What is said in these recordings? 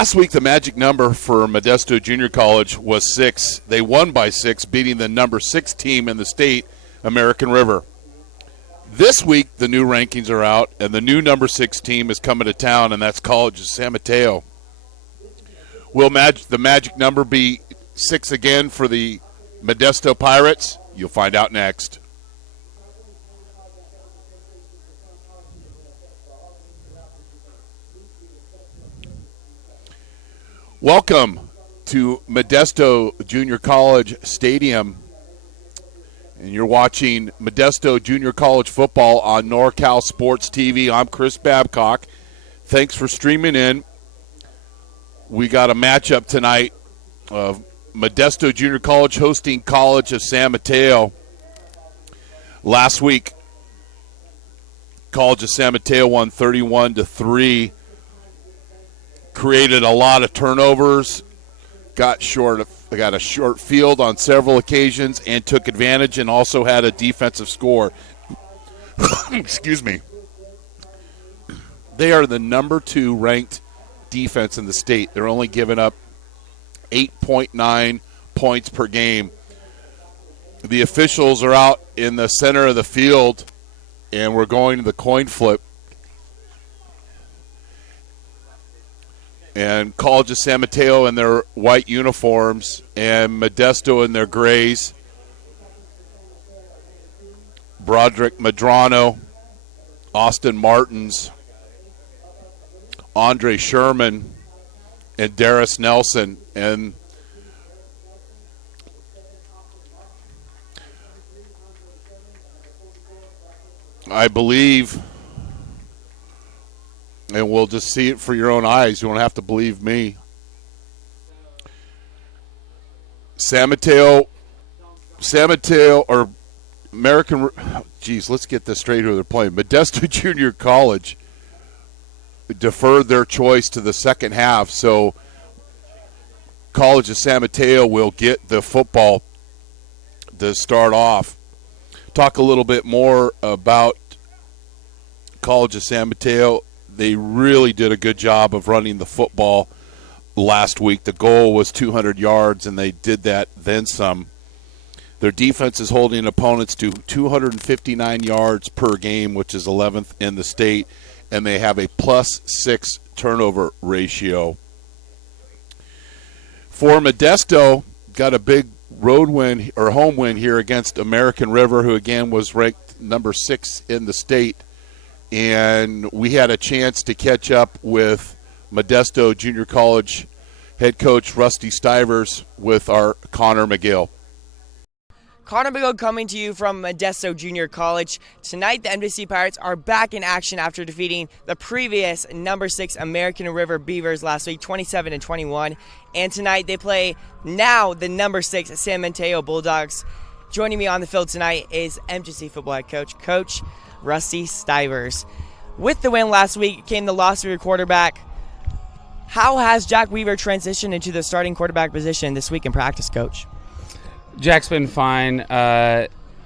Last week, the magic number for Modesto Junior College was 6. They won by 6, beating the number 6 team in the state, American River. This week, the new rankings are out, and the new number 6 team is coming to town, and that's College of San Mateo. Will the magic number be 6 again for the Modesto Pirates? You'll find out next. Welcome to Modesto Junior College Stadium, and you're watching Modesto Junior College football on NorCal Sports TV. I'm Chris Babcock. Thanks for streaming in. We got a matchup tonight of Modesto Junior College hosting College of San Mateo. Last week, College of San Mateo won 31-3. Created a lot of turnovers, got a short field on several occasions, and took advantage, and also had a defensive score. Excuse me. They are the number 2 ranked defense in the state. They're only giving up 8.9 points per game. The officials are out in the center of the field, and we're going to the coin flip. And College of San Mateo in their white uniforms, and Modesto in their grays. Broderick Madrano, Austin Martins, Andre Sherman, and Darius Nelson. And I believe, and we'll just see it for your own eyes. You won't have to believe me. San Mateo, or American, let's get this straight who they're playing. Modesto Junior College deferred their choice to the second half, so College of San Mateo will get the football to start off. Talk a little bit more about College of San Mateo. They really did a good job of running the football last week. The goal was 200 yards, and they did that, then some. Their defense is holding opponents to 259 yards per game, which is 11th in the state, and they have a +6 turnover ratio. For Modesto, got a big road win or home win here against American River, who again was ranked number 6 in the state. And we had a chance to catch up with Modesto Junior College head coach Rusty Stivers with our Connor McGill. Connor McGill coming to you from Modesto Junior College. Tonight, the MDC Pirates are back in action after defeating the previous number 6 American River Beavers last week, 27-21. And tonight, they play now the number 6 San Mateo Bulldogs. Joining me on the field tonight is MGC football head coach, Coach Rusty Stivers. With the win last week came the loss of your quarterback. How has Jack Weaver transitioned into the starting quarterback position this week in practice, Coach? Jack's been fine.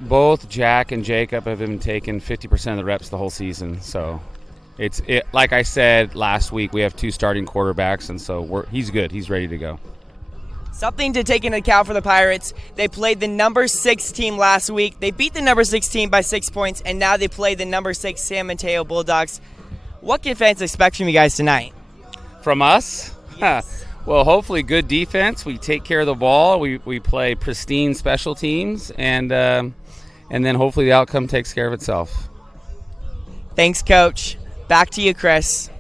Both Jack and Jacob have been taking 50% of the reps the whole season. So, like I said last week, we have 2 starting quarterbacks, and so he's good. He's ready to go. Something to take into account for the Pirates. They played the number 6 team last week. They beat the number 6 team by 6 points, and now they play the number 6 San Mateo Bulldogs. What can fans expect from you guys tonight? From us? Yes. Well, hopefully good defense. We take care of the ball. We play pristine special teams, and then hopefully the outcome takes care of itself. Thanks, Coach. Back to you, Chris.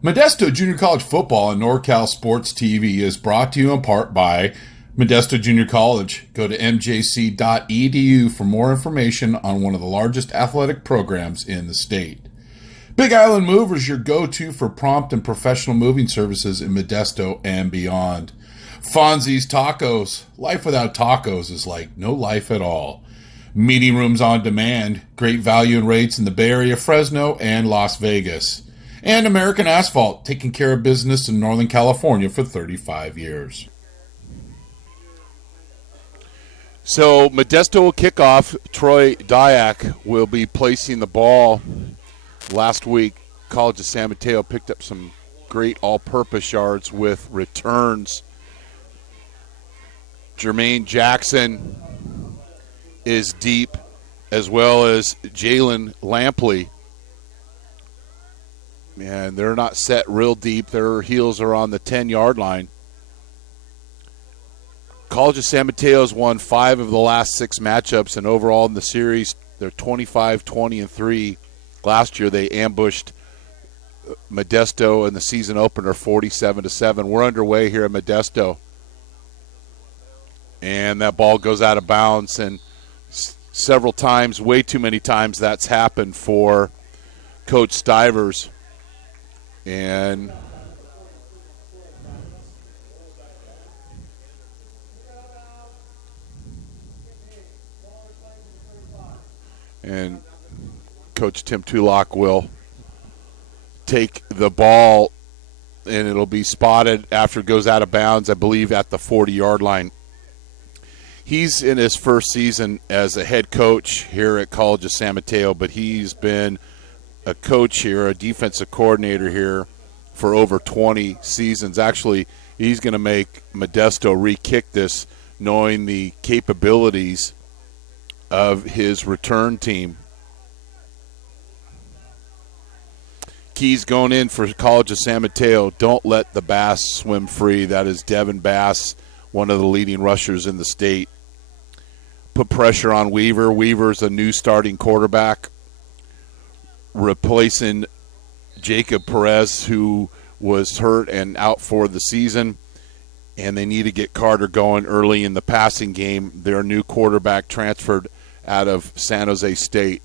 Modesto Junior College football on NorCal Sports TV is brought to you in part by Modesto Junior College. Go to mjc.edu for more information on one of the largest athletic programs in the state. Big Island Movers, your go-to for prompt and professional moving services in Modesto and beyond. Fonzie's Tacos. Life without tacos is like no life at all. Meeting rooms on demand. Great value and rates in the Bay Area, Fresno, and Las Vegas. And American Asphalt, taking care of business in Northern California for 35 years. So Modesto will kick off. Troy Dyack will be placing the ball. Last week, College of San Mateo picked up some great all-purpose yards with returns. Jermaine Jackson is deep, as well as Jalen Lampley. And they're not set real deep. Their heels are on the 10-yard line. College of San Mateo has won 5 of the last 6 matchups, and overall in the series, they're 25-20-3. Last year, they ambushed Modesto in the season opener 47-7. We're underway here at Modesto. And that ball goes out of bounds, and several times, way too many times, that's happened for Coach Stivers. And Coach Tim Tulak will take the ball, and it'll be spotted after it goes out of bounds, I believe, at the 40-yard line. He's in his first season as a head coach here at College of San Mateo, but he's been a coach here, a defensive coordinator here for over 20 seasons. Actually, he's going to make Modesto re-kick this, knowing the capabilities of his return team. Keys going in for College of San Mateo. Don't let the Bass swim free. That is Devin Bass, one of the leading rushers in the state. Put pressure on Weaver. Weaver's a new starting quarterback, replacing Jacob Perez, who was hurt and out for the season. And they need to get Carter going early in the passing game. Their new quarterback transferred out of San Jose State.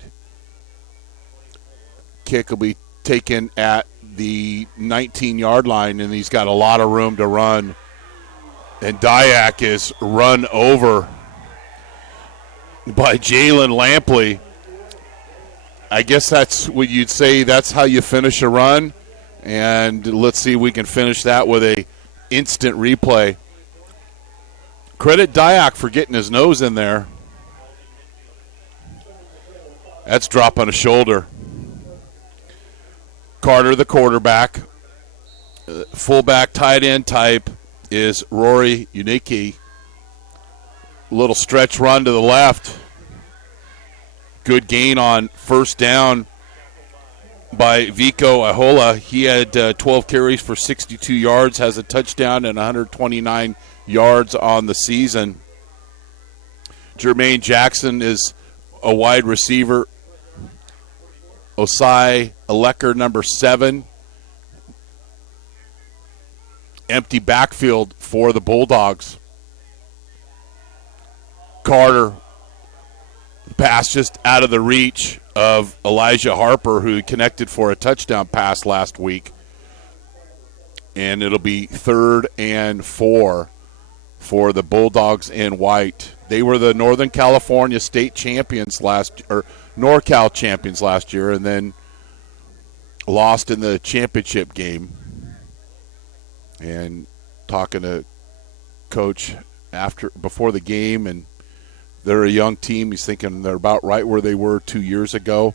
Kick will be taken at the 19-yard line, and he's got a lot of room to run. And Dyack is run over by Jalen Lampley. I guess that's what you'd say. That's how you finish a run. And let's see if we can finish that with a instant replay. Credit Dyack for getting his nose in there. That's drop on a shoulder. Carter, the quarterback. Fullback, tight end type is Rory Uniki. Little stretch run to the left. Good gain on first down by Vico Ahola. He had 12 carries for 62 yards, has a touchdown and 129 yards on the season. Jermaine Jackson is a wide receiver. Osai Alecker, number 7. Empty backfield for the Bulldogs. Carter, pass just out of the reach of Elijah Harper, who connected for a touchdown pass last week. And it'll be 3rd and 4 for the Bulldogs in white. They were the Northern California state champions NorCal champions last year, and then lost in the championship game. And talking to Coach before the game, and they're a young team. He's thinking they're about right where they were 2 years ago.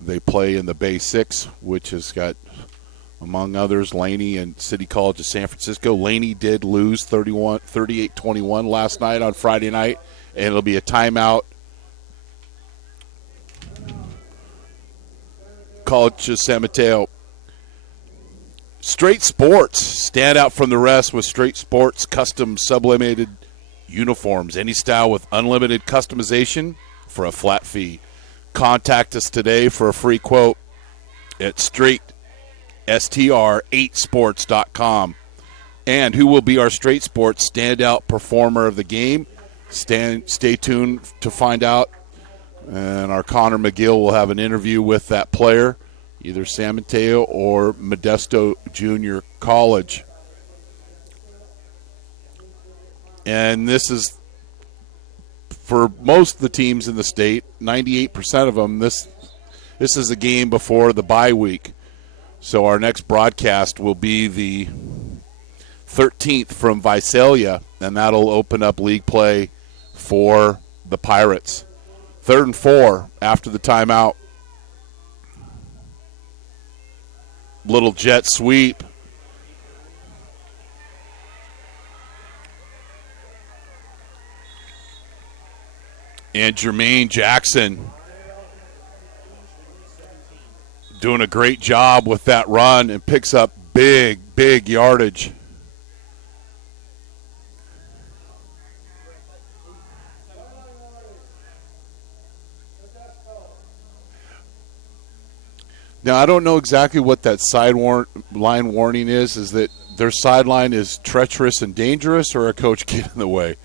They play in the Bay 6, which has got, among others, Laney and City College of San Francisco. Laney did lose 38-21 last night on Friday night, and it'll be a timeout. College of San Mateo. Straight Sports stand out from the rest with Straight Sports custom sublimated uniforms. Any style with unlimited customization for a flat fee. Contact us today for a free quote at str8sports.com. and who will be our Straight Sports standout performer of the game. Stay tuned to find out. And our Connor McGill will have an interview with that player, either San Mateo or Modesto Junior College. And this is, for most of the teams in the state, 98% of them, this is a game before the bye week. So our next broadcast will be the 13th from Visalia, and that'll open up league play for the Pirates. 3rd and 4 after the timeout. Little jet sweep. And Jermaine Jackson doing a great job with that run and picks up big yardage. Now, I don't know exactly what that sideline warning is. Is that their sideline is treacherous and dangerous, or a coach get in the way?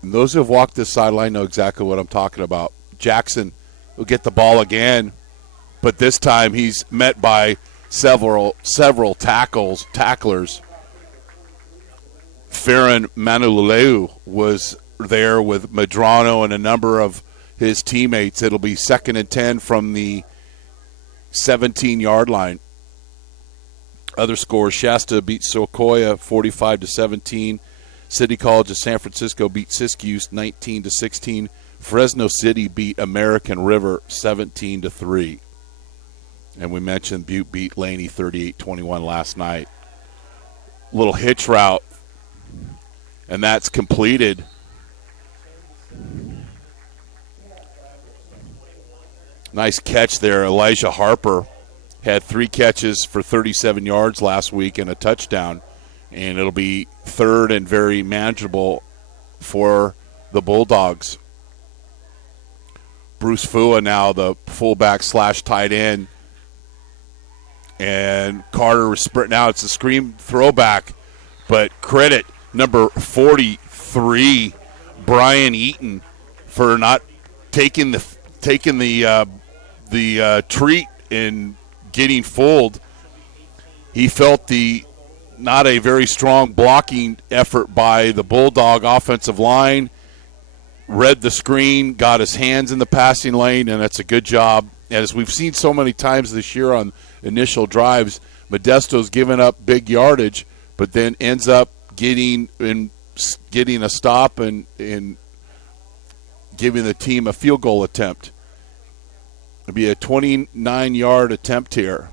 And those who have walked this sideline know exactly what I'm talking about. Jackson will get the ball again, but this time he's met by several tacklers. Farron Manuleu was there with Medrano and a number of his teammates. It'll be 2nd and 10 from the 17-yard line. Other scores: Shasta beat Socoya 45-17. City College of San Francisco beat Siskiyou 19-16. Fresno City beat American River 17-3. And we mentioned Butte beat Laney 38-21 last night. Little hitch route, and that's completed. Nice catch there. Elijah Harper had 3 catches for 37 yards last week and a touchdown. And it'll be 3rd and very manageable for the Bulldogs. Bruce Fua now the fullback / tight end. And Carter was sprinting out. It's a screen throwback. But credit number 43, Brian Eaton, for not taking the treat in getting fooled. He felt not a very strong blocking effort by the Bulldog offensive line, read the screen, got his hands in the passing lane, and that's a good job. And as we've seen so many times this year on initial drives, Modesto's given up big yardage, but then ends up getting a stop and giving the team a field goal attempt. It'll be a 29-yard attempt here.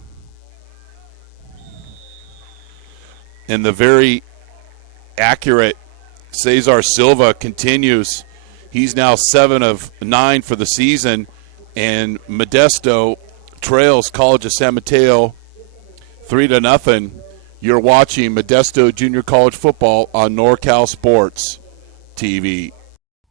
And the very accurate Cesar Silva continues. He's now 7 of 9 for the season, and Modesto trails College of San Mateo 3-0. You're watching Modesto Junior College football on NorCal Sports TV.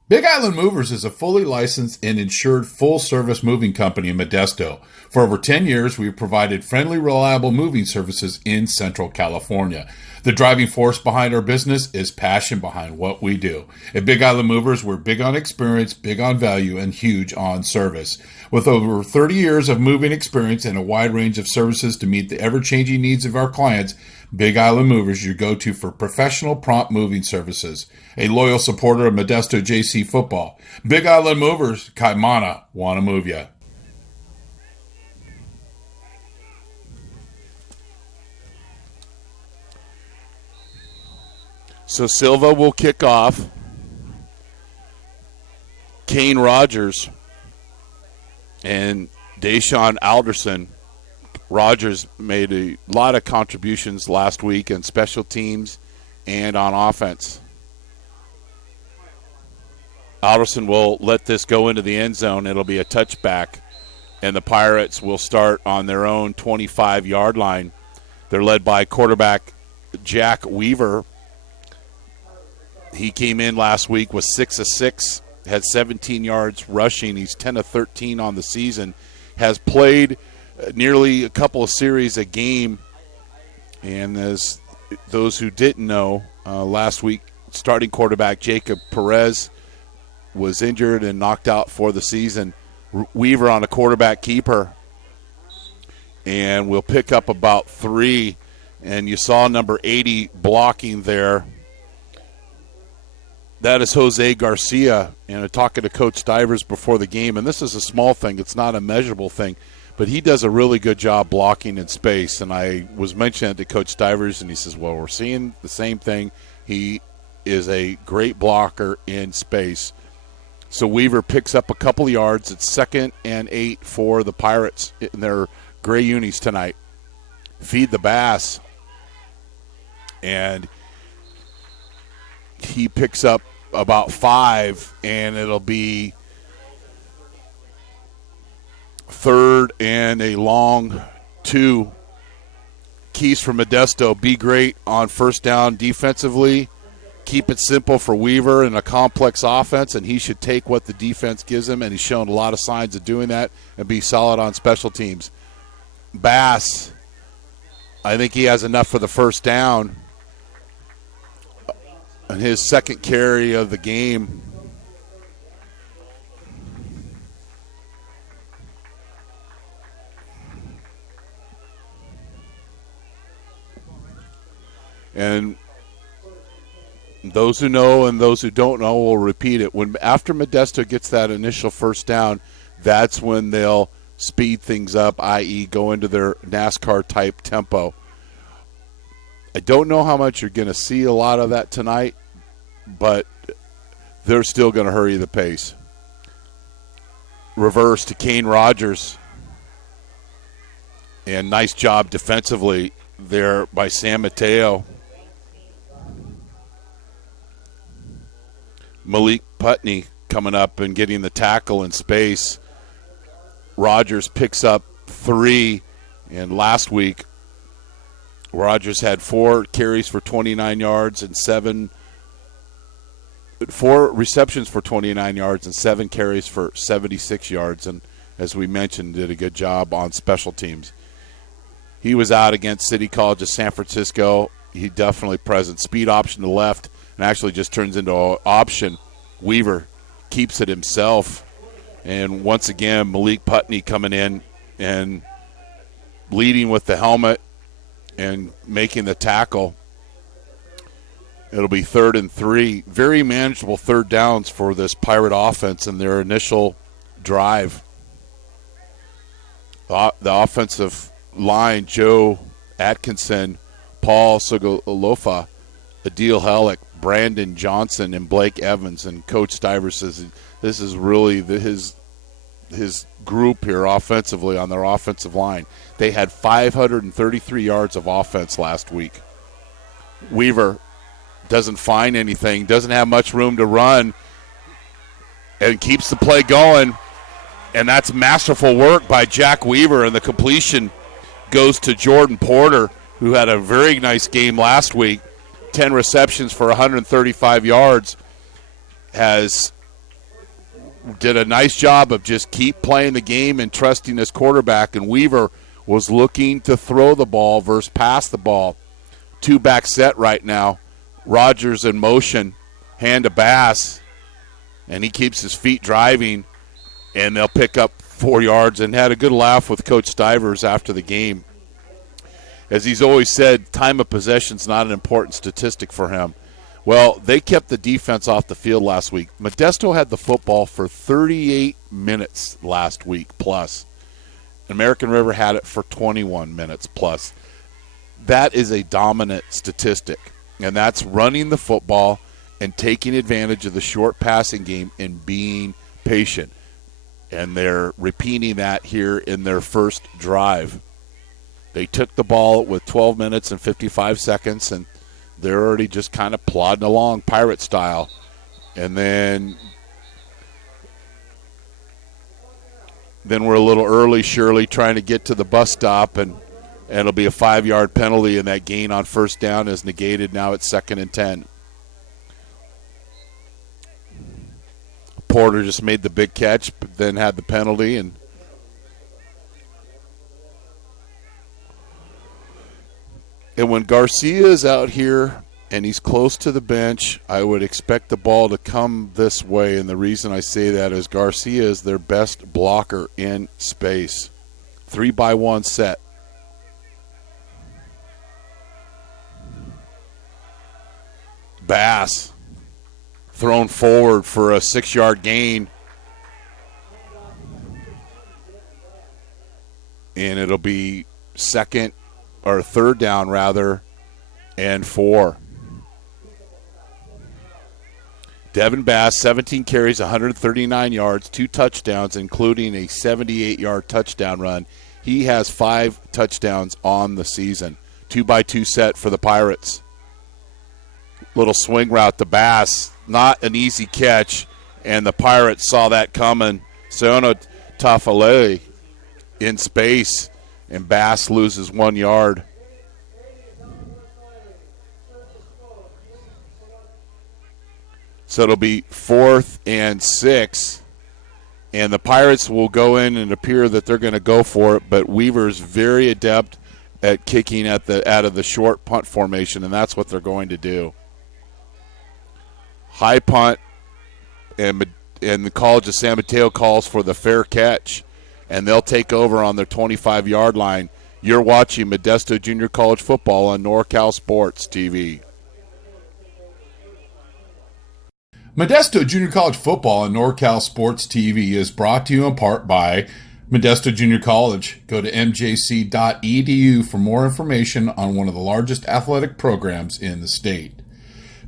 Big Island Movers is a fully licensed and insured full-service moving company in Modesto. For over 10 years, we've provided friendly, reliable moving services in Central California. The driving force behind our business is passion behind what we do. At Big Island Movers, we're big on experience, big on value, and huge on service. With over 30 years of moving experience and a wide range of services to meet the ever-changing needs of our clients, Big Island Movers is your go-to for professional, prompt moving services. A loyal supporter of Modesto JC football. Big Island Movers, Kaimana, wanna move ya. So Silva will kick off. Kane Rogers and Deshaun Alderson. Rogers made a lot of contributions last week in special teams and on offense. Alderson will let this go into the end zone. It'll be a touchback, and the Pirates will start on their own 25-yard line. They're led by quarterback Jack Weaver. He came in last week with 6 of 6, had 17 yards rushing. He's 10 of 13 on the season, has played nearly a couple of series a game, and those who didn't know, last week starting quarterback Jacob Perez was injured and knocked out for the season. Weaver on a quarterback keeper, and we'll pick up about 3. And you saw number 80 blocking there. That is Jose Garcia. And talking to Coach Stivers before the game, and this is a small thing. It's not a measurable thing. But he does a really good job blocking in space. And I was mentioning it to Coach Stivers, and he says, well, we're seeing the same thing. He is a great blocker in space. So Weaver picks up a couple of yards. It's 2nd and 8 for the Pirates in their gray unis tonight. Feed the Bass. And he picks up about 5, and it'll be 3rd and a long 2. Keys for Modesto: be great on first down defensively. Keep it simple for Weaver in a complex offense, and he should take what the defense gives him, and he's shown a lot of signs of doing that, and be solid on special teams. Bass, I think he has enough for the first down. And his 2nd carry of the game. And those who know and those who don't know will repeat it. After Modesto gets that initial first down, that's when they'll speed things up, i.e. go into their NASCAR-type tempo. I don't know how much you're going to see a lot of that tonight, but they're still going to hurry the pace. Reverse to Kane Rogers. And nice job defensively there by San Mateo. Malik Putney coming up and getting the tackle in space. Rogers picks up 3. And last week, Rogers had 4 carries for 29 yards and 4 receptions for 29 yards and 7 carries for 76 yards. And as we mentioned, did a good job on special teams. He was out against City College of San Francisco. He definitely present. Speed option to left and actually just turns into an option. Weaver keeps it himself. And once again, Malik Putney coming in and leading with the helmet and making the tackle. It'll be 3rd and 3. Very manageable 3rd downs for this Pirate offense in their initial drive. The offensive line: Joe Atkinson, Paul Sogolofa, Adil Hellick, Brandon Johnson, and Blake Evans. And Coach Stivers says this is really his group here offensively on their offensive line. They had 533 yards of offense last week. Weaver doesn't find anything, doesn't have much room to run, and keeps the play going. And that's masterful work by Jack Weaver, and the completion goes to Jordan Porter, who had a very nice game last week. 10 receptions for 135 yards. Did a nice job of just keep playing the game and trusting his quarterback. And Weaver was looking to throw the ball versus pass the ball. 2-back set right now. Rogers in motion, hand to Bass, and he keeps his feet driving, and they'll pick up 4 yards. And had a good laugh with Coach Stivers after the game. As he's always said, time of possession is not an important statistic for him. Well, they kept the defense off the field last week. Modesto had the football for 38 minutes last week plus. American River had it for 21 minutes plus. That is a dominant statistic, and that's running the football and taking advantage of the short passing game and being patient. And they're repeating that here in their first drive. They took the ball with 12 minutes and 55 seconds, and they're already just kind of plodding along Pirate style. And then we're a little early, Shirley, trying to get to the bus stop, and it'll be a 5-yard penalty, and that gain on first down is negated. Now it's 2nd and 10. Porter just made the big catch, but then had the penalty, and And when Garcia is out here and he's close to the bench, I would expect the ball to come this way. And the reason I say that is Garcia is their best blocker in space. 3-by-1 set. Bass thrown forward for a 6-yard gain. And it'll be third down rather, and 4. Devin Bass, 17 carries, 139 yards, 2 touchdowns, including a 78-yard touchdown run. He has 5 touchdowns on the season. 2-by-2 set for the Pirates. Little swing route to Bass. Not an easy catch, and the Pirates saw that coming. Seono Tafale in space, and Bass loses 1 yard. So it'll be 4th and 6, and the Pirates will go in and appear that they're going to go for it, but Weaver's very adept at kicking out of the short punt formation, and that's what they're going to do. High punt, and the College of San Mateo calls for the fair catch, and they'll take over on their 25-yard line. You're watching Modesto Junior College football on NorCal Sports TV. Modesto Junior College football on NorCal Sports TV is brought to you in part by Modesto Junior College. Go to mjc.edu for more information on one of the largest athletic programs in the state.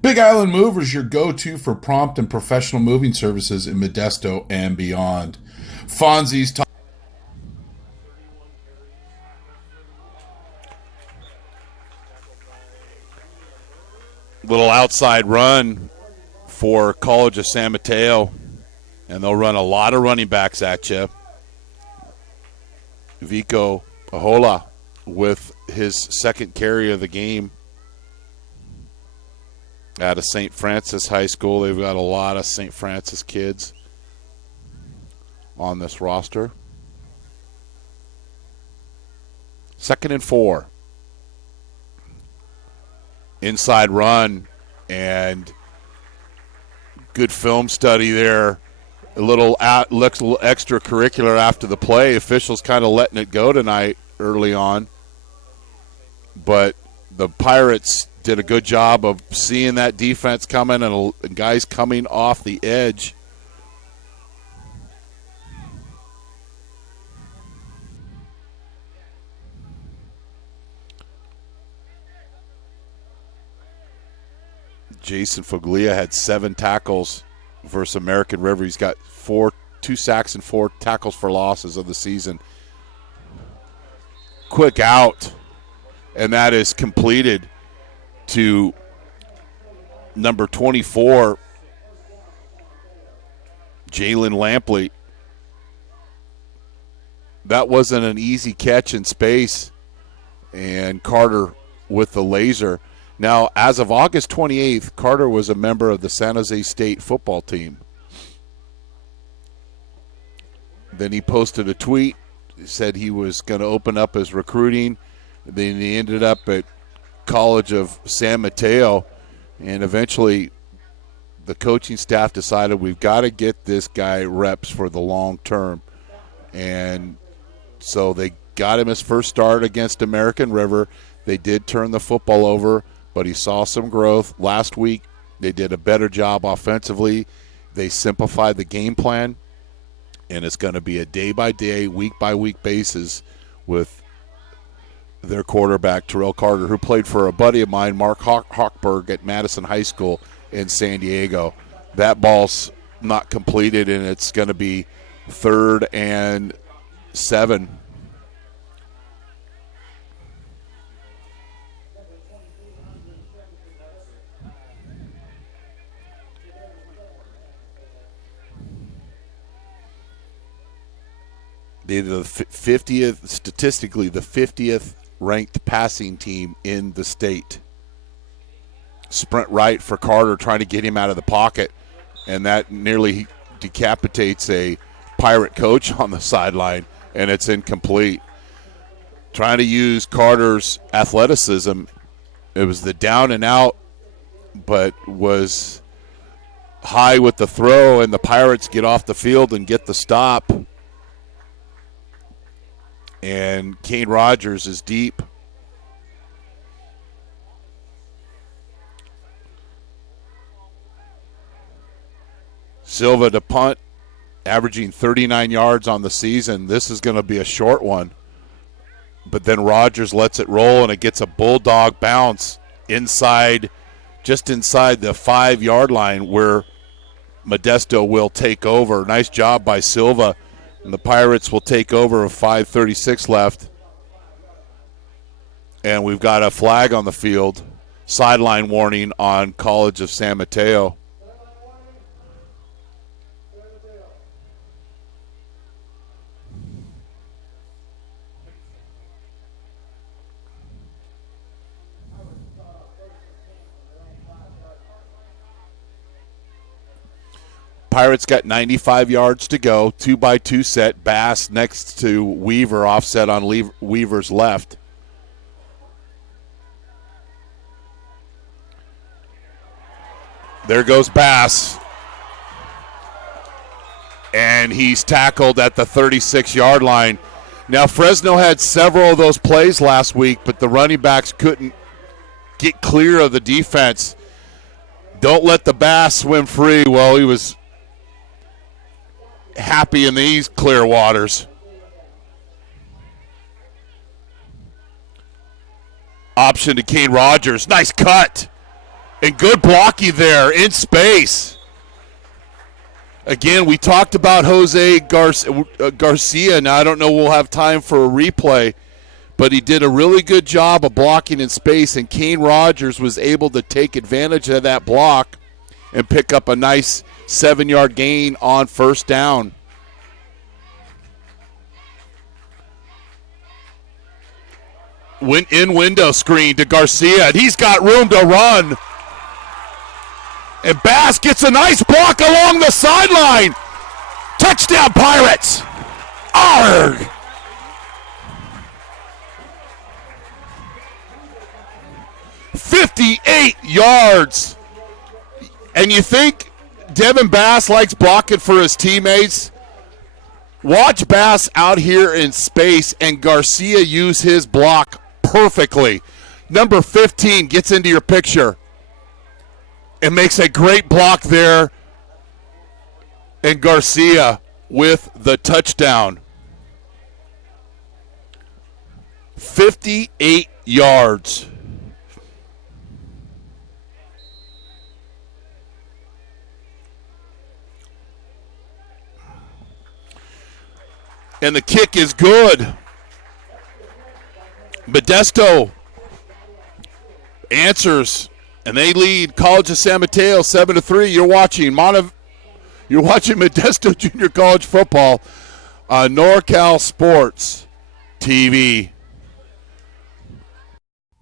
Big Island Movers, your go-to for prompt and professional moving services in Modesto and beyond. Fonzie's top. Little outside run for College of San Mateo, and they'll run a lot of running backs at you. Vico Ahola with his second carry of the game out of St. Francis High School. They've got a lot of St. Francis kids on this roster. 2nd and 4. Inside run, and good film study there. Looks a little extracurricular after the play. Officials kind of letting it go tonight early on. But the Pirates did a good job of seeing that defense coming and guys coming off the edge. Jason Foglia had 7 tackles versus American River. He's got 2 sacks and 4 tackles for losses of the season. Quick out, and that is completed to number 24, Jalen Lampley. That wasn't an easy catch in space, and Carter with the laser. Now, as of August 28th, Carter was a member of the San Jose State football team. Then he posted a tweet, said he was going to open up his recruiting. Then he ended up at College of San Mateo, and eventually the coaching staff decided we've got to get this guy reps for the long term. And so they got him his first start against American River. They did turn the football over, but he saw some growth. Last week, they did a better job offensively. They simplified the game plan, and it's going to be a day-by-day, week-by-week basis with their quarterback, Terrell Carter, who played for a buddy of mine, Mark Hochberg, at Madison High School in San Diego. That ball's not completed, and it's going to be 3rd and 7. They're the 50th, statistically, the 50th ranked passing team in the state. Sprint right for Carter, trying to get him out of the pocket, and that nearly decapitates a Pirate coach on the sideline, and it's incomplete. Trying to use Carter's athleticism It was the down and out, but was high with the throw, and the Pirates get off the field and get the stop. And Kane Rogers is deep. Silva to punt, averaging 39 yards on the season. This is going to be a short one. But then Rogers lets it roll, and it gets a bulldog bounce inside, just inside the 5-yard line where Modesto will take over. Nice job by Silva, and the Pirates will take over with 5:36 left. And we've got a flag on the field, sideline warning on College of San Mateo. Pirates got 95 yards to go, 2-by-2 set. Bass next to Weaver, offset on Weaver's left. There goes Bass. And he's tackled at the 36-yard line. Now, Fresno had several of those plays last week, but the running backs couldn't get clear of the defense. Don't let the Bass swim free. Well, he was happy in these clear waters. Option to Kane Rogers. Nice cut. And good blocking there in space. Again, we talked about Jose Garcia. Now, I don't know we'll have time for a replay, but he did a really good job of blocking in space, and Kane Rogers was able to take advantage of that block and pick up a nice 7-yard gain on first down. Went in window screen to Garcia, and he's got room to run. And Bass gets a nice block along the sideline. Touchdown, Pirates. Arg! "58 yards. And you think Devin Bass likes blocking for his teammates? Watch Bass out here in space, and Garcia use his block perfectly. Number 15 gets into your picture and makes a great block there. And Garcia with the touchdown. 58 yards. And the kick is good. Modesto answers, and they lead College of San Mateo 7-3. You're watching Modesto Junior College football on NorCal Sports TV.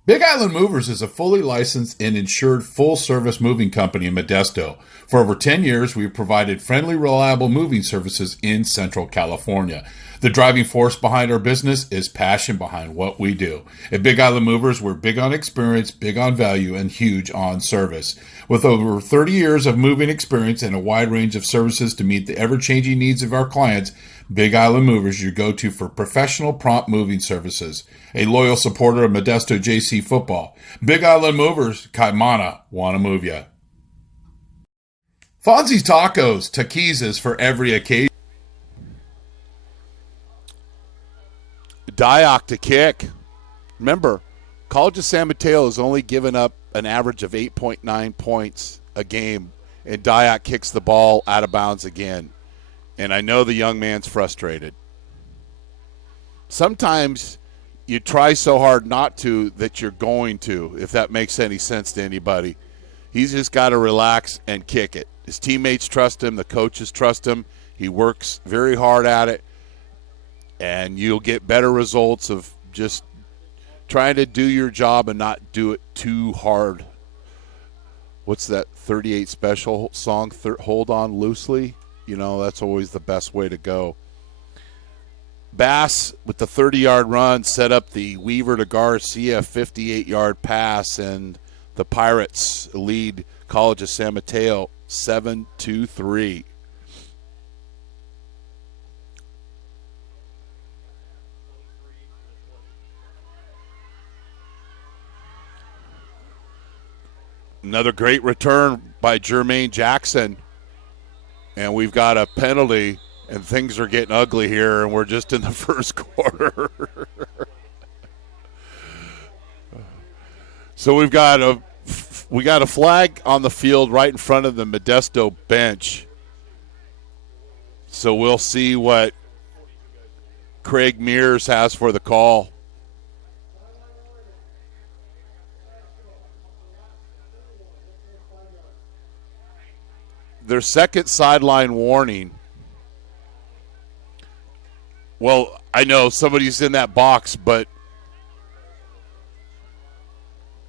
Big Island Movers is a fully licensed and insured full-service moving company in Modesto. For over 10 years, we've provided friendly, reliable moving services in Central California. The driving force behind our business is passion behind what we do. At Big Island Movers, we're big on experience, big on value, and huge on service. With over 30 years of moving experience and a wide range of services to meet the ever-changing needs of our clients, Big Island Movers is your go-to for professional, prompt moving services. A loyal supporter of Modesto JC football. Big Island Movers, Kaimana, wanna move ya. Fonzie's Tacos, taquizas for every occasion. Dyack to kick. Remember, College of San Mateo has only given up an average of 8.9 points a game, and Dyack kicks the ball out of bounds again. And I know the young man's frustrated. Sometimes you try so hard not to that you're going to, if that makes any sense to anybody. He's just got to relax and kick it. His teammates trust him. The coaches trust him. He works very hard at it. And you'll get better results of just trying to do your job and not do it too hard. What's that 38 Special song, Hold On Loosely? You know, that's always the best way to go. Bass, with the 30-yard run, set up the Weaver to Garcia 58-yard pass, and the Pirates lead College of San Mateo 7-3. Another great return by Jermaine Jackson. And we've got a penalty, and things are getting ugly here, and we're just in the first quarter. So we got a flag on the field right in front of the Modesto bench. So we'll see what Craig Mears has for the call. Their second sideline warning. Well, I know somebody's in that box, but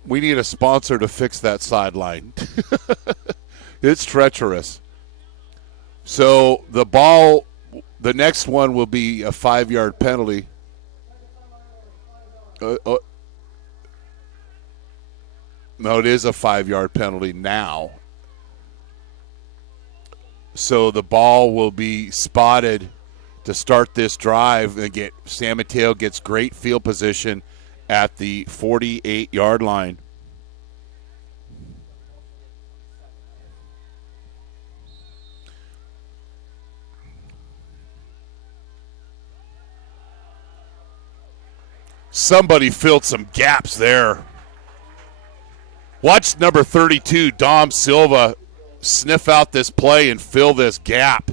we need a sponsor to fix that sideline. It's treacherous. So the next one will be a 5-yard penalty. No, it is a 5-yard penalty now. So the ball will be spotted to start this drive, and San Mateo gets great field position at the 48-yard line. Somebody filled some gaps there. Watch number 32, Dom Silva, sniff out this play and fill this gap.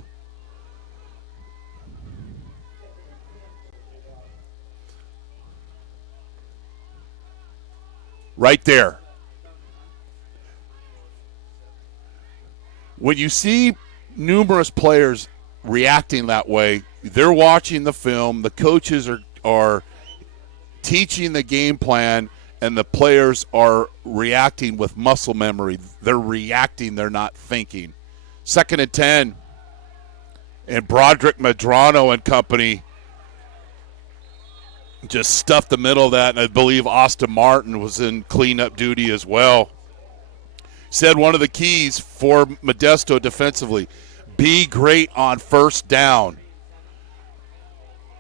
Right there. When you see numerous players reacting that way, they're watching the film, the coaches are teaching the game plan, and the players are reacting with muscle memory. They're reacting, they're not thinking. 2nd and 10. And Broderick Medrano and company just stuffed the middle of that, and I believe Austin Martin was in cleanup duty as well. Said one of the keys for Modesto defensively, be great on first down.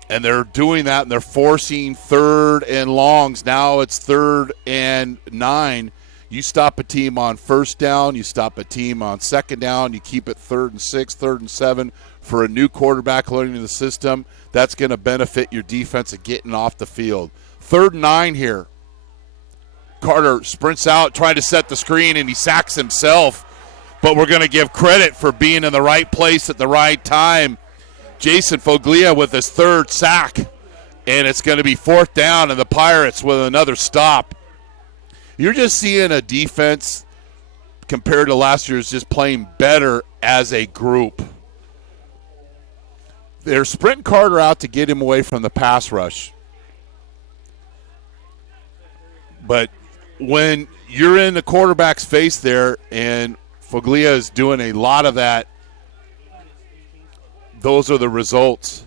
And they're doing that, and they're forcing 3rd and longs. Now it's 3rd and 9. You stop a team on first down. You stop a team on 2nd down. You keep it 3rd and 6, 3rd and 7 for a new quarterback learning the system. That's going to benefit your defense of getting off the field. 3rd and 9 here. Carter sprints out, trying to set the screen, and he sacks himself. But we're going to give credit for being in the right place at the right time. Jason Foglia with his 3rd sack, and it's going to be 4th down, and the Pirates with another stop. You're just seeing a defense compared to last year's just playing better as a group. They're sprinting Carter out to get him away from the pass rush. But when you're in the quarterback's face there, and Foglia is doing a lot of that, those are the results.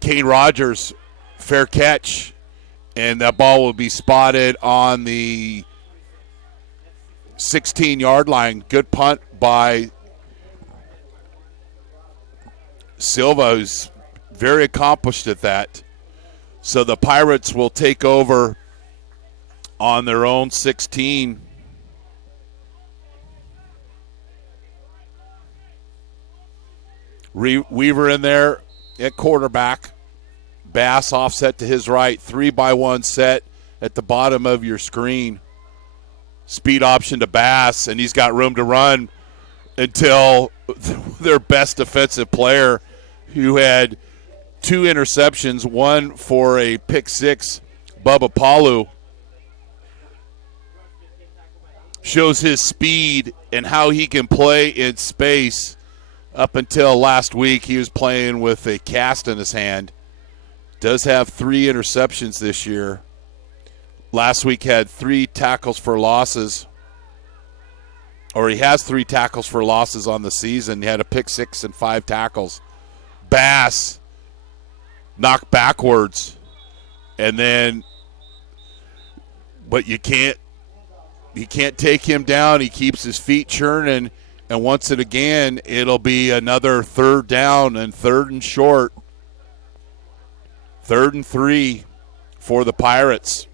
Kane Rogers, fair catch, and that ball will be spotted on the 16-yard line. Good punt by Silva, who's very accomplished at that. So the Pirates will take over on their own 16. Weaver in there at quarterback. Bass offset to his right. 3-by-1 set at the bottom of your screen. Speed option to Bass, and he's got room to run until their best defensive player, who had 2 interceptions, one for a pick 6, Bubba Palu, shows his speed and how he can play in space. Up until last week, he was playing with a cast in his hand. Does have 3 interceptions this year. Last week had 3 tackles for losses. Or he has 3 tackles for losses on the season. He had a pick 6 and 5 tackles. Bass knocked backwards. And then, but you can't take him down. He keeps his feet churning. And once it again, it'll be another third down and third and short. 3rd and 3 for the Pirates.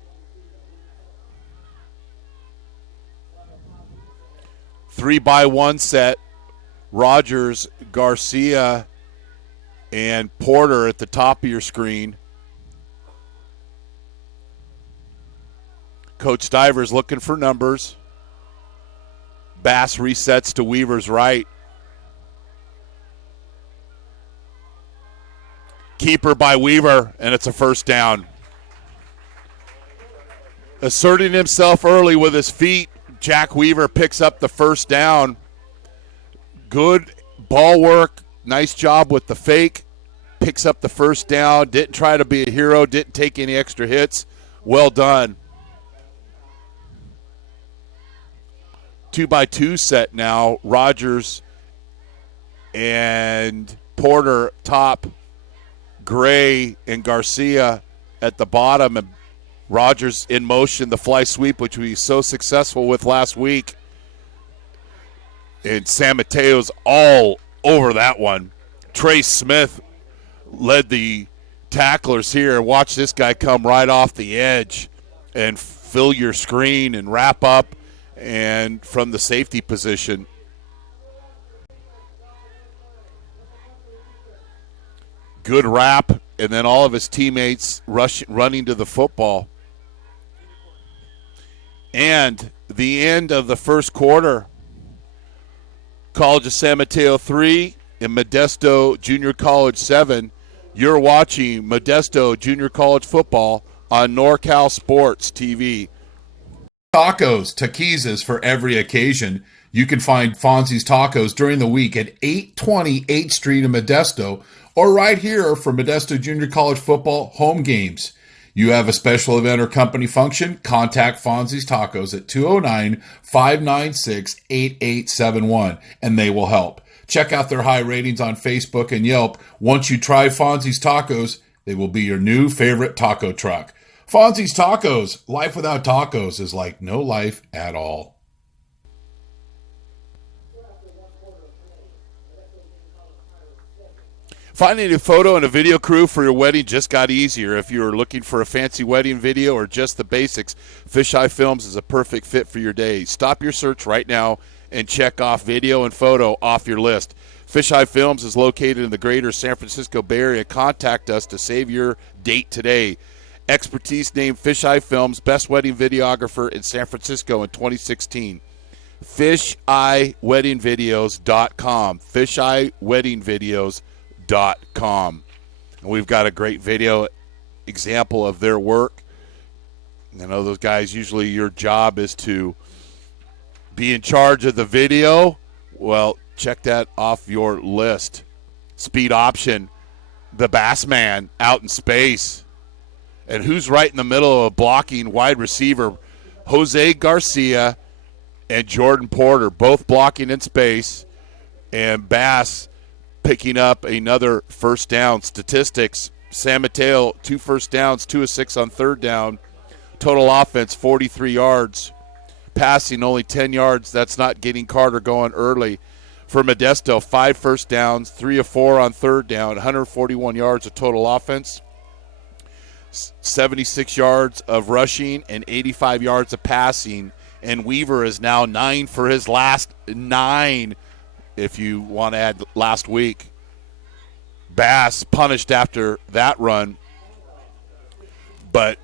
3-by-1 set. Rogers, Garcia, and Porter at the top of your screen. Coach Stivers looking for numbers. Bass resets to Weaver's right. Keeper by Weaver, and it's a first down. Asserting himself early with his feet, Jack Weaver picks up the first down. Good ball work. Nice job with the fake. Picks up the first down. Didn't try to be a hero. Didn't take any extra hits. Well done. 2-by-2 set now. Rogers and Porter top. Gray and Garcia at the bottom. And Rogers in motion, the fly sweep, which we were so successful with last week. And San Mateo's all over that one. Trey Smith led the tacklers here. Watch this guy come right off the edge and fill your screen and wrap up, and from the safety position. Good wrap, and then all of his teammates running to the football. And the end of the first quarter. College of San Mateo 3 and Modesto Junior College 7. You're watching Modesto Junior College football on NorCal Sports TV. Tacos, taquizas for every occasion. You can find Fonzie's Tacos during the week at 820 8th Street in Modesto, or right here for Modesto Junior College football home games. You have a special event or company function, contact Fonzie's Tacos at 209-596-8871, and they will help. Check out their high ratings on Facebook and Yelp. Once you try Fonzie's Tacos, they will be your new favorite taco truck. Fonzie's Tacos. Life without tacos is like no life at all. Finding a photo and a video crew for your wedding just got easier. If you're looking for a fancy wedding video or just the basics, Fisheye Films is a perfect fit for your day. Stop your search right now and check off video and photo off your list. Fisheye Films is located in the greater San Francisco Bay Area. Contact us to save your date today. Expertise named Fisheye Films Best Wedding Videographer in San Francisco in 2016. FisheyeWeddingVideos.com. FisheyeWeddingVideos.com. And we've got a great video example of their work. I know those guys, usually your job is to be in charge of the video. Well, check that off your list. Speed option, the Bass Man out in space. And who's right in the middle of a blocking wide receiver? Jose Garcia and Jordan Porter, both blocking in space. And Bass picking up another first down. Statistics, San Mateo, 2 first downs, 2 of 6 on third down. Total offense, 43 yards. Passing, only 10 yards. That's not getting Carter going early. For Modesto, 5 first downs, 3 of 4 on third down, 141 yards of total offense. 76 yards of rushing and 85 yards of passing. And Weaver is now 9 for his last 9, if you want to add last week. Bass punished after that run, but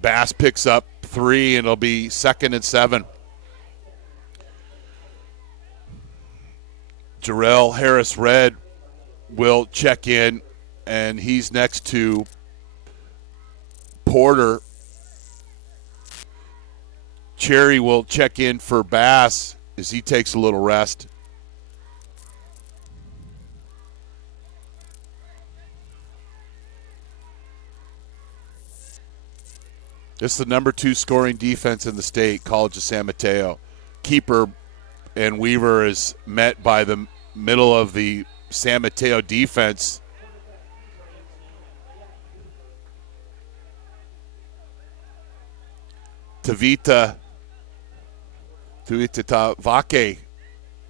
Bass picks up 3, and it'll be 2nd and 7. Jarrell Harris-Red will check in, and he's next to Porter. Cherry will check in for Bass as he takes a little rest. This is the number 2 scoring defense in the state, College of San Mateo. Keeper and Weaver is met by the middle of the San Mateo defense Tavita Vake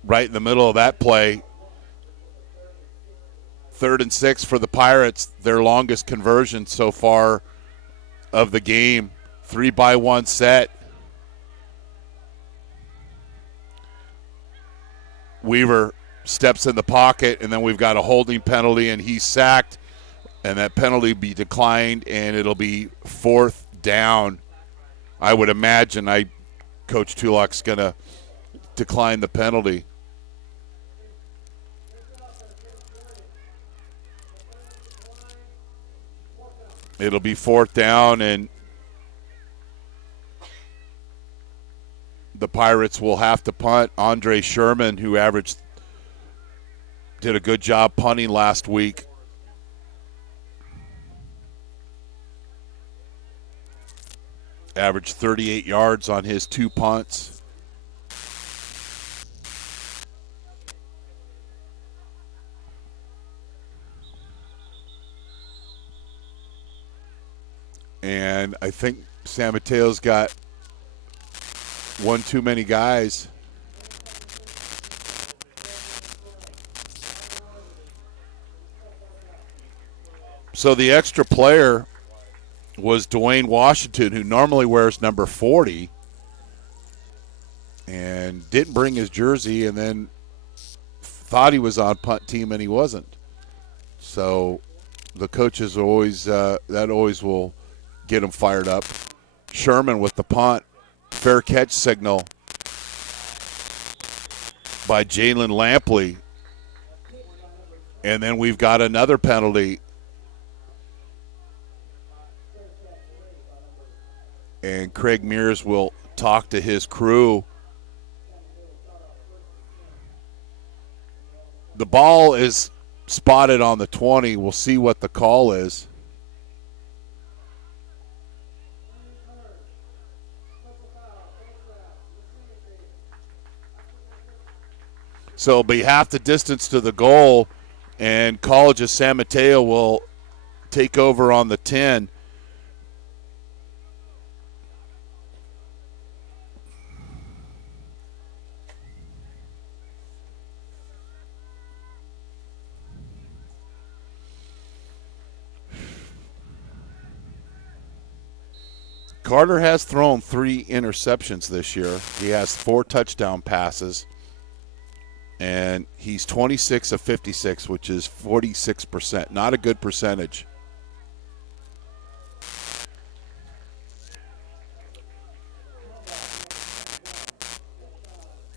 right in the middle of that play. 3rd and 6 for the Pirates, their longest conversion so far of the game. 3-by-1 set. Weaver steps in the pocket, and then we've got a holding penalty, and he's sacked, and that penalty be declined, and it'll be 4th down. I would imagine Coach Tulak's going to decline the penalty. It'll be 4th down, and the Pirates will have to punt. Andre Sherman, who did a good job punting last week. Averaged 38 yards on his 2 punts. And I think San Mateo's got one too many guys. So the extra player was Dwayne Washington, who normally wears number 40 and didn't bring his jersey, and then thought he was on punt team and he wasn't. So the coaches always that always will get him fired up. Sherman with the punt. Fair catch signal by Jalen Lampley. And then we've got another penalty. And Craig Mears will talk to his crew. The ball is spotted on the 20. We'll see what the call is. So it'll be half the distance to the goal, and College of San Mateo will take over on the 10. Carter has thrown 3 interceptions this year. He has 4 touchdown passes. And he's 26 of 56, which is 46%. Not a good percentage.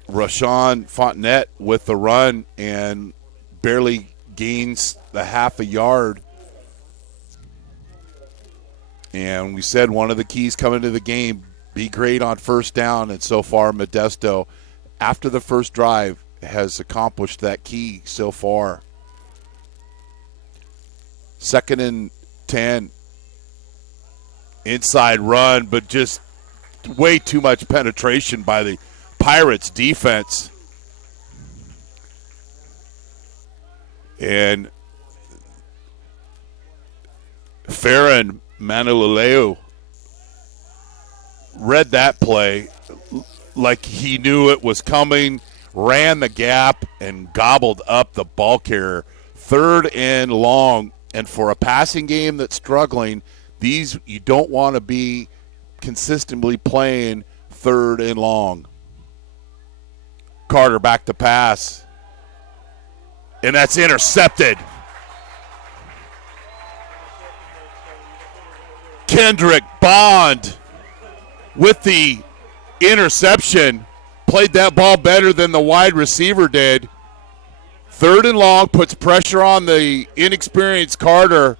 Rashawn Fontenette with the run and barely gains the half a yard. And we said one of the keys coming to the game, be great on first down. And so far, Modesto, after the first drive, has accomplished that key so far. 2nd and 10. Inside run, but just way too much penetration by the Pirates defense. And Farron Manululeu read that play like he knew it was coming, ran the gap, and gobbled up the ball carrier. 3rd and long, and for a passing game that's struggling, these you don't want to be consistently playing 3rd and long. Carter back to pass, and that's intercepted. Kendrick Bond with the interception. Played that ball better than the wide receiver did. 3rd and long, puts pressure on the inexperienced Carter,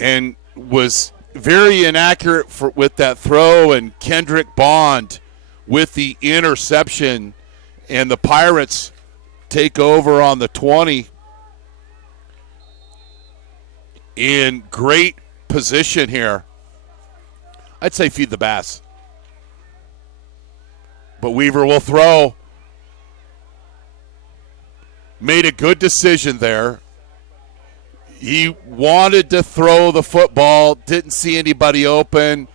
and was very inaccurate with that throw. And Kendrick Bond with the interception, and the Pirates take over on the 20. In great position here. I'd say feed the bass. But Weaver will throw. Made a good decision there. He wanted to throw the football, didn't see anybody open,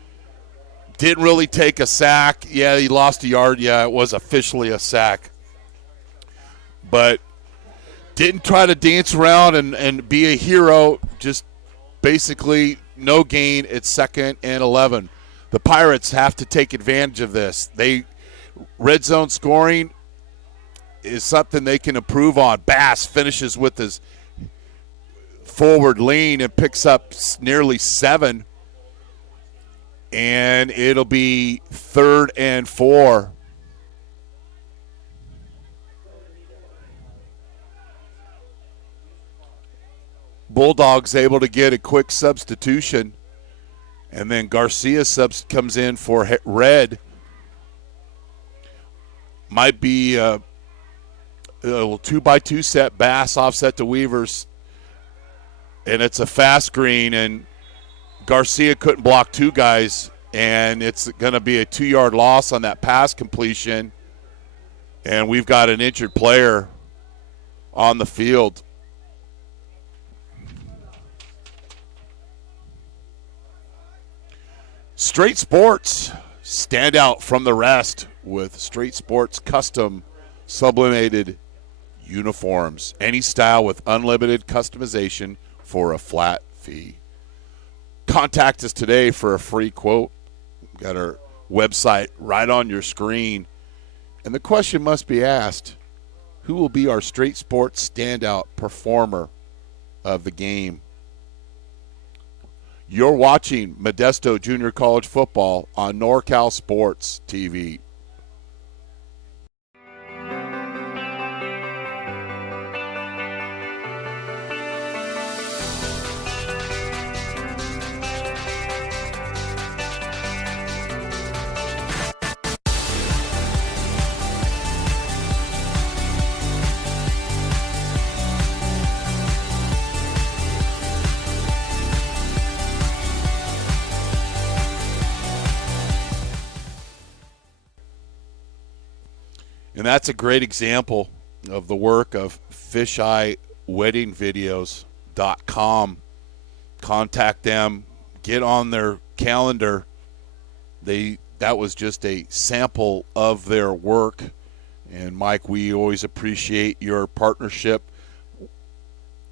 didn't really take a sack. Yeah, he lost a yard. Yeah, it was officially a sack. But didn't try to dance around and be a hero, just basically no gain at 2nd and 11. The Pirates have to take advantage of this. Red zone scoring is something they can improve on. Bass finishes with his forward lean and picks up nearly 7. And it'll be 3rd and 4. Bulldogs able to get a quick substitution. And then Garcia comes in for Red. Might be a little 2x2 set. Bass offset to Weavers. And it's a fast screen, and Garcia couldn't block 2 guys, and it's going to be a 2-yard loss on that pass completion. And we've got an injured player on the field. Straight Sports stand out from the rest with Straight Sports custom sublimated uniforms. Any style with unlimited customization for a flat fee. Contact us today for a free quote. We've got our website right on your screen. And the question must be asked, who will be our Straight Sports standout performer of the game? You're watching Modesto Junior College football on NorCal Sports TV. And that's a great example of the work of fisheyeweddingvideos.com. Contact them, get on their calendar. That was just a sample of their work. And Mike, we always appreciate your partnership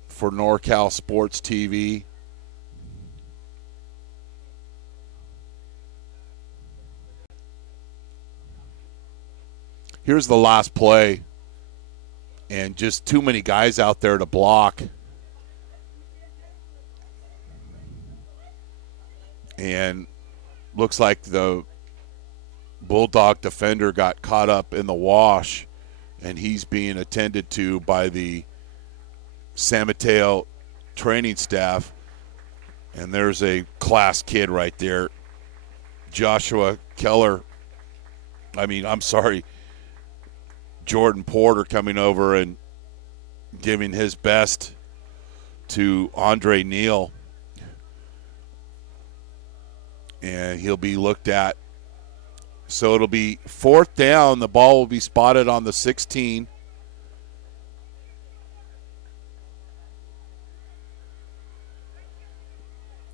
for NorCal Sports TV. Here's the last play, and just too many guys out there to block. And looks like the Bulldog defender got caught up in the wash, and he's being attended to by the San Mateo training staff. And there's a class kid right there, Jordan Porter coming over and giving his best to Andre Neal. And he'll be looked at. So it'll be 4th down. The ball will be spotted on the 16.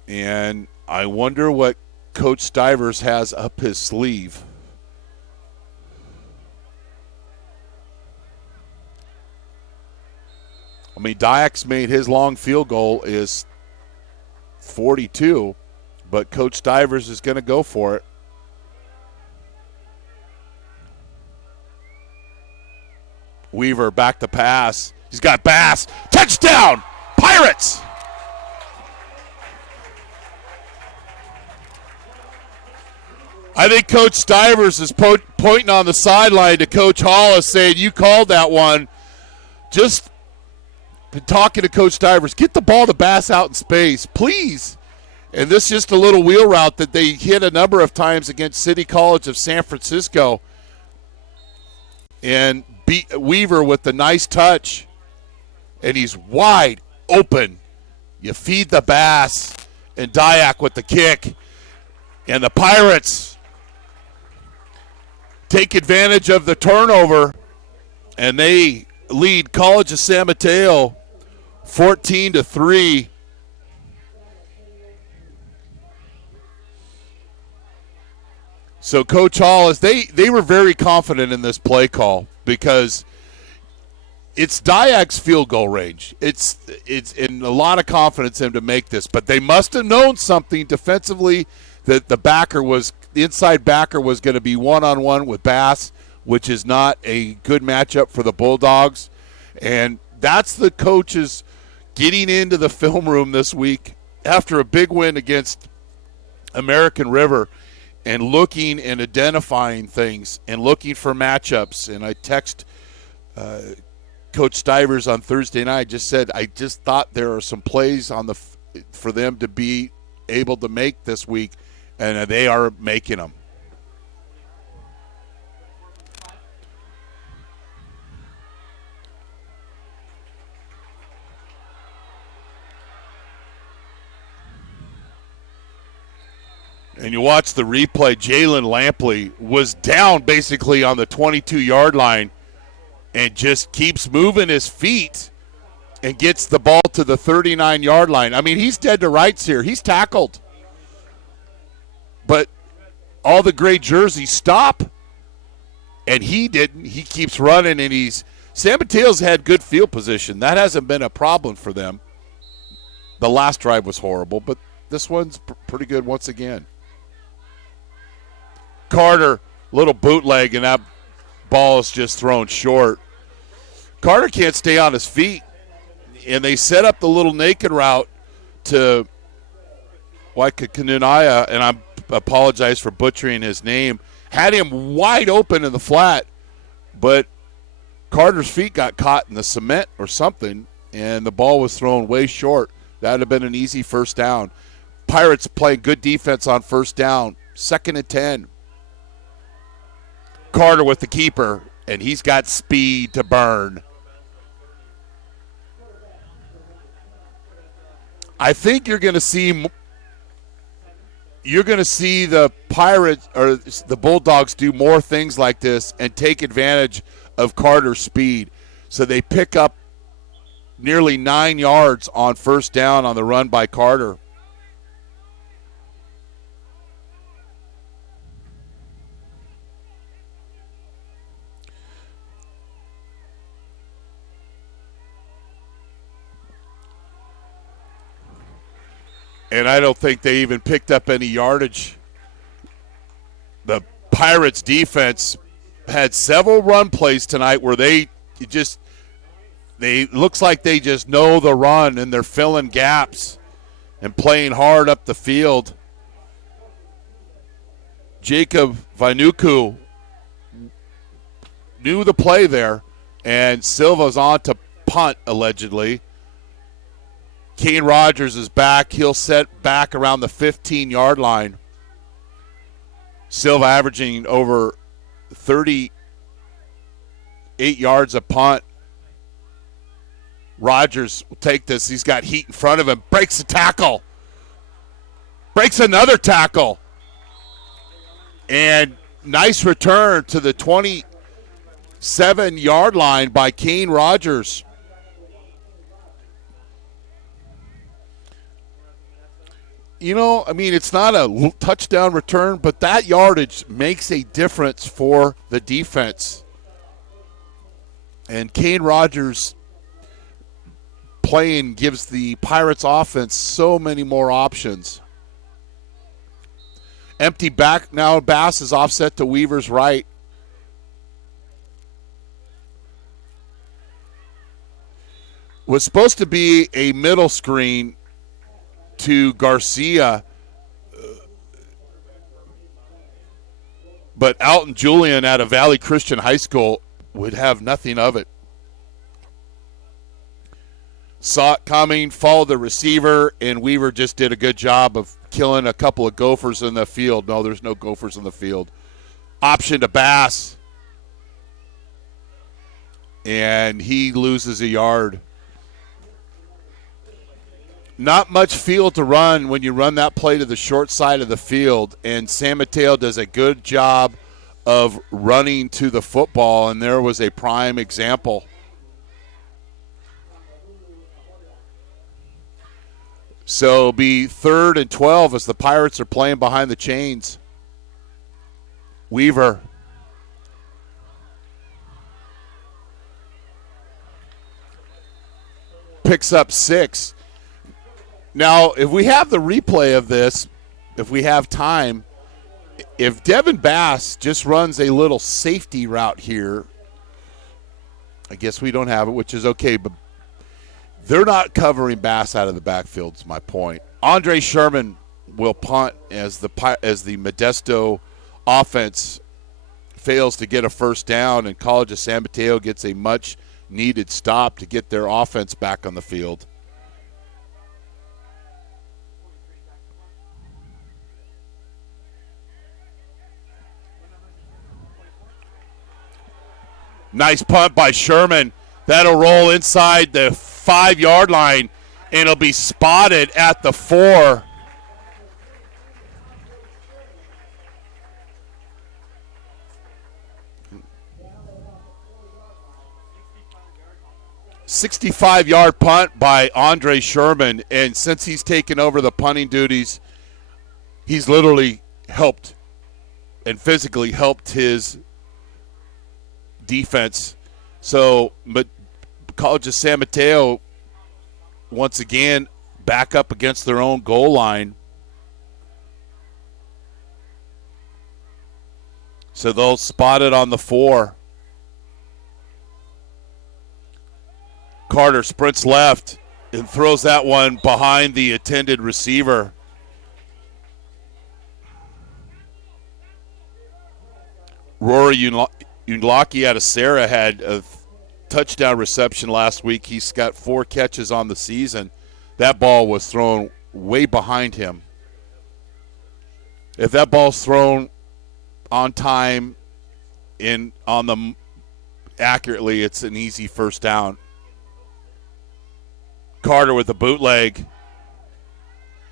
And I wonder what Coach Stivers has up his sleeve. I mean, Diak's made his long field goal is 42, but Coach Stivers is going to go for it. Weaver back to pass. He's got Bass. Touchdown, Pirates! I think Coach Stivers is pointing on the sideline to Coach Hollis saying, you called that one. Just been talking to Coach Stivers, get the ball to Bass out in space, please. And this is just a little wheel route that they hit a number of times against City College of San Francisco. And beat Weaver with the nice touch. And he's wide open. You feed the Bass, and Diak with the kick. And the Pirates take advantage of the turnover, and they lead College of San Mateo 14-3 So Coach Hall they were very confident in this play call because it's Diak's field goal range. It's in a lot of confidence in him to make this, but they must have known something defensively that the inside backer was going to be one-on-one with Bass, which is not a good matchup for the Bulldogs. And that's the coaches getting into the film room this week after a big win against American River and looking and identifying things and looking for matchups. And I text Coach Stivers on Thursday night, just said, I just thought there are some plays for them to be able to make this week, and they are making them. And you watch the replay, Jalen Lampley was down basically on the 22-yard line and just keeps moving his feet and gets the ball to the 39-yard line. I mean, he's dead to rights here. He's tackled. But all the gray jerseys stop, and he didn't. He keeps running, and San Mateo's had good field position. That hasn't been a problem for them. The last drive was horrible, but this one's pretty good once again. Carter, little bootleg, and that ball is just thrown short. Carter can't stay on his feet, and they set up the little naked route to Waikanunaya, and I apologize for butchering his name, had him wide open in the flat, but Carter's feet got caught in the cement or something, and the ball was thrown way short. That would have been an easy first down. Pirates playing good defense on first down, 2nd and 10. Carter with the keeper, and he's got speed to burn. I think you're going to see the Pirates or the Bulldogs do more things like this and take advantage of Carter's speed. So they pick up nearly 9 yards on first down on the run by Carter. And I don't think they even picked up any yardage. The Pirates defense had several run plays tonight where looks like they just know the run and they're filling gaps and playing hard up the field. Jacob Vainuku knew the play there, and Silva's on to punt, allegedly. Kane Rogers is back. He'll set back around the 15-yard line. Silva averaging over 38 yards a punt. Rogers will take this. He's got heat in front of him. Breaks a tackle. Breaks another tackle. And nice return to the 27-yard line by Kane Rogers. It's not a touchdown return, but that yardage makes a difference for the defense. And Kane Rogers playing gives the Pirates offense so many more options. Empty back now. Bass is offset to Weaver's right. Was supposed to be a middle screen to Garcia, but Alton Julian out of Valley Christian High School would have nothing of it. Saw it coming, followed the receiver, and Weaver just did a good job of killing a couple of gophers in the field. No, there's no gophers in the field. Option to Bass, and he loses a yard. Not much field to run when you run that play to the short side of the field, and San Mateo does a good job of running to the football, and there was a prime example. So it'll be 3rd and 12 as the Pirates are playing behind the chains. Weaver. Picks up 6. Now, if we have the replay of this, if we have time, if Devin Bass just runs a little safety route here, I guess we don't have it, which is okay, but they're not covering Bass out of the backfield is my point. Andre Sherman will punt as the Modesto offense fails to get a first down, and College of San Mateo gets a much-needed stop to get their offense back on the field. Nice punt by Sherman. That'll roll inside the 5-yard line, and it'll be spotted at the 4. "65-yard punt by Andre Sherman," and since he's taken over the punting duties, he's literally helped and physically helped his defense. So, but College of San Mateo, once again, back up against their own goal line. So they'll spot it on the 4. Carter sprints left and throws that one behind the intended receiver. Rory Unlaki out of Sarah had a touchdown reception last week. He's got 4 catches on the season. That ball was thrown way behind him. If that ball's thrown on time accurately, it's an easy first down. Carter with the bootleg,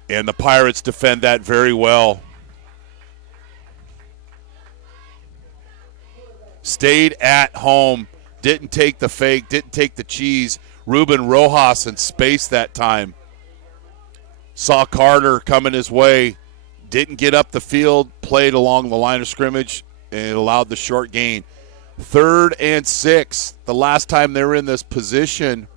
and the Pirates defend that very well. Stayed at home, didn't take the fake, didn't take the cheese. Ruben Rojas in space that time. Saw Carter coming his way, didn't get up the field, played along the line of scrimmage, and it allowed the short gain. 3rd and 6. The last time they were in this position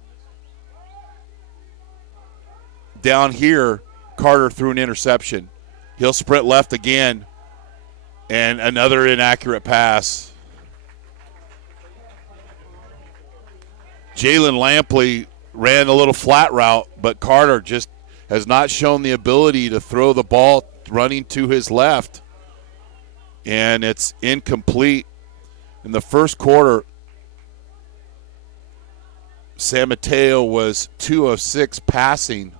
down here, Carter threw an interception. He'll sprint left again, and another inaccurate pass. Jalen Lampley ran a little flat route, but Carter just has not shown the ability to throw the ball running to his left, and it's incomplete. In the first quarter, San Mateo was 2 of 6 passing,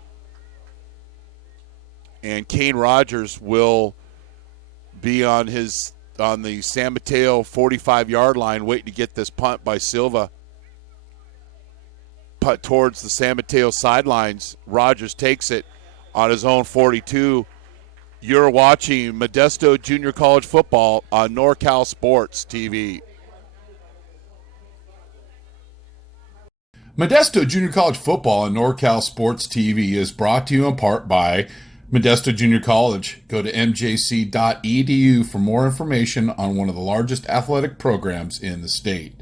and Kane Rogers will be on the San Mateo 45-yard line waiting to get this punt by Silva. Punt towards the San Mateo sidelines. Rogers takes it on his own 42. You're watching Modesto Junior College football on NorCal Sports TV. Modesto Junior College football on NorCal Sports TV is brought to you in part by Modesto Junior College. Go to mjc.edu for more information on one of the largest athletic programs in the state.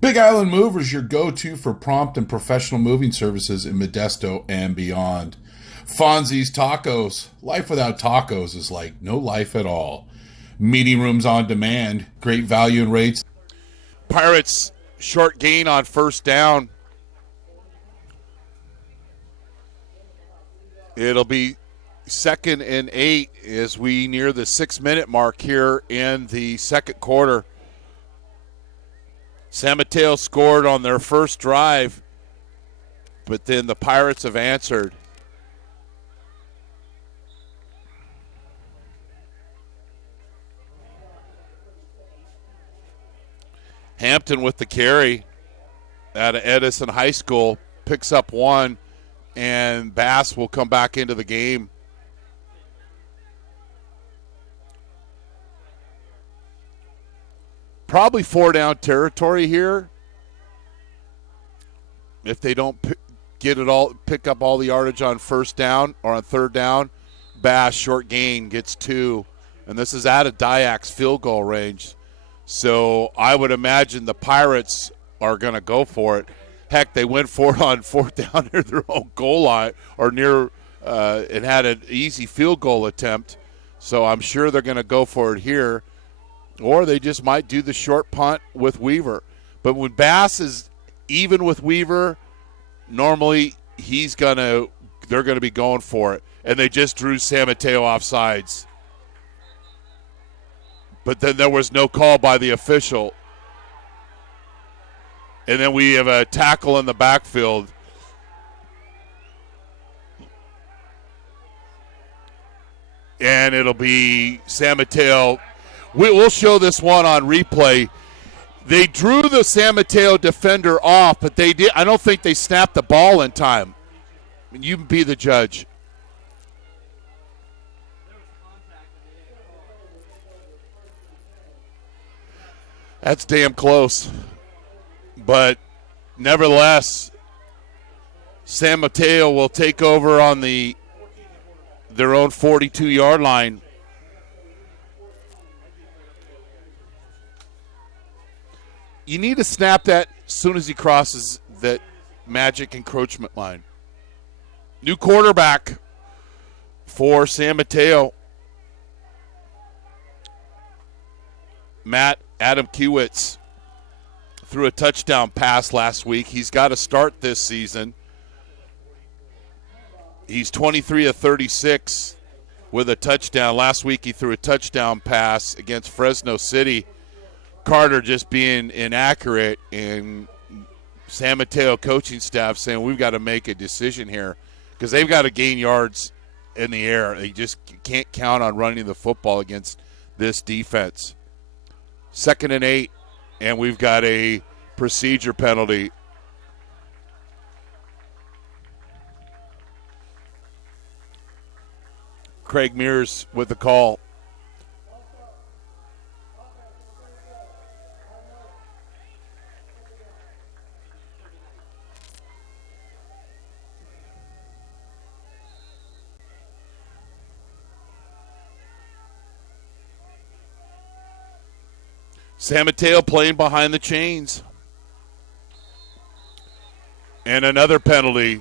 Big Island Movers, your go-to for prompt and professional moving services in Modesto and beyond. Fonzie's Tacos. Life without tacos is like no life at all. Meeting rooms on demand. Great value and rates. Pirates short gain on first down. It'll be 2nd and 8 as we near the 6-minute mark here in the second quarter. San Mateo scored on their first drive, but then the Pirates have answered. Hampton with the carry out of Edison High School, picks up 1, and Bass will come back into the game. Probably 4-down territory here. If they don't pick up all the yardage on first down or on third down, Bass short gain gets 2, and this is out of Diak's field goal range. So I would imagine the Pirates are going to go for it. Heck, they went for it on fourth down near their own goal line or near and had an easy field goal attempt. So I'm sure they're going to go for it here. Or they just might do the short punt with Weaver. But when Bass is even with Weaver, normally they're going to be going for it. And they just drew San Mateo offsides. But then there was no call by the official. And then we have a tackle in the backfield. And it'll be San Mateo. We'll show this one on replay. They drew the San Mateo defender off, but I don't think they snapped the ball in time. I mean, you can be the judge. That's damn close. But nevertheless, San Mateo will take over on their own 42-yard line. You need to snap that as soon as he crosses that magic encroachment line. New quarterback for San Mateo. Adam Kiewitz threw a touchdown pass last week. He's got to start this season. He's 23 of 36 with a touchdown. Last week he threw a touchdown pass against Fresno City. Carter just being inaccurate, and San Mateo coaching staff saying we've got to make a decision here because they've got to gain yards in the air. They just can't count on running the football against this defense. 2nd and 8, and we've got a procedure penalty. Craig Mears with the call. San Mateo playing behind the chains. And another penalty.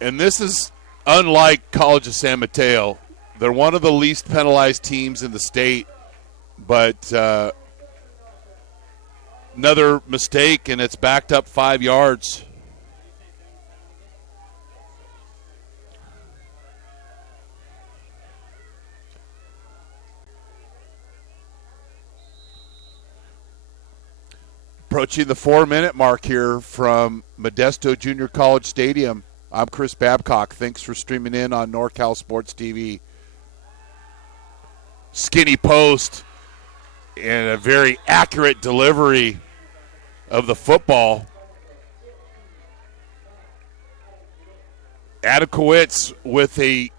And this is unlike College of San Mateo. They're one of the least penalized teams in the state. But another mistake, and it's backed up 5 yards. Approaching the 4-minute mark here from Modesto Junior College Stadium. I'm Chris Babcock. Thanks for streaming in on NorCal Sports TV. Skinny post and a very accurate delivery of the football. Adekowitz with a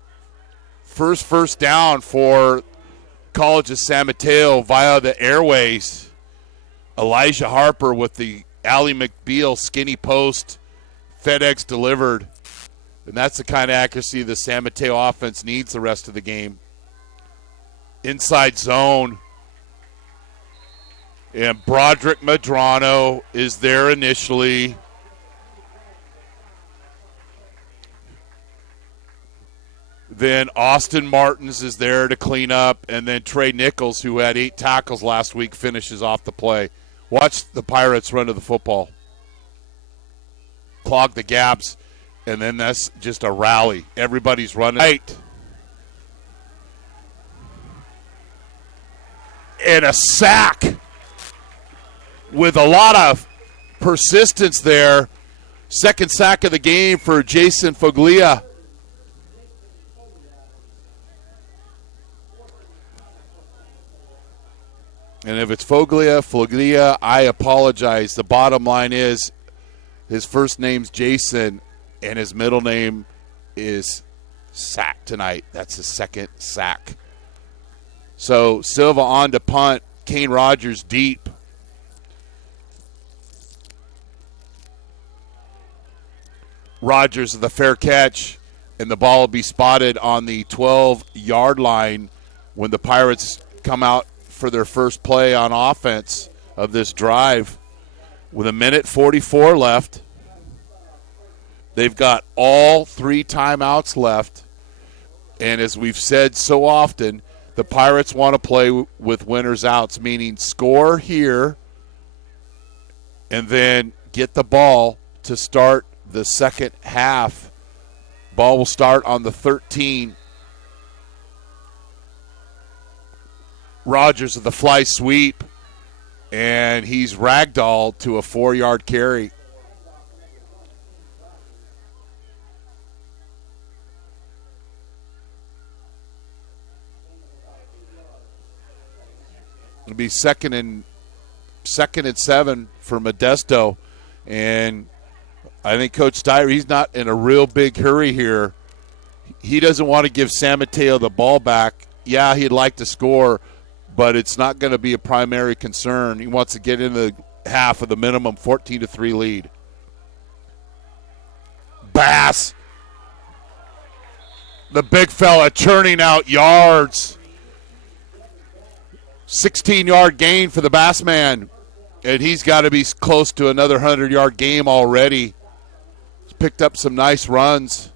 first down for College of San Mateo via the airways. Elijah Harper with the Allie McBeal skinny post, FedEx delivered. And that's the kind of accuracy the San Mateo offense needs the rest of the game. Inside zone. And Broderick Medrano is there initially. Then Austin Martins is there to clean up. And then Trey Nichols, who had 8 tackles last week, finishes off the play. Watch the Pirates run to the football. Clog the gaps. And then that's just a rally. Everybody's running. Right. And a sack with a lot of persistence there. Second sack of the game for Jason Foglia. And if it's Foglia, I apologize. The bottom line is his first name's Jason and his middle name is Sack tonight. That's his second sack. So Silva on to punt. Kane Rogers deep. Rogers with the fair catch, and the ball will be spotted on the 12-yard line when the Pirates come out for their first play on offense of this drive with 1:44 left. They've got all 3 timeouts left. And as we've said so often, the Pirates want to play with winners outs, meaning score here and then get the ball to start the second half. Ball will start on the 13. Rogers with the fly sweep, and he's ragdolled to a 4-yard carry. It'll be second and 7 for Modesto, and I think Coach Steyer, he's not in a real big hurry here. He doesn't want to give San Mateo the ball back. Yeah, he'd like to score, but it's not going to be a primary concern. He wants to get into the half of the minimum 14-3 lead. Bass, the big fella, churning out yards. 16-yard gain for the Bass man, and he's got to be close to another 100-yard game already. He's picked up some nice runs.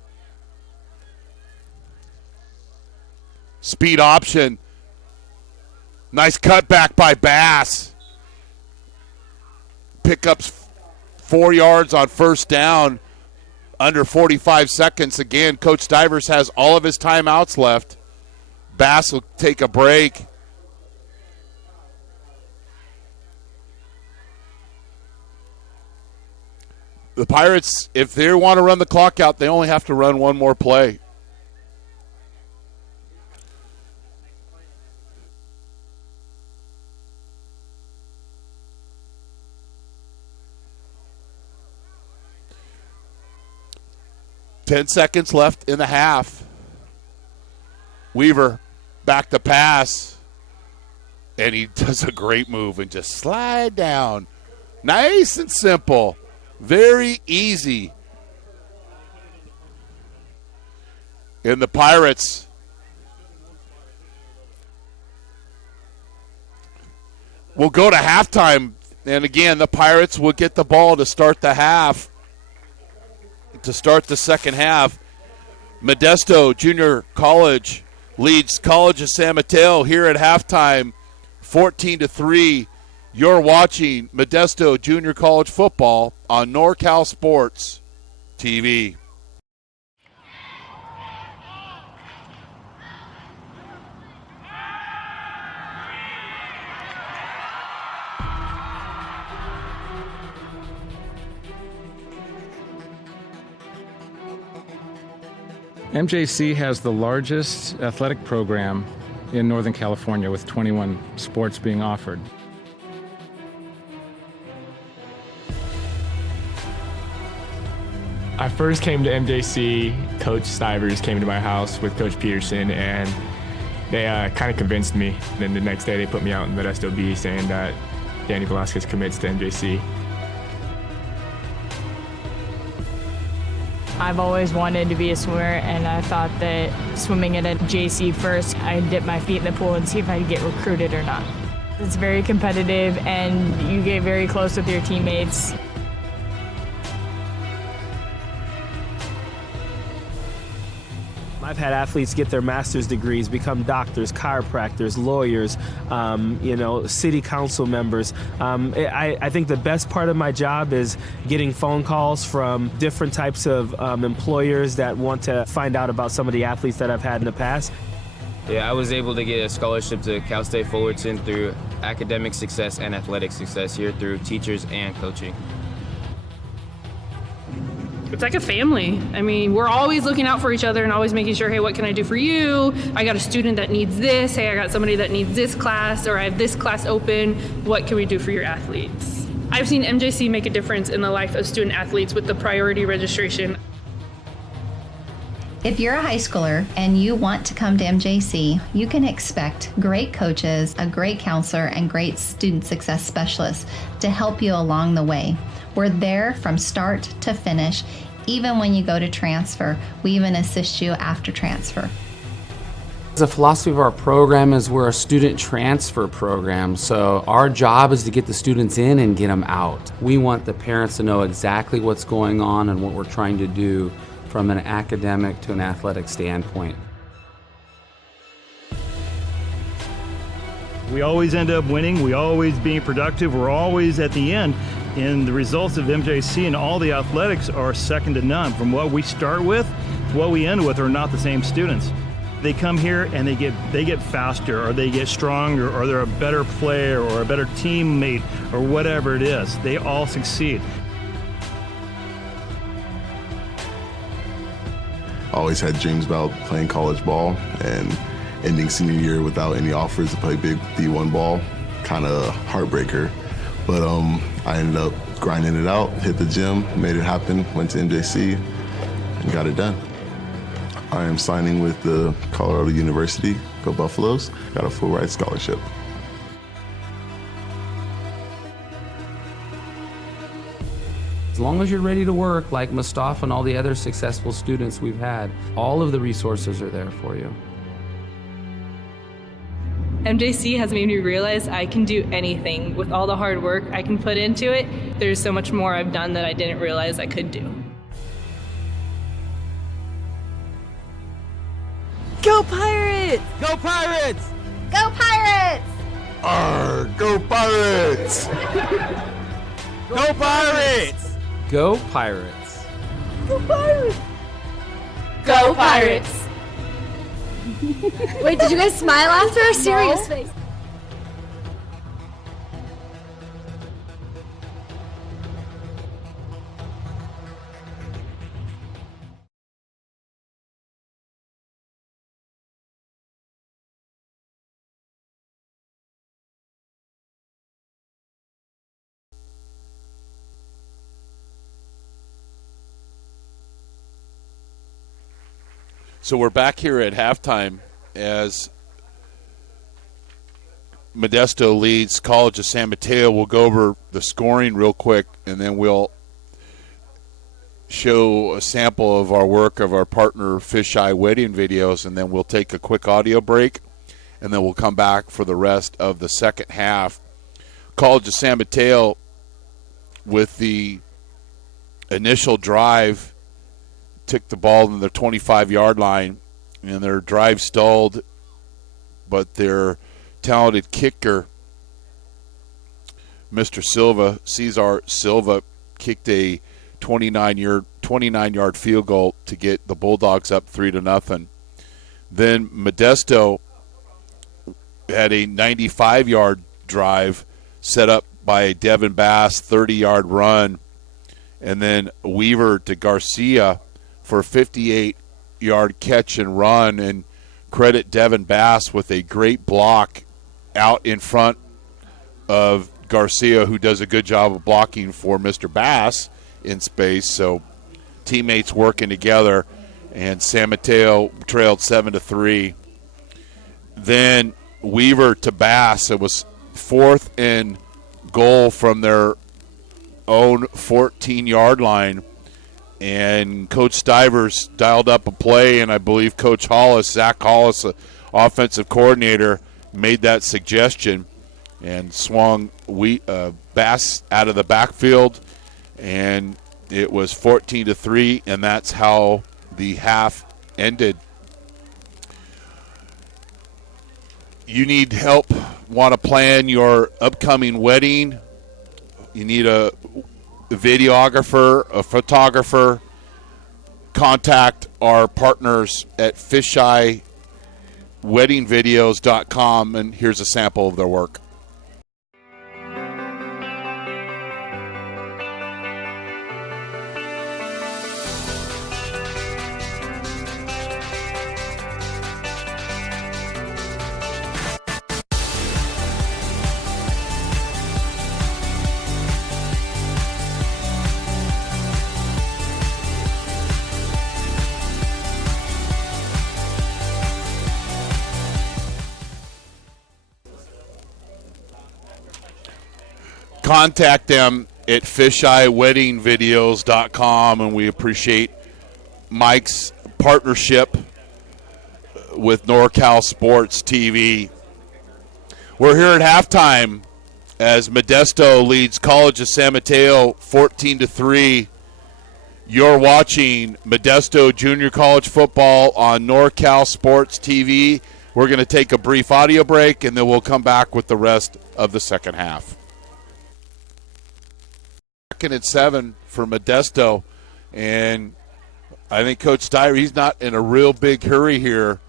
Speed option. Nice cutback by Bass. Pickups 4 yards on first down, under 45 seconds. Again, Coach Stivers has all of his timeouts left. Bass will take a break. The Pirates, if they want to run the clock out, they only have to run one more play. Ten seconds left in the half. Weaver back to pass, and he does a great move and just slide down. Nice and simple. Very easy. And the Pirates will go to halftime. And again, the Pirates will get the ball to start the half, to start the second half. Modesto Junior College leads College of San Mateo here at halftime, 14-3. You're watching Modesto Junior College football on NorCal Sports TV. MJC has the largest athletic program in Northern California, with 21 sports being offered. I first came to MJC, Coach Stivers came to my house with Coach Peterson, and they kind of convinced me. Then the next day they put me out in Modesto B saying that Danny Velasquez commits to MJC. I've always wanted to be a swimmer, and I thought that swimming at a JC first, I'd dip my feet in the pool and see if I'd get recruited or not. It's very competitive, and you get very close with your teammates. I've had athletes get their master's degrees, become doctors, chiropractors, lawyers, city council members. I think the best part of my job is getting phone calls from different types of employers that want to find out about some of the athletes that I've had in the past. Yeah, I was able to get a scholarship to Cal State Fullerton through academic success and athletic success here through teachers and coaching. It's like a family. I mean, we're always looking out for each other and always making sure, hey, what can I do for you? I got a student that needs this. Hey, I got somebody that needs this class, or I have this class open. What can we do for your athletes? I've seen MJC make a difference in the life of student athletes with the priority registration. If you're a high schooler and you want to come to MJC, you can expect great coaches, a great counselor, and great student success specialists to help you along the way. We're there from start to finish. Even when you go to transfer, we even assist you after transfer. The philosophy of our program is we're a student transfer program, so our job is to get the students in and get them out. We want the parents to know exactly what's going on and what we're trying to do from an academic to an athletic standpoint. We always end up winning, we always being productive, we're always at the end, and the results of MJC and all the athletics are second to none. From what we start with to what we end with are not the same students. They come here and they get faster, or they get stronger, or they're a better player or a better teammate or whatever it is. They all succeed. I always had dreams about playing college ball, and ending senior year without any offers to play big D1 ball, kind of heartbreaker. But I ended up grinding it out, hit the gym, made it happen, went to MJC, and got it done. I am signing with the Colorado University, go Buffaloes, got a full ride scholarship. As long as you're ready to work, like Mustafa and all the other successful students we've had, all of the resources are there for you. MJC has made me realize I can do anything. With all the hard work I can put into it, there's so much more I've done that I didn't realize I could do. Go Pirates! Go Pirates! Go Pirates! Arr, go Pirates! Go Pirates! Go Pirates! Go Pirates! Go Pirates! Wait, did you guys smile after a serious face? So we're back here at halftime as Modesto leads College of San Mateo. We'll go over the scoring real quick, and then we'll show a sample of our work of our partner Fisheye Wedding videos, and then we'll take a quick audio break, and then we'll come back for the rest of the second half. College of San Mateo, with the initial drive, took the ball in the 25-yard line, and their drive stalled, but their talented kicker, Mr. Silva, Cesar Silva, kicked a 29-yard field goal to get the Bulldogs up 3-0. Then Modesto had a 95-yard drive set up by a Devin Bass 30-yard run, and then Weaver to Garcia for a 58-yard catch and run, and credit Devin Bass with a great block out in front of Garcia, who does a good job of blocking for Mr. Bass in space. So teammates working together, and San Mateo trailed 7-3. Then Weaver to Bass. It was 4th and goal from their own 14-yard line, and Coach Stivers dialed up a play, and I believe Coach Hollis, Zach Hollis, offensive coordinator, made that suggestion and swung Bass out of the backfield, and it was 14-3, and that's how the half ended. You need help, want to plan your upcoming wedding, you need a videographer, a photographer, contact our partners at fisheyeweddingvideos.com, and here's a sample of their work. Contact them at fisheyeweddingvideos.com, and we appreciate Mike's partnership with NorCal Sports TV. We're here at halftime as Modesto leads College of San Mateo 14-3. You're watching Modesto Junior College football on NorCal Sports TV. We're going to take a brief audio break, and then we'll come back with the rest of the second half. 2nd and 7 for Modesto, and I think Coach Steyer, he's not in a real big hurry here.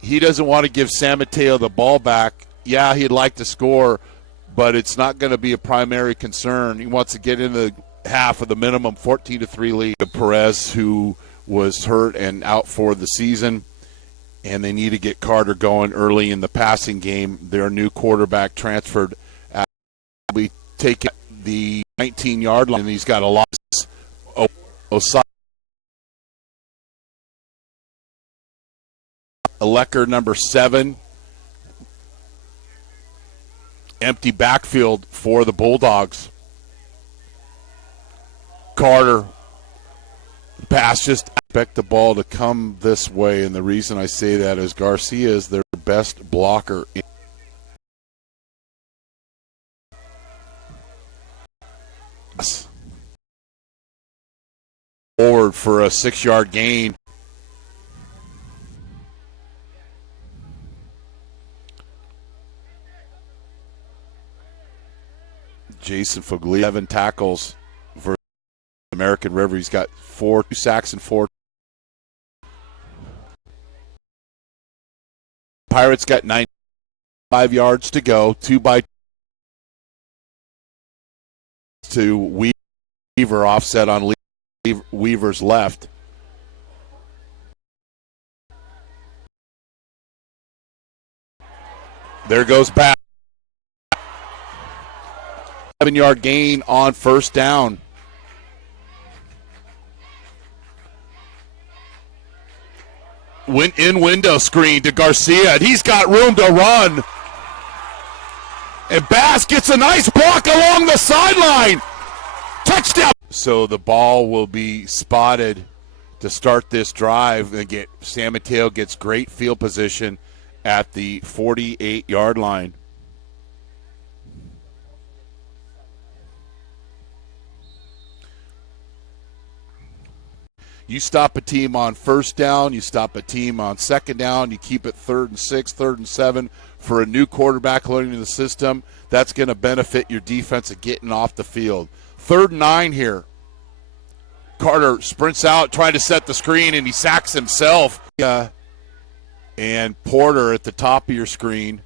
He doesn't want to give San Mateo the ball back. Yeah, he'd like to score, but it's not going to be a primary concern. He wants to get into the half of the minimum 14-3 lead. Perez, who was hurt and out for the season, and they need to get Carter going early in the passing game. Their new quarterback transferred. We take the 19-yard line, and he's got a lot of Lecker, number 7. Empty backfield for the Bulldogs. Carter pass, just expect the ball to come this way, and the reason I say that is Garcia is their best blocker. Forward for a 6-yard gain. Jason Foglia, 7 tackles for American River. He's got 4 sacks and 4. Pirates got 95 yards to go. 2 by to Weaver, offset on Weaver's left. There goes back. 7-yard gain on first down. Went in window screen to Garcia, and he's got room to run. And Bass gets a nice block along the sideline. Touchdown. So the ball will be spotted to start this drive. And San Mateo gets great field position at the 48-yard line. You stop a team on first down, you stop a team on second down, you keep it 3rd and 6, 3rd and 7 for a new quarterback learning the system. That's going to benefit your defense of getting off the field. 3rd and 9 here. Carter sprints out, trying to set the screen, and he sacks himself. And Porter at the top of your screen.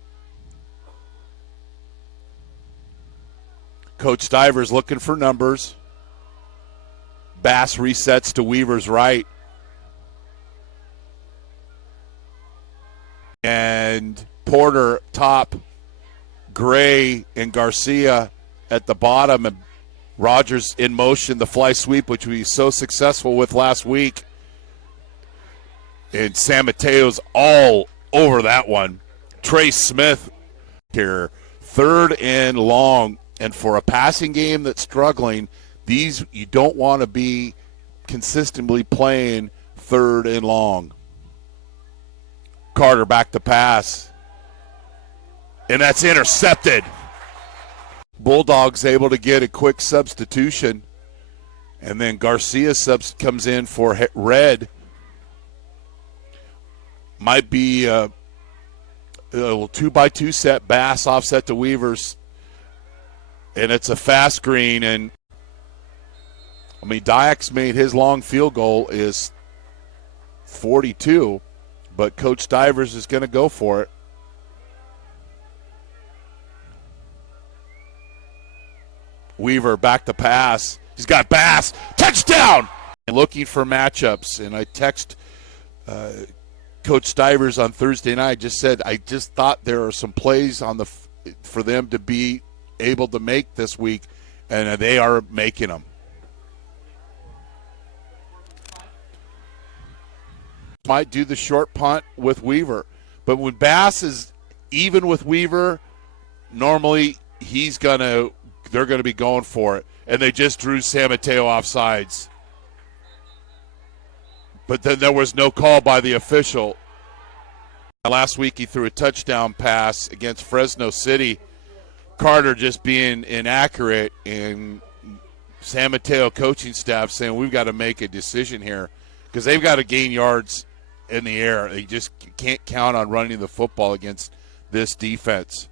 Coach Stivers looking for numbers. Bass resets to Weaver's right. And Porter top, Gray and Garcia at the bottom, and Rogers in motion, the fly sweep, which we were so successful with last week. And San Mateo's all over that one. Trey Smith here, 3rd and long. And for a passing game that's struggling, these, you don't want to be consistently playing 3rd and long. Carter back to pass. And that's intercepted. Bulldogs able to get a quick substitution. And then Garcia comes in for Red. Might be a little 2-by-2 set. Bass offset to Weavers. And it's a fast green, and I mean, Dyack's made his long field goal is 42, but Coach Stivers is going to go for it. Weaver back to pass. He's got Bass. Touchdown! And looking for matchups, and I text Coach Stivers on Thursday night. Just said I just thought there are some plays on for them to be able to make this week, and they are making them. Might do the short punt with Weaver, but when Bass is even with Weaver, normally they're gonna be going for it, and they just drew San Mateo offsides. But then there was no call by the official. Last week he threw a touchdown pass against Fresno City. Carter just being inaccurate, and San Mateo coaching staff saying we've got to make a decision here because they've got to gain yards in the air. They just can't count on running the football against this defense.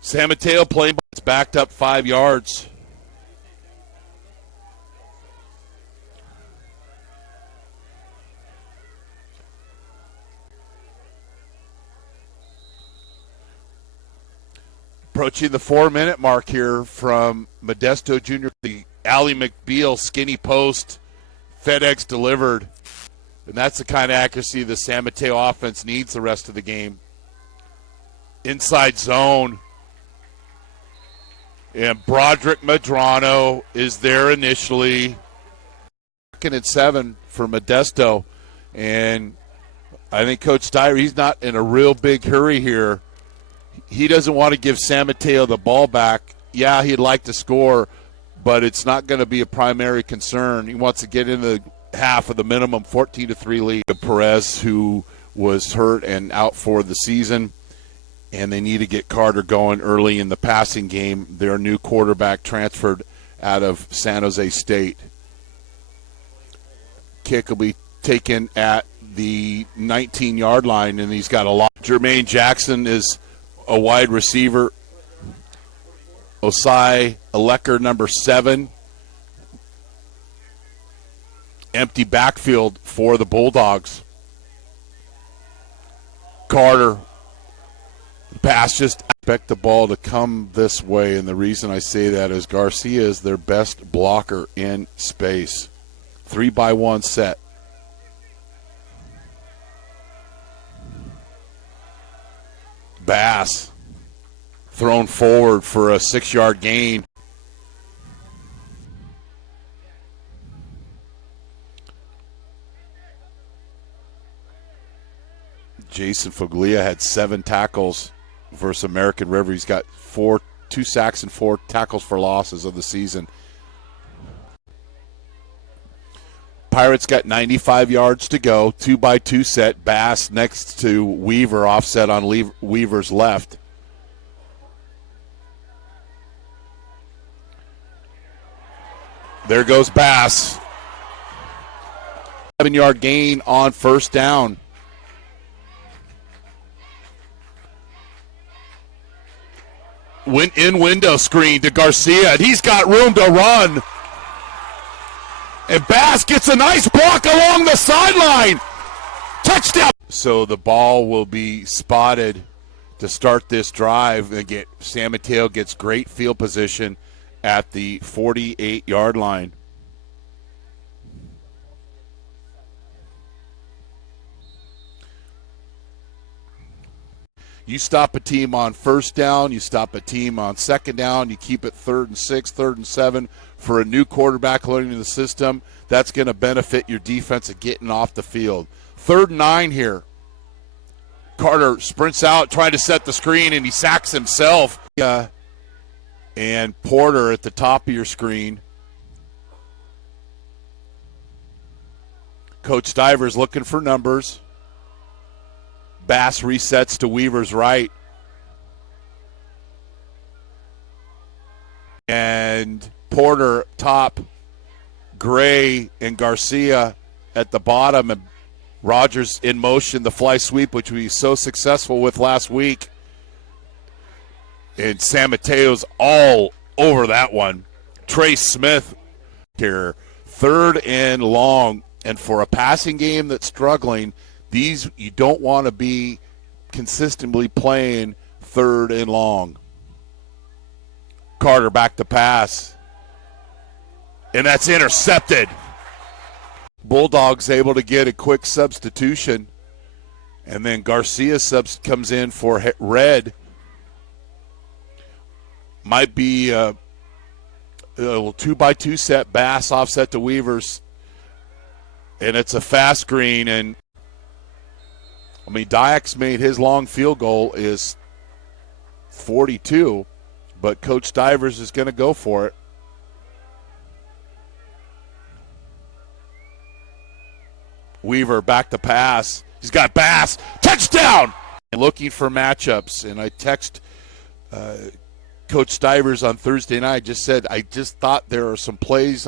San Mateo playing, it's backed up 5 yards. Approaching the 4-minute mark here from Modesto Jr. The Allie McBeal skinny post, FedEx delivered. And that's the kind of accuracy the San Mateo offense needs the rest of the game. Inside zone. And Broderick Medrano is there initially. 2nd and 7 for Modesto. And I think Coach Stiver, he's not in a real big hurry here. He doesn't want to give San Mateo the ball back. Yeah, he'd like to score, but it's not going to be a primary concern. He wants to get into half of the minimum 14-3 lead. Perez, who was hurt and out for the season, and they need to get Carter going early in the passing game. Their new quarterback transferred out of San Jose State. Kick will be taken at the 19-yard line, and he's got a lot. Jermaine Jackson is a wide receiver. Osai Alecker, number 7. Empty backfield for the Bulldogs. Carter. Pass, just expect the ball to come this way, and the reason I say that is Garcia is their best blocker in space. 3-by-1 set. Bass thrown forward for a 6-yard gain. Jason Foglia had 7 tackles versus American River. He's got 2 sacks and 4 tackles for losses of the season. Pirates got 95 yards to go, 2-by-2 set. Bass next to Weaver, offset on Weaver's left. There goes Bass. 7-yard gain on first down. In window screen to Garcia, and he's got room to run. And Bass gets a nice block along the sideline. Touchdown. So the ball will be spotted to start this drive. Again, San Mateo gets great field position at the 48-yard line. You stop a team on first down, you stop a team on second down, you keep it 3rd and 6, 3rd and 7 for a new quarterback learning the system. That's going to benefit your defense of getting off the field. 3rd and 9 here. Carter sprints out trying to set the screen, and he sacks himself. And Porter at the top of your screen. Coach Stiver's looking for numbers. Bass resets to Weaver's right. And Porter top, Gray and Garcia at the bottom, and Rogers in motion, the fly sweep, which we were so successful with last week. And San Mateo's all over that one. Trace Smith here, 3rd and long. And for a passing game that's struggling, these you don't want to be consistently playing 3rd and long. Carter back to pass. And that's intercepted. Bulldogs able to get a quick substitution. And then Garcia comes in for Red. Might be a little 2-by-2 set. Bass offset to Weavers. And it's a fast screen, and I mean, Diak's made his long field goal is 42, but Coach Stivers is going to go for it. Weaver back to pass. He's got Bass. Touchdown! And looking for matchups. And I text Coach Stivers on Thursday night. Just said, I just thought there are some plays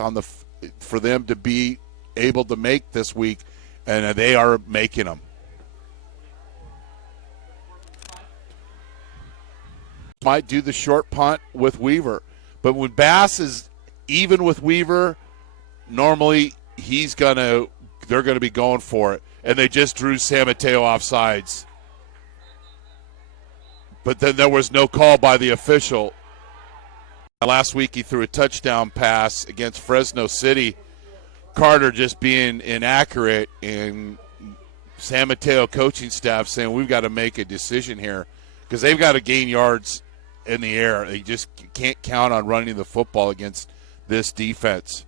for them to be able to make this week, and they are making them. Might do the short punt with Weaver. But when Bass is even with Weaver, normally they're going to be going for it. And they just drew San Mateo offsides. But then there was no call by the official. Last week he threw a touchdown pass against Fresno City. Carter just being inaccurate, and San Mateo coaching staff saying we've got to make a decision here because they've got to gain yards in the air. They just can't count on running the football against this defense.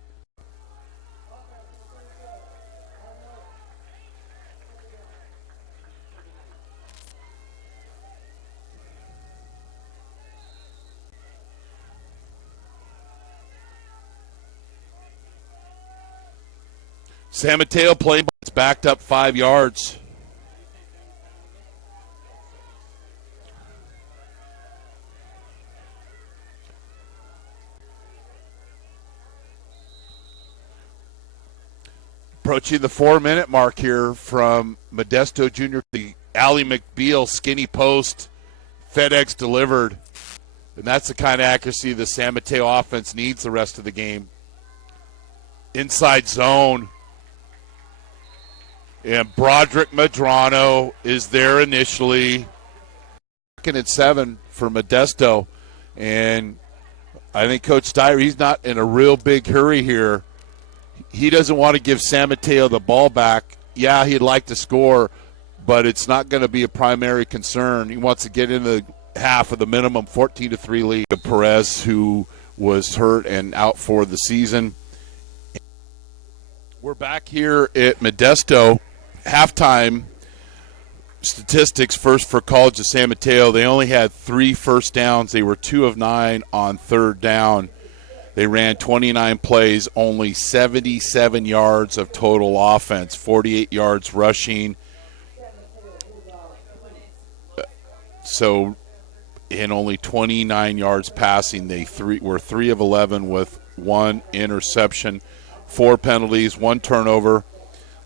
San Mateo playing, it's backed up 5 yards. Approaching the 4-minute mark here from Modesto Jr. The Allie McBeal skinny post, FedEx delivered. And that's the kind of accuracy the San Mateo offense needs the rest of the game. Inside zone. And Broderick Medrano is there initially. 2nd and 7 for Modesto. And I think Coach Steyer, he's not in a real big hurry here. He doesn't want to give San Mateo the ball back. Yeah, he'd like to score, but it's not going to be a primary concern. He wants to get into half of the minimum 14-3 lead. Perez, who was hurt and out for the season. We're back here at Modesto. Halftime statistics first for College of San Mateo. They only had 3 first downs. They were 2 of 9 on 3rd down. They ran 29 plays, only 77 yards of total offense, 48 yards rushing. So, and only 29 yards passing. They were 3 of 11 with 1 interception, 4 penalties, 1 turnover.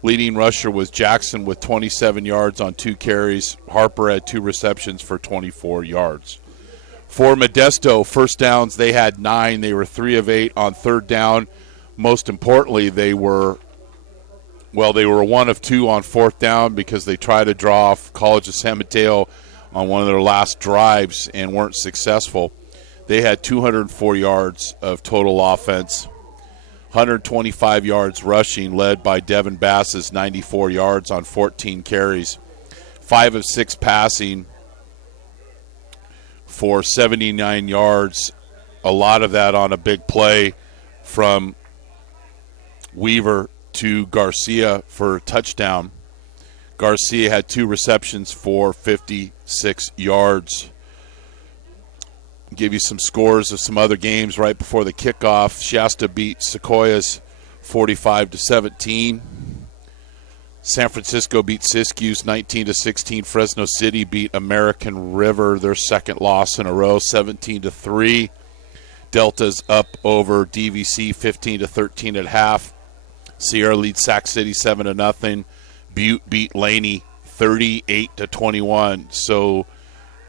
Leading rusher was Jackson with 27 yards on 2 carries. Harper had 2 receptions for 24 yards. For Modesto, first downs, they had 9. They were 3 of 8 on 3rd down. Most importantly, they were 1 of 2 on 4th down because they tried to draw off College of San Mateo on one of their last drives and weren't successful. They had 204 yards of total offense. 125 yards rushing, led by Devin Bass's 94 yards on 14 carries. 5 of 6 passing for 79 yards. A lot of that on a big play from Weaver to Garcia for a touchdown. Garcia had 2 receptions for 56 yards. Give you some scores of some other games right before the kickoff. Shasta beat Sequoias 45-17. San Francisco beat Siskiyous 19-16. Fresno City beat American River, their 2nd loss in a row, 17-3. Delta's up over DVC 15-13 at half. Sierra leads Sac City 7-0. Butte beat Laney 38-21. So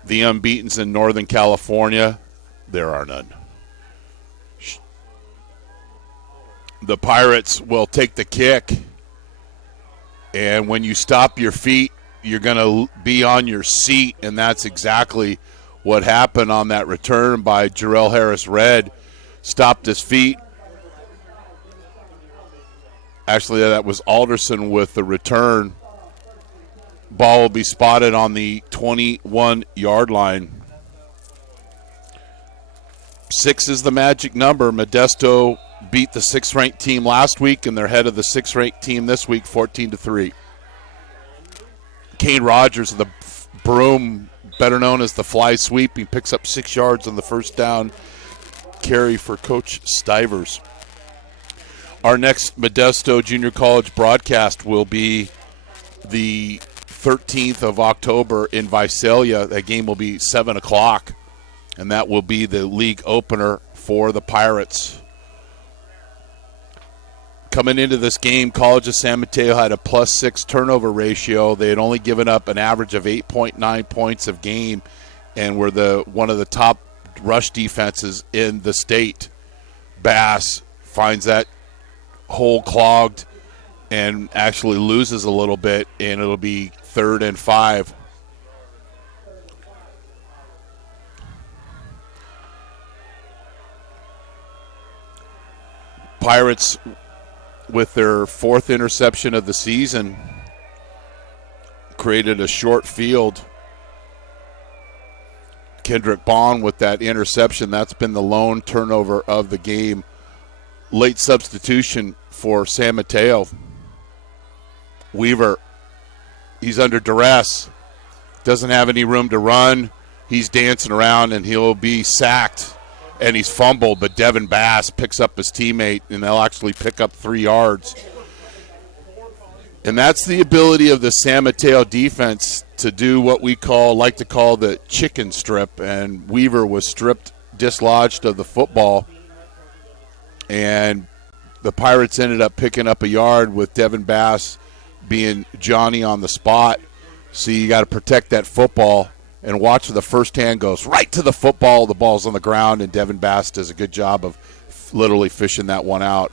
the unbeatens in Northern California, there are none. The Pirates will take the kick, and when you stop your feet, you're going to be on your seat, and that's exactly what happened on that return by Jarrell Harris-Red. Stopped his feet. Actually, that was Alderson with the return. Ball will be spotted on the 21-yard line. 6 is the magic number. Modesto beat the 6th-ranked team last week, and they're ahead of the 6th-ranked team this week, 14-3. Kane Rogers, the broom, better known as the fly sweep. He picks up 6 yards on the first down carry for Coach Stivers. Our next Modesto Junior College broadcast will be the 13th of October in Visalia. That game will be 7 o'clock, and that will be the league opener for the Pirates. Coming into this game, College of San Mateo had a +6 turnover ratio. They had only given up an average of 8.9 points a game and were one of the top rush defenses in the state. Bass finds that hole clogged and actually loses a little bit, and it'll be 3rd and 5. Pirates, with their 4th interception of the season, created a short field. Kendrick Bond with that interception. That's been the lone turnover of the game. Late substitution for San Mateo. Weaver, he's under duress. Doesn't have any room to run. He's dancing around, and he'll be sacked. And he's fumbled, but Devin Bass picks up his teammate, and they'll actually pick up 3 yards. And that's the ability of the San Mateo defense to do what we like to call the chicken strip. And Weaver was dislodged of the football. And the Pirates ended up picking up a yard with Devin Bass being Johnny on the spot. So you got to protect that football and watch the first hand goes right to the football. The ball's on the ground, and Devin Bass does a good job of literally fishing that one out.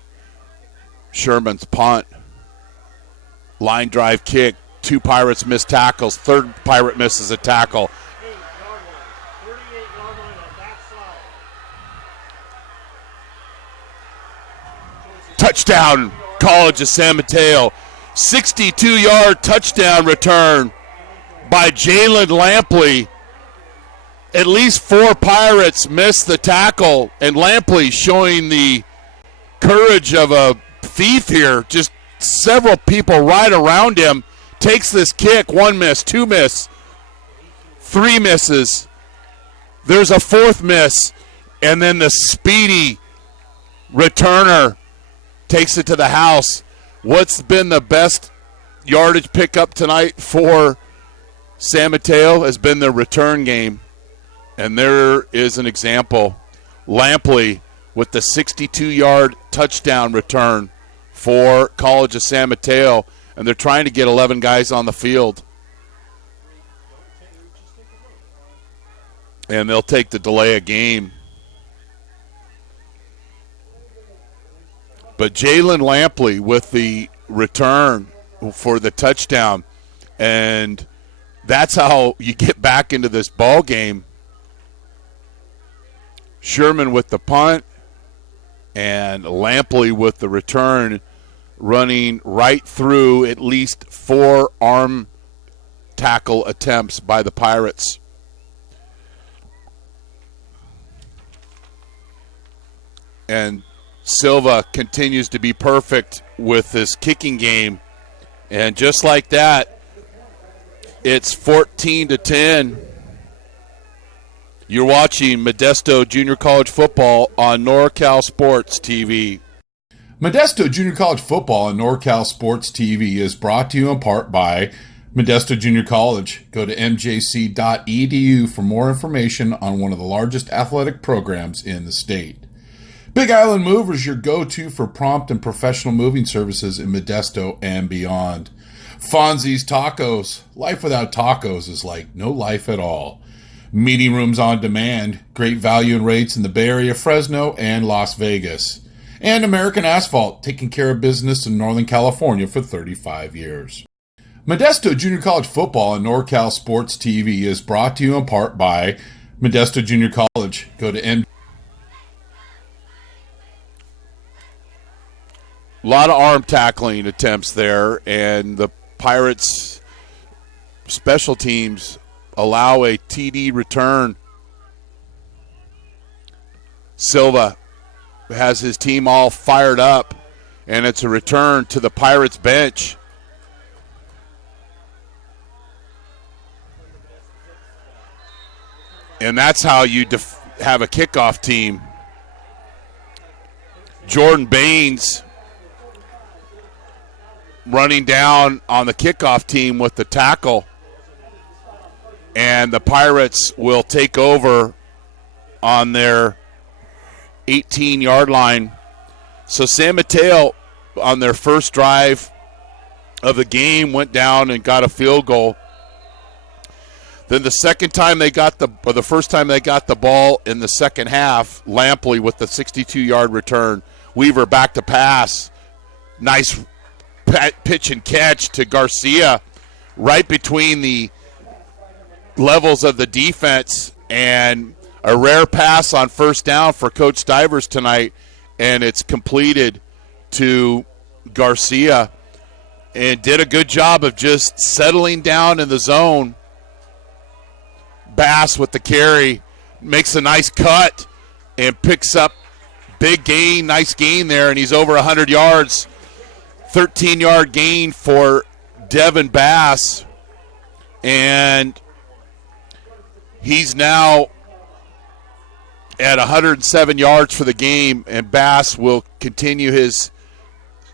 Sherman's punt. Line drive kick. 2 Pirates miss tackles. 3rd Pirate misses a tackle. Touchdown, College of San Mateo. 62-yard touchdown return by Jalen Lampley. At least 4 Pirates missed the tackle, and Lampley showing the courage of a thief here. Just several people right around him. Takes this kick. 1 miss, 2 miss, 3 misses. There's a 4th miss, and then the speedy returner takes it to the house. What's been the best yardage pickup tonight for San Mateo has been their return game. And there is an example. Lampley with the 62-yard touchdown return for College of San Mateo. And they're trying to get 11 guys on the field. And they'll take the delay of game. But Jalen Lampley with the return for the touchdown. And that's how you get back into this ball game. Sherman with the punt and Lampley with the return, running right through at least 4 arm tackle attempts by the Pirates. And Silva continues to be perfect with his kicking game. And just like that, it's 14-10. You're watching Modesto Junior College Football on NorCal Sports TV. Modesto Junior College Football on NorCal Sports TV is brought to you in part by Modesto Junior College. Go to mjc.edu for more information on one of the largest athletic programs in the state. Big Island Movers, your go-to for prompt and professional moving services in Modesto and beyond. Fonzie's Tacos. Life without tacos is like no life at all. Meeting rooms on demand. Great value and rates in the Bay Area, Fresno, and Las Vegas. And American Asphalt, taking care of business in Northern California for 35 years. Modesto Junior College Football on NorCal Sports TV is brought to you in part by Modesto Junior College. Go to A lot of arm tackling attempts there, and the Pirates special teams allow a TD return. Silva has his team all fired up, and it's a return to the Pirates bench. And that's how you have a kickoff team. Jordan Baines running down on the kickoff team with the tackle. And the Pirates will take over on their 18-yard line. So San Mateo, on their first drive of the game, went down and got a field goal. Then the first time they got the ball in the second half, Lampley with the 62-yard return. Weaver back to pass. Nice pitch and catch to Garcia right between the levels of the defense, and a rare pass on first down for Coach Stivers tonight, and it's completed to Garcia, and did a good job of just settling down in the zone. Bass with the carry, makes a nice cut and picks up big gain, nice gain there, and he's over 100 yards. 13-yard gain for Devin Bass, and he's now at 107 yards for the game, and Bass will continue his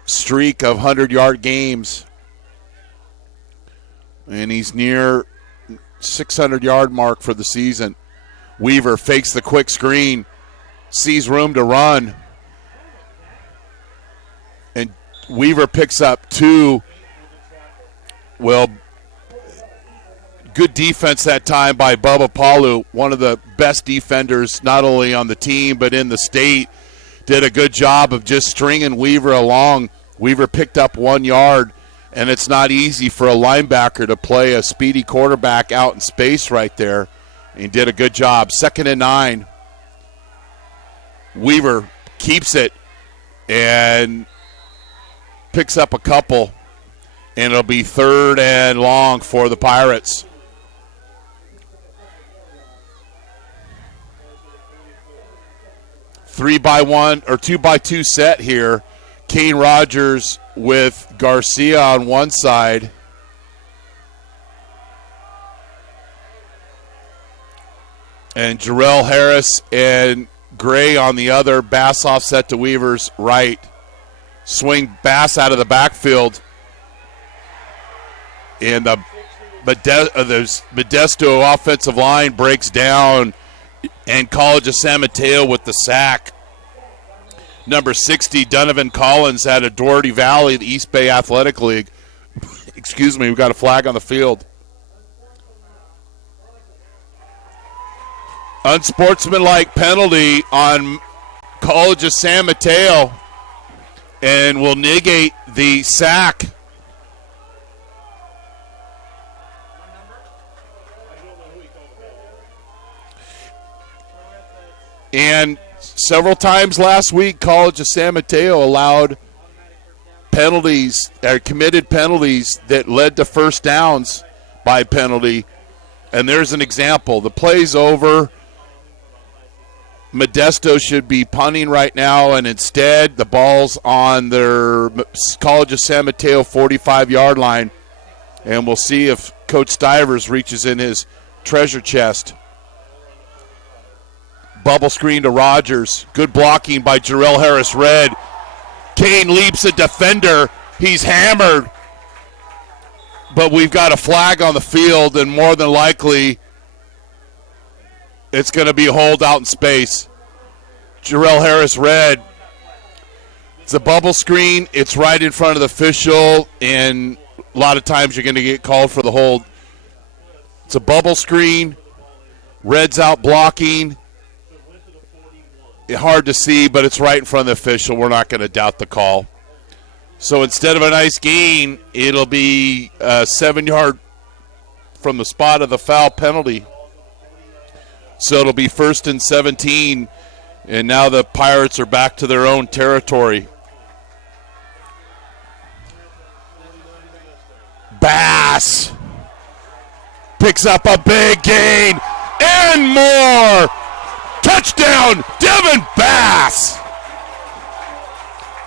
streak of 100-yard games. And he's near 600-yard mark for the season. Weaver fakes the quick screen, sees room to run, and Weaver picks up 2. Well, good defense that time by Bubba Palu, one of the best defenders not only on the team but in the state. Did a good job of just stringing Weaver along. Weaver picked up 1 yard, and it's not easy for a linebacker to play a speedy quarterback out in space right there. And he did a good job. 2nd and 9. Weaver keeps it and picks up a couple, and it'll be 3rd and long for the Pirates. Two by two set here. Kane Rogers with Garcia on one side. And Jarrell Harris and Gray on the other. Bass offset to Weaver's right. Swing Bass out of the backfield. And the Modesto offensive line breaks down, and College of San Mateo with the sack. Number 60, Donovan Collins out of Doherty Valley, the East Bay Athletic League. Excuse me, we've got a flag on the field. Unsportsmanlike penalty on College of San Mateo, and will negate the sack. And several times last week, College of San Mateo allowed penalties, or committed penalties that led to first downs by penalty. And there's an example. The play's over. Modesto should be punting right now, and instead the ball's on their College of San Mateo 45-yard line. And we'll see if Coach Stivers reaches in his treasure chest. Bubble screen to Rogers. Good blocking by Jarrell Harris-Red. Kane leaps a defender. He's hammered. But we've got a flag on the field, and more than likely it's going to be a hold out in space. Jarrell Harris-Red. It's a bubble screen. It's right in front of the official, and a lot of times you're going to get called for the hold. It's a bubble screen. Red's out blocking. Hard to see, but it's right in front of the official. We're not going to doubt the call. So instead of a nice gain, it'll be a 7-yard from the spot of the foul penalty. So it'll be 1st and 17, and now the Pirates are back to their own territory. Bass picks up a big gain and more. Touchdown, Devin Bass.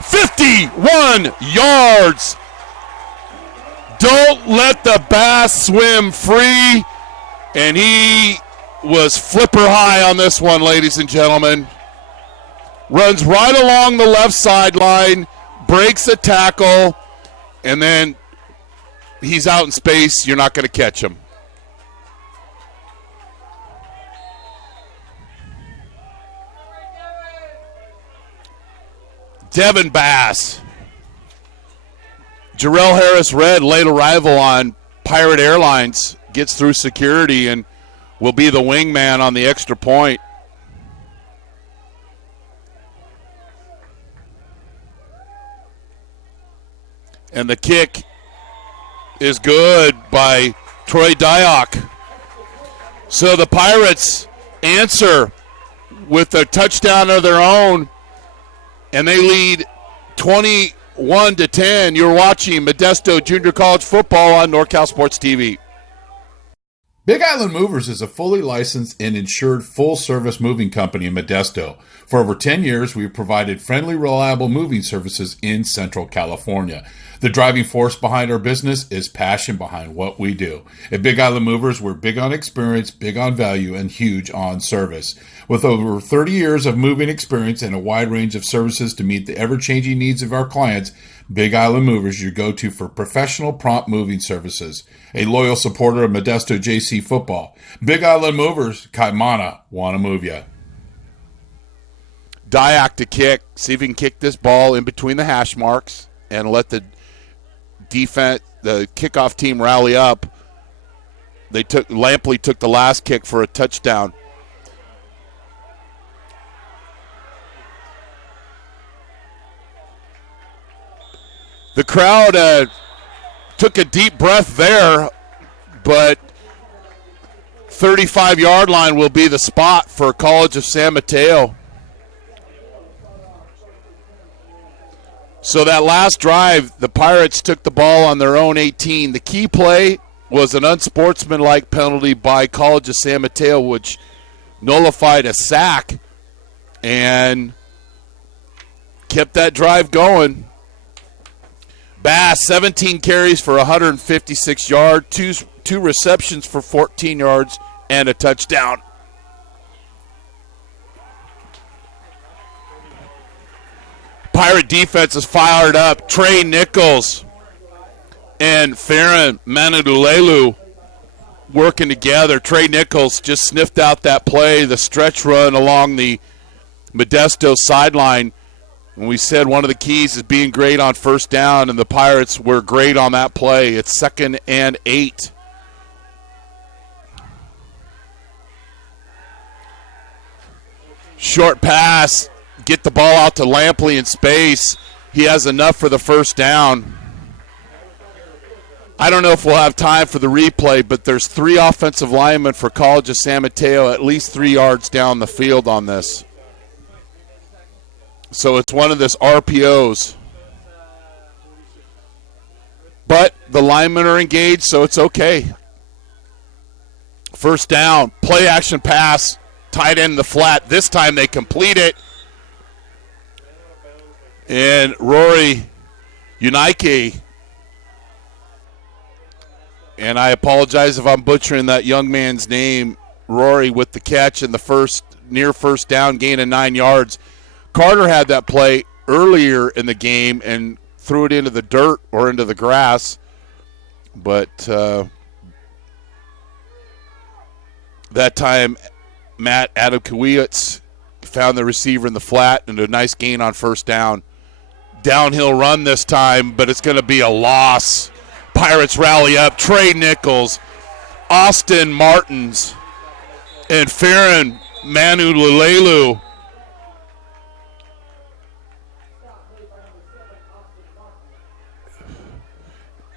51 yards. Don't let the Bass swim free. And he was flipper high on this one, ladies and gentlemen. Runs right along the left sideline, breaks a tackle, and then he's out in space. You're not going to catch him. Devin Bass. Jarrell Harris Red, late arrival on Pirate Airlines, gets through security and will be the wingman on the extra point. And the kick is good by Troy Dyack. So the Pirates answer with a touchdown of their own, and they lead 21-10. You're watching Modesto Junior College football on NorCal Sports TV. Big Island Movers is a fully licensed and insured full-service moving company in Modesto. For over 10 years, we've provided friendly, reliable moving services in Central California. The driving force behind our business is passion behind what we do. At Big Island Movers, we're big on experience, big on value, and huge on service. With over 30 years of moving experience and a wide range of services to meet the ever-changing needs of our clients, Big Island Movers, your go-to for professional, prompt moving services. A loyal supporter of Modesto JC football. Big Island Movers, Kaimana, want to move ya. Dyack to kick. See if he can kick this ball in between the hash marks and let the defense, the kickoff team rally up. Lampley took the last kick for a touchdown. The crowd took a deep breath there, but 35-yard line will be the spot for College of San Mateo. So that last drive, the Pirates took the ball on their own 18. The key play was an unsportsmanlike penalty by College of San Mateo, which nullified a sack and kept that drive going. Bass, 17 carries for 156 yards, two receptions for 14 yards, and a touchdown. Pirate defense is fired up. Trey Nichols and Farron Manudulelu working together. Trey Nichols just sniffed out that play, the stretch run along the Modesto sideline. And we said one of the keys is being great on first down, and the Pirates were great on that play. It's 2nd and 8. Short pass. Get the ball out to Lampley in space. He has enough for the first down. I don't know if we'll have time for the replay, but there's 3 offensive linemen for College of San Mateo at least 3 yards down the field on this. So it's one of this RPOs. But the linemen are engaged, so it's okay. First down, play action pass, tight end in the flat. This time they complete it. And Rory Unike, and I apologize if I'm butchering that young man's name, Rory, with the catch in the near first down, gain of 9 yards. Carter had that play earlier in the game and threw it into the dirt or into the grass. But that time, Matt Adamkiewicz found the receiver in the flat and a nice gain on first down. Downhill run this time, but it's going to be a loss. Pirates rally up. Trey Nichols, Austin Martins, and Farron Manululelu.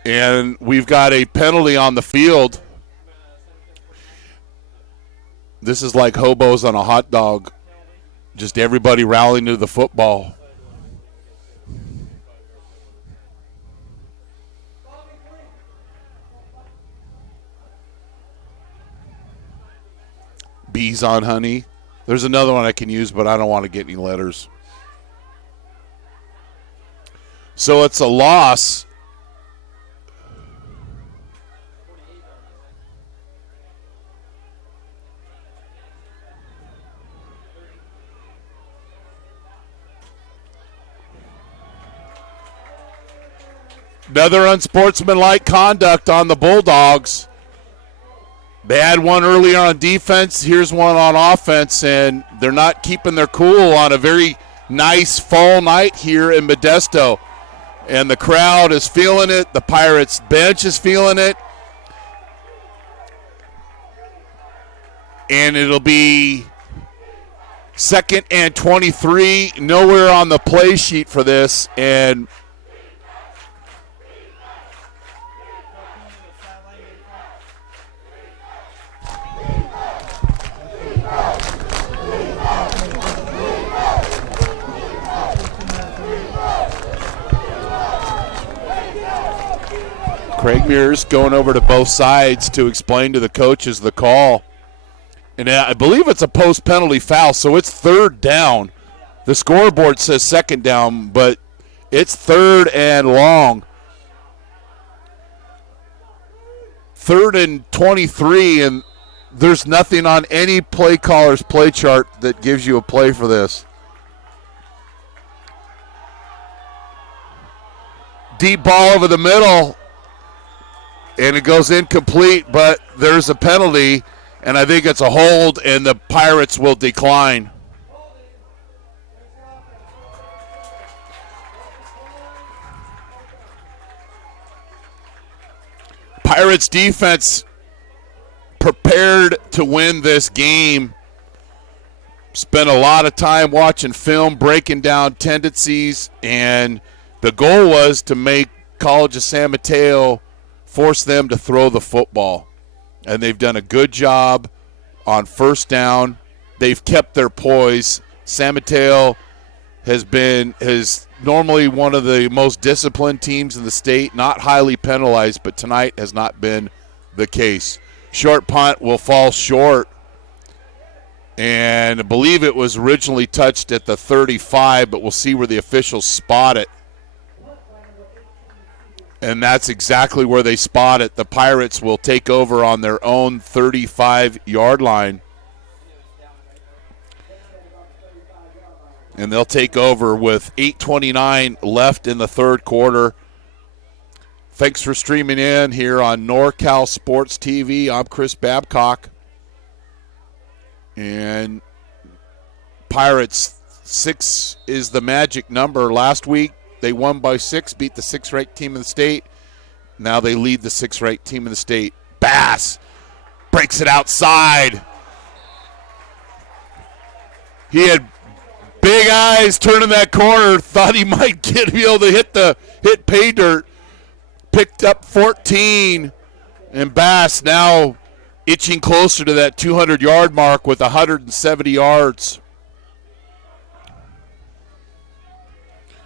And we've got a penalty on the field. This is like hobos on a hot dog. Just everybody rallying to the football. Bees on honey. There's another one I can use, but I don't want to get any letters. So it's a loss. Another unsportsmanlike conduct on the Bulldogs. They had one earlier on defense. Here's one on offense, and they're not keeping their cool on a very nice fall night here in Modesto. And the crowd is feeling it. The Pirates bench is feeling it. And it'll be 2nd and 23. Nowhere on the play sheet for this. And Craig Mears going over to both sides to explain to the coaches the call. And I believe it's a post-penalty foul, so it's 3rd down. The scoreboard says 2nd down, but it's 3rd and long. 3rd and 23, and there's nothing on any play caller's play chart that gives you a play for this. Deep ball over the middle. And it goes incomplete, but there's a penalty, and I think it's a hold, and the Pirates will decline. Pirates defense prepared to win this game. Spent a lot of time watching film, breaking down tendencies, and the goal was to make College of San Mateo force them to throw the football. And they've done a good job on 1st down. They've kept their poise. San Mateo is normally one of the most disciplined teams in the state, not highly penalized, but tonight has not been the case. Short punt will fall short. And I believe it was originally touched at the 35, but we'll see where the officials spot it. And that's exactly where they spot it. The Pirates will take over on their own 35-yard line. And they'll take over with 8:29 left in the 3rd quarter. Thanks for streaming in here on NorCal Sports TV. I'm Chris Babcock. And Pirates, 6 is the magic number. Last week, they won by 6, beat the 6th-ranked team in the state. Now they lead the 6th-ranked team in the state. Bass breaks it outside. He had big eyes turning that corner. Thought he might be able to hit pay dirt. Picked up 14, and Bass now itching closer to that 200-yard mark with 170 yards.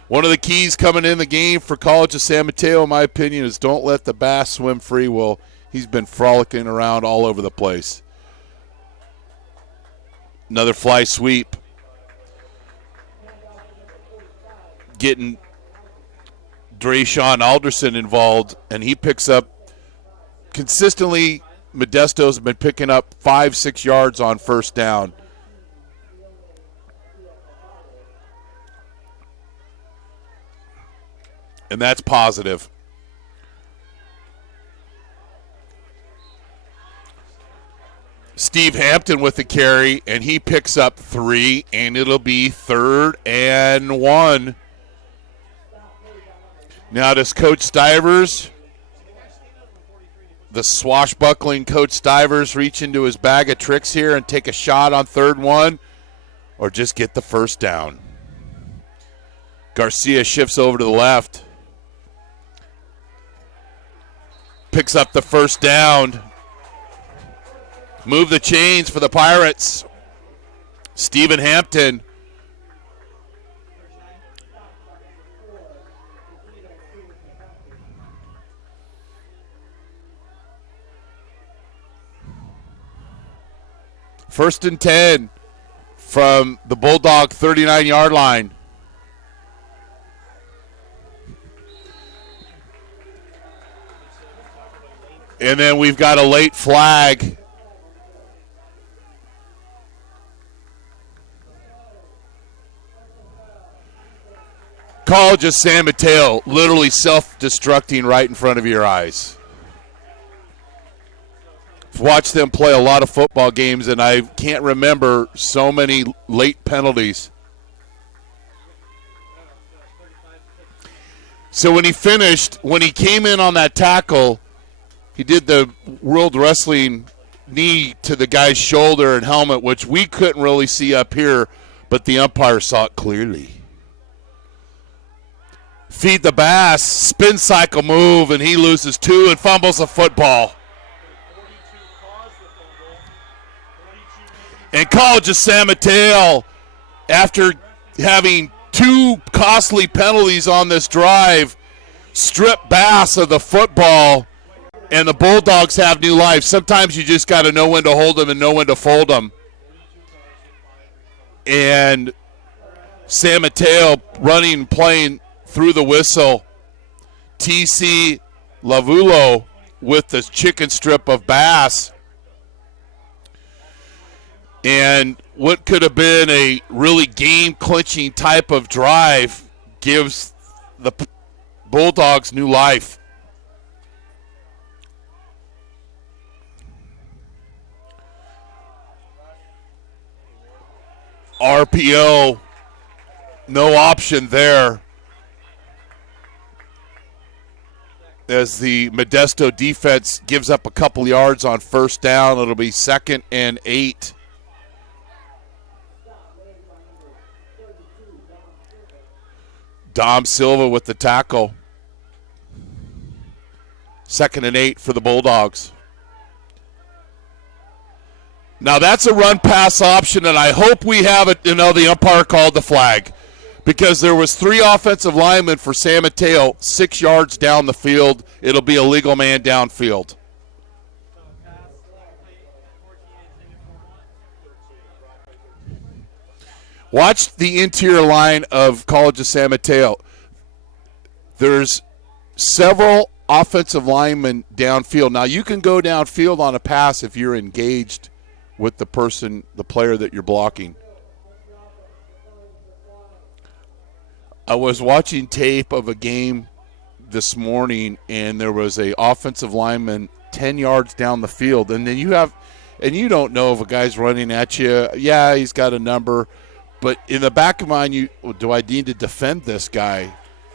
One of the keys coming in the game for College of San Mateo, in my opinion, is don't let the Bass swim free. Well, he's been frolicking around all over the place. Another fly sweep. Getting Drayshawn Alderson involved, and he picks up consistently. Modesto's been picking up 5-6 yards on 1st down. And that's positive. Steve Hampton with the carry, and he picks up 3, and it'll be 3rd and 1. Now does Coach Stivers, the swashbuckling Coach Stivers, reach into his bag of tricks here and take a shot on 3rd and 1, or just get the 1st down? Garcia shifts over to the left. Picks up the 1st down. Move the chains for the Pirates. Stephen Hampton. First and 10 from the Bulldog 39-yard line. And then we've got a late flag. College of San Mateo literally self-destructing right in front of your eyes. I've watched them play a lot of football games, and I can't remember so many late penalties. So when he came in on that tackle, he did the World Wrestling knee to the guy's shoulder and helmet, which we couldn't really see up here, but the umpire saw it clearly. Feed the Bass, spin cycle move, and he loses 2 and fumbles the football. And College of San Mateo, after having 2 costly penalties on this drive, strip Bass of the football, and the Bulldogs have new life. Sometimes you just got to know when to hold them and know when to fold them. And San Mateo running, playing through the whistle. TC Lavulo with the chicken strip of Bass. And what could have been a really game-clinching type of drive gives the Bulldogs new life. RPO, no option there, as the Modesto defense gives up a couple yards on first down. It'll be 2nd and 8. Dom Silva with the tackle. 2nd and 8 for the Bulldogs. Now that's a run-pass option, and I hope we have it. The umpire called the flag because there was 3 offensive linemen for San Mateo 6 yards down the field. It'll be a legal man downfield. Watch the interior line of College of San Mateo. There's several offensive linemen downfield. Now, you can go downfield on a pass if you're engaged with the player that you're blocking. I was watching tape of a game this morning, and there was a offensive lineman 10 yards down the field, and then you don't know if a guy's running at you. Yeah, he's got a number, but in the back of mind, do I need to defend this guy?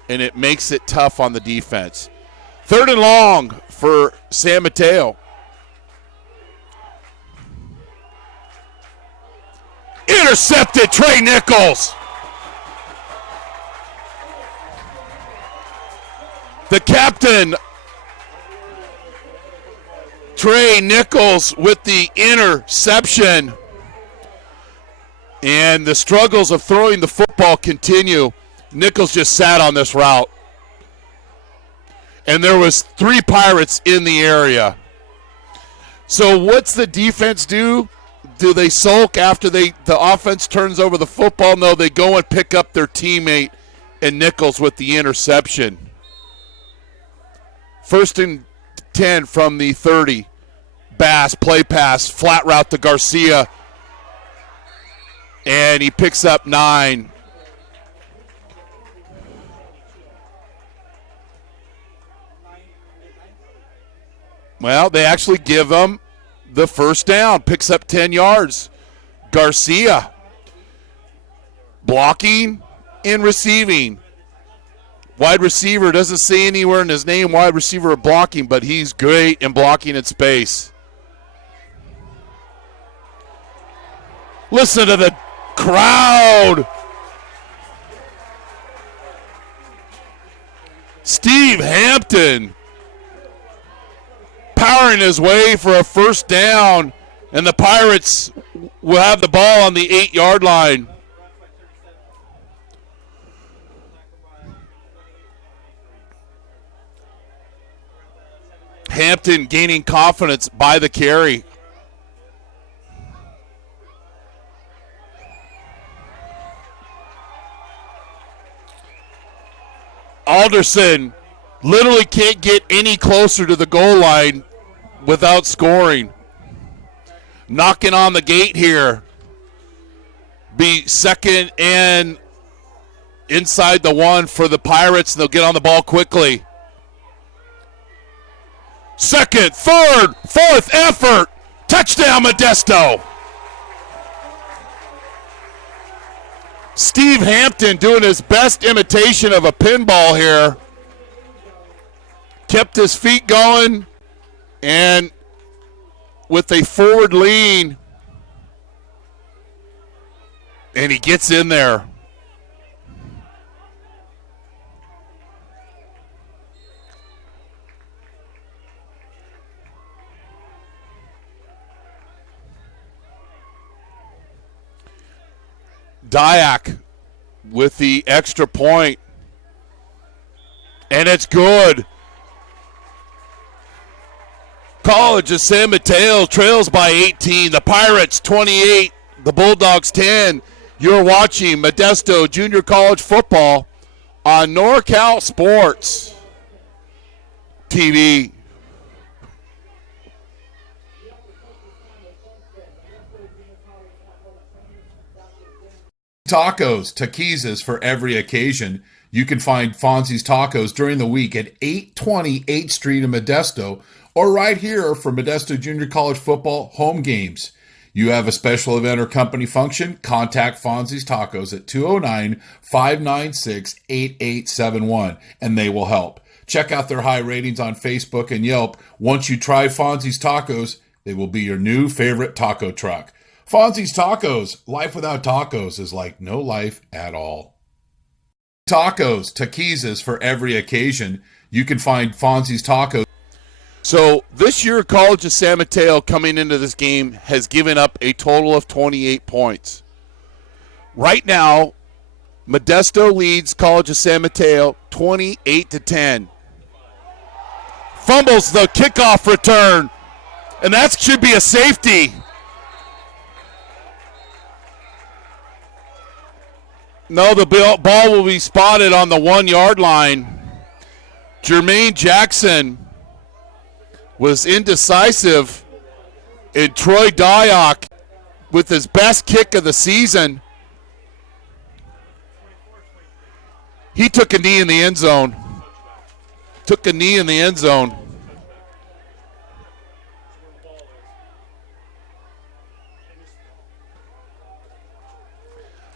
And it makes it tough on the defense. 3rd and long for San Mateo. Intercepted, Trey Nichols. The captain, Trey Nichols, with the interception. And the struggles of throwing the football continue. Nichols just sat on this route. And there was 3 Pirates in the area. So what's the defense do? Do they sulk after the offense turns over the football? No, they go and pick up their teammate and Nichols with the interception. 1st and 10 from the 30. Bass, play pass, flat route to Garcia. And he picks up 9. Well, they actually give him the first down, picks up 10 yards. Garcia blocking and receiving. Wide receiver doesn't say anywhere in his name wide receiver or blocking, but he's great in blocking in space. Listen to the crowd. Steve Hampton powering his way for a first down, and the Pirates will have the ball on the 8-yard line. Hampton gaining confidence by the carry. Alderson literally can't get any closer to the goal line without scoring. Knocking on the gate here. Be 2nd and inside the 1 for the Pirates, and they'll get on the ball quickly. Second, third, fourth effort. Touchdown, Modesto. Steve Hampton doing his best imitation of a pinball here. Kept his feet going, and with a forward lean, and he gets in there. Dyack with the extra point, and it's good. College of San Mateo trails by 18. The Pirates 28, the Bulldogs 10. You're watching Modesto Junior College football on NorCal Sports TV. Tacos, taquizas for every occasion. You can find Fonzie's Tacos during the week at 820 8th Street in Modesto, or right here for Modesto Junior College football home games. You have a special event or company function, contact Fonzie's Tacos at 209-596-8871, and they will help. Check out their high ratings on Facebook and Yelp. Once you try Fonzie's Tacos, they will be your new favorite taco truck. Fonzie's Tacos. Life without tacos is like no life at all. Tacos, taquizas for every occasion. You can find Fonzie's Tacos. So this year, College of San Mateo coming into this game has given up a total of 28 points. Right now, Modesto leads College of San Mateo 28-10. Fumbles the kickoff return, and that should be a safety. No, the ball will be spotted on the 1 yard line. Jermaine Jackson was indecisive, and Troy Dyack with his best kick of the season. He took a knee in the end zone.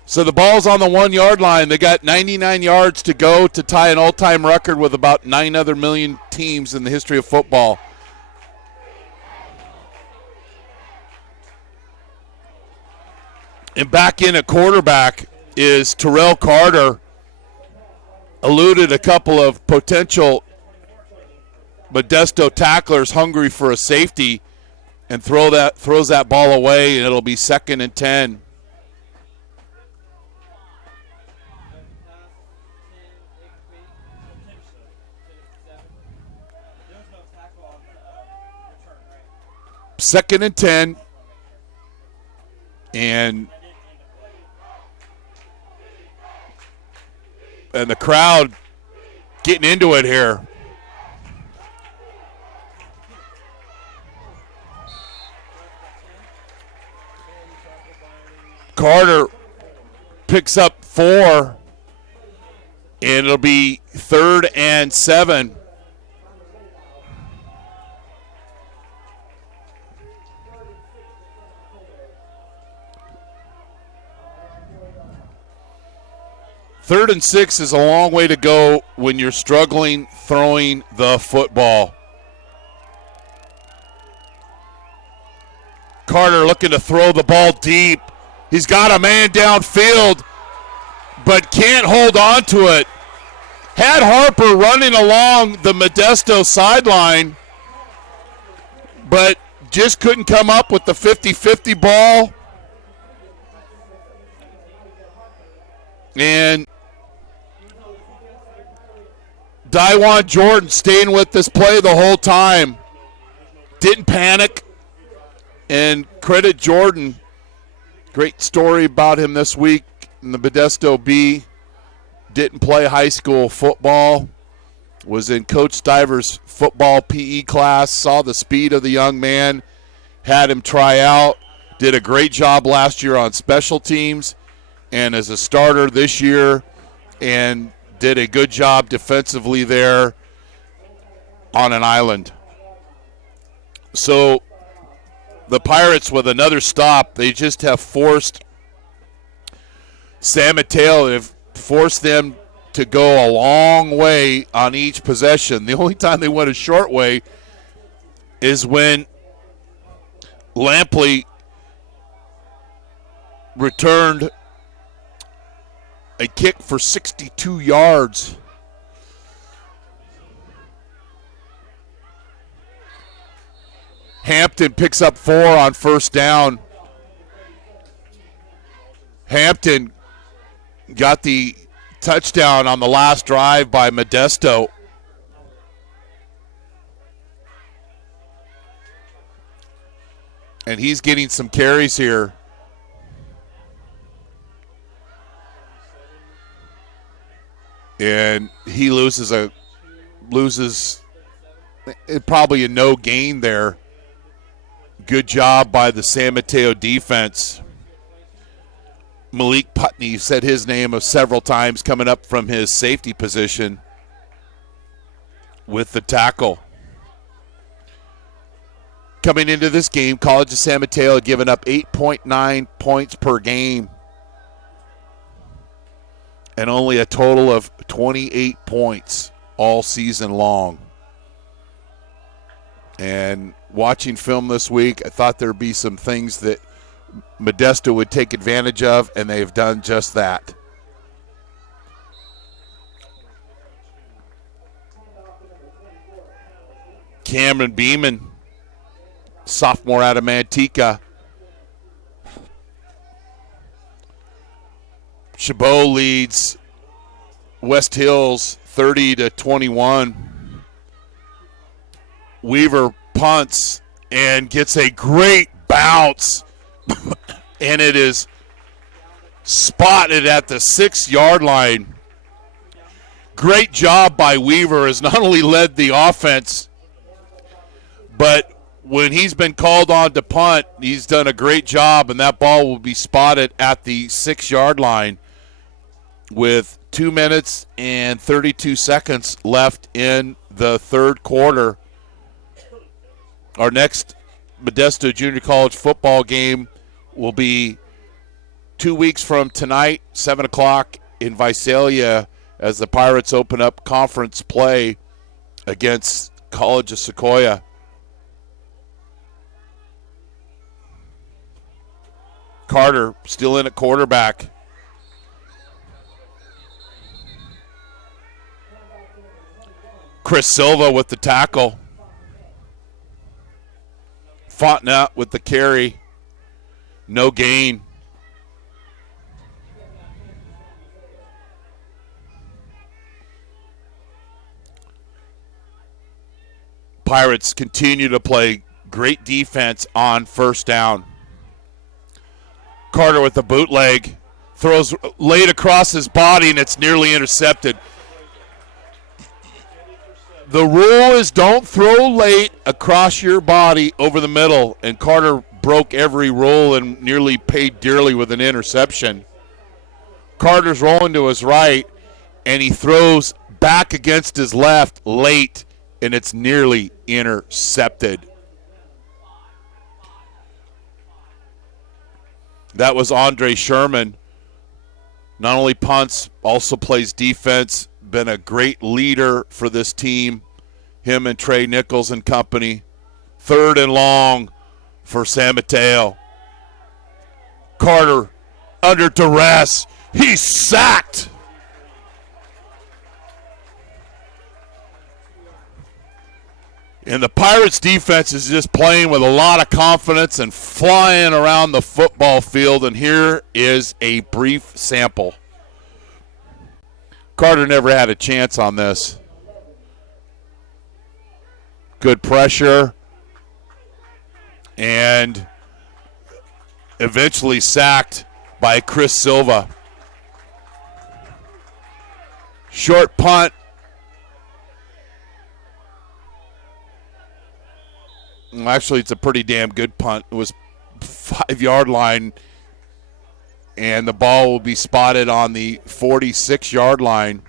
So the ball's on the 1 yard line. They got 99 yards to go to tie an all-time record with about 9 other million teams in the history of football. And back in at quarterback is Terrell Carter. Eluded a couple of potential Modesto tacklers hungry for a safety, and throws that ball away, and it'll be 2nd and 10. Second and 10, and the crowd getting into it here. Carter picks up 4, and it'll be 3rd and 7. Third and 6 is a long way to go when you're struggling throwing the football. Carter looking to throw the ball deep. He's got a man downfield, but can't hold on to it. Had Harper running along the Modesto sideline, but just couldn't come up with the 50-50 ball. And Dywan Jordan staying with this play the whole time. Didn't panic. And credit Jordan. Great story about him this week in the Modesto B. Didn't play high school football. Was in Coach Stiver's football PE class. Saw the speed of the young man. Had him try out. Did a great job last year on special teams. And as a starter this year, and did a good job defensively there on an island. So the Pirates with another stop, they just have forced San Mateo, have forced them to go a long way on each possession. The only time they went a short way is when Lampley returned a kick for 62 yards. Hampton picks up 4 on first down. Hampton got the touchdown on the last drive by Modesto. And he's getting some carries here. And he loses probably a no gain there. Good job by the San Mateo defense. Malik Putney said his name several times coming up from his safety position with the tackle. Coming into this game, College of San Mateo had given up 8.9 points per game and only a total of 28 points all season long. And watching film this week, I thought there'd be some things that Modesto would take advantage of, and they've done just that. Cameron Beeman, sophomore out of Manteca. Chabot leads West Hills 30-21. Weaver punts and gets a great bounce, and it is spotted at the 6-yard line. Great job by Weaver, has not only led the offense, but when he's been called on to punt, he's done a great job, and that ball will be spotted at the 6-yard line with 2 minutes and 32 seconds left in the third quarter. Our next Modesto Junior College football game will be 2 weeks from tonight, 7 o'clock in Visalia, as the Pirates open up conference play against College of Sequoia. Carter still in at quarterback. Chris Silva with the tackle. Fontenot with the carry. No gain. Pirates continue to play great defense on first down. Carter with the bootleg. Throws late across his body, and it's nearly intercepted. The rule is don't throw late across your body over the middle, and Carter broke every rule and nearly paid dearly with an interception. Carter's rolling to his right, and he throws back against his left late, and it's nearly intercepted. That was Andre Sherman. Not only punts, also plays defense. Been a great leader for this team. Him and Trey Nichols and company. 3rd and long for San Mateo. Carter under duress. He's sacked. And the Pirates defense is just playing with a lot of confidence and flying around the football field. And here is a brief sample. Carter never had a chance on this. Good pressure. And eventually sacked by Chris Silva. Short punt. Actually, it's a pretty damn good punt. It was 5-yard line, And the ball will be spotted on the 46-yard line.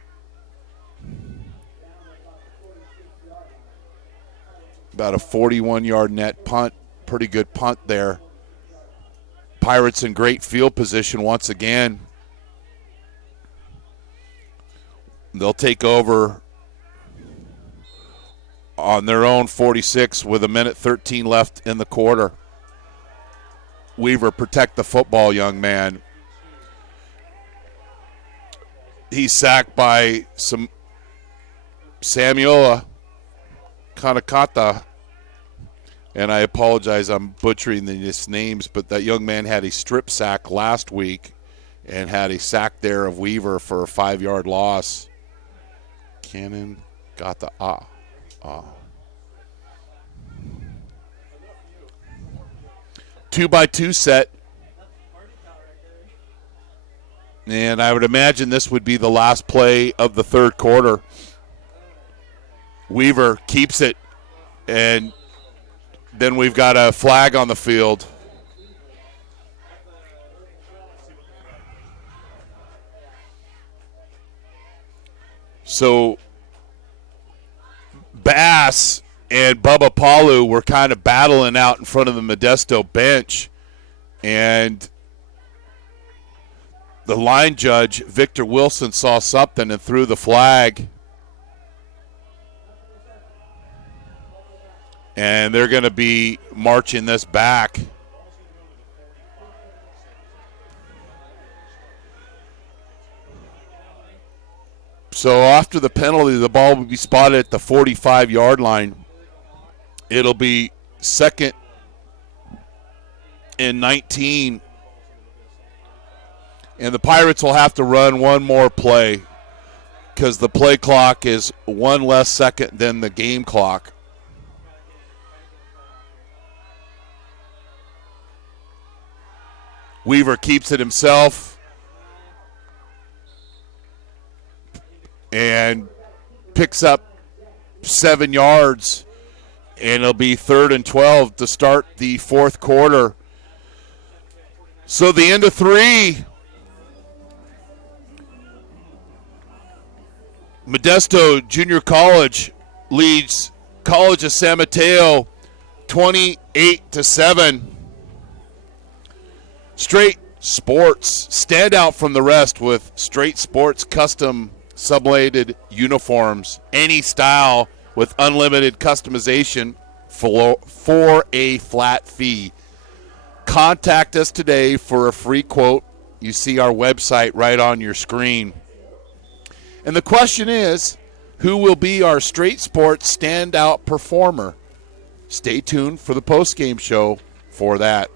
About a 41-yard net punt. Pretty good punt there. Pirates in great field position once again. They'll take over on their own 46 with 1:13 left in the quarter. Weaver, protect the football, young man. He's sacked by Samuela Kanakata. And I apologize, I'm butchering these names, but that young man had a strip sack last week and had a sack there of Weaver for a 5-yard loss. Cannon got the 2-by-2 set. And I would imagine this would be the last play of the third quarter. Weaver keeps it, and then we've got a flag on the field. So Bass and Bubba Palu were kind of battling out in front of the Modesto bench, and the line judge, Victor Wilson, saw something and threw the flag. And they're going to be marching this back. So after the penalty, the ball will be spotted at the 45-yard line. It'll be 2nd and 19. And the Pirates will have to run one more play because the play clock is one less second than the game clock. Weaver keeps it himself and picks up 7 yards, and it'll be 3rd and 12 to start the fourth quarter. So the end of 3. Modesto Junior College leads College of San Mateo 28-7. Straight Sports stand out from the rest with Straight Sports custom sublated uniforms, any style with unlimited customization for a flat fee. Contact us today for a free quote. You see our website right on your screen. And the question is, who will be our Straight Sports standout performer? Stay tuned for the post-game show for that.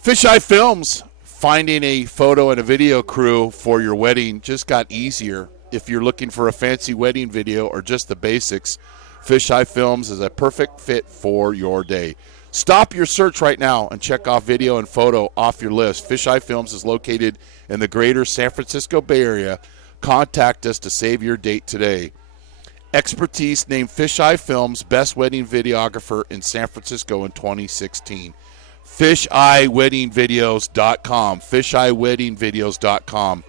Fisheye Films, finding a photo and a video crew for your wedding just got easier. If you're looking for a fancy wedding video or just the basics, Fisheye Films is a perfect fit for your day. Stop your search right now and check off video and photo off your list. Fisheye Films is located in the greater San Francisco Bay Area. Contact us to save your date today. Expertise named Fisheye Films Best Wedding Videographer in San Francisco in 2016. FisheyeWeddingVideos.com. FisheyeWeddingVideos.com.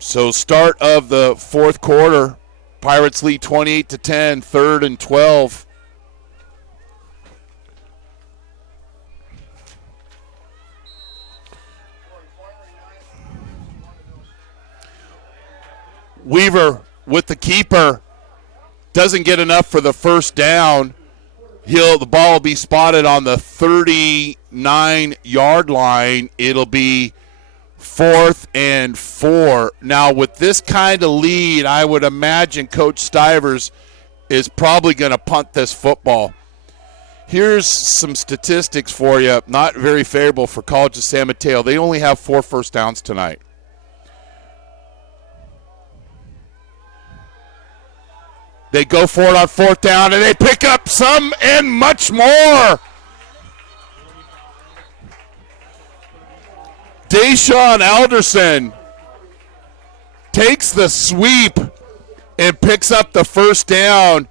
So start of the fourth quarter. Pirates lead 28-10, 3rd and 12. Weaver with the keeper. Doesn't get enough for the first down. The ball will be spotted on the 39-yard line. It'll be 4th and 4. Now, with this kind of lead, I would imagine Coach Stivers is probably going to punt this football. Here's some statistics for you. Not very favorable for College of San Mateo. They only have 4 first downs tonight. They go for it on 4th down, and they pick up some and much more. Deshaun Alderson takes the sweep and picks up the first down.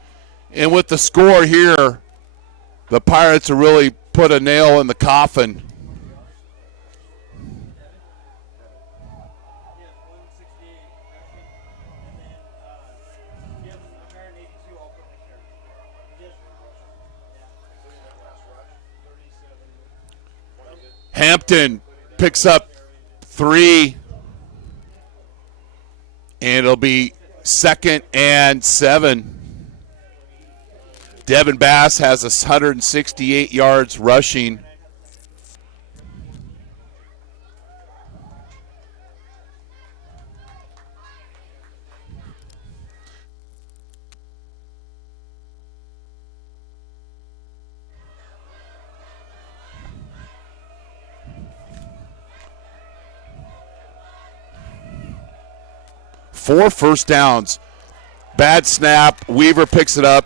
And with the score here, the Pirates are really put a nail in the coffin. Hampton picks up 3, and it'll be 2nd and 7. Devin Bass has 168 yards rushing. Four first downs. Bad snap. Weaver picks it up,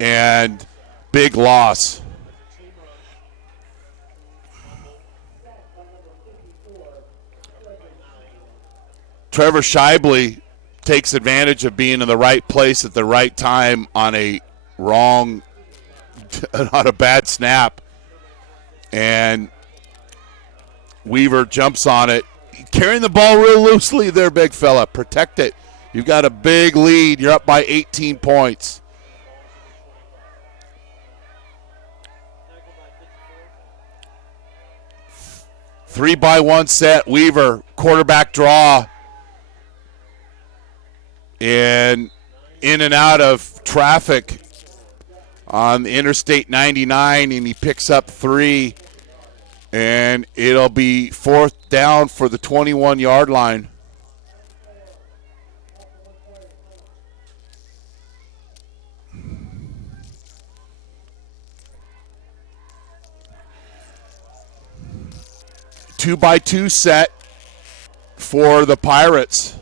and big loss. Trevor Shibley takes advantage of being in the right place at the right time on a bad snap. And Weaver jumps on it. Carrying the ball real loosely there, big fella. Protect it. You've got a big lead. You're up by 18 points. Three by one set. Weaver, quarterback draw. And in and out of traffic on the Interstate 99, and he picks up 3. And it'll be 4th down for the 21-yard line. Two by two set for the Pirates.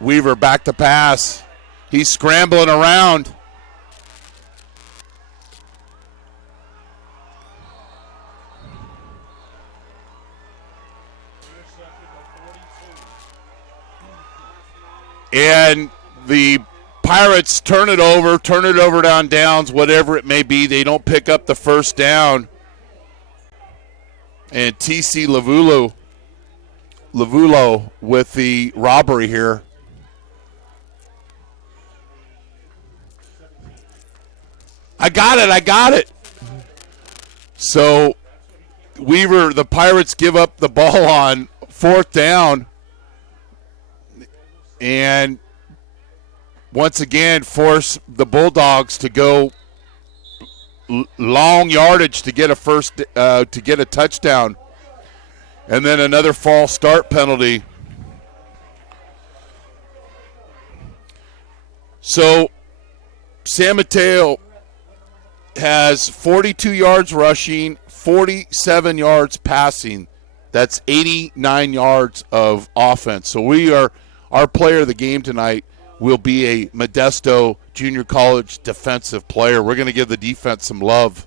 Weaver back to pass. He's scrambling around. And the Pirates turn it over down downs, whatever it may be. They don't pick up the first down. And TC Lavulo with the robbery here. I got it. So Weaver, the Pirates give up the ball on 4th down. And once again force the Bulldogs to go long yardage to get a touchdown. And then another false start penalty. So San Mateo has 42 yards rushing, 47 yards passing. That's 89 yards of offense. So our player of the game tonight will be a Modesto Junior College defensive player. We're going to give the defense some love.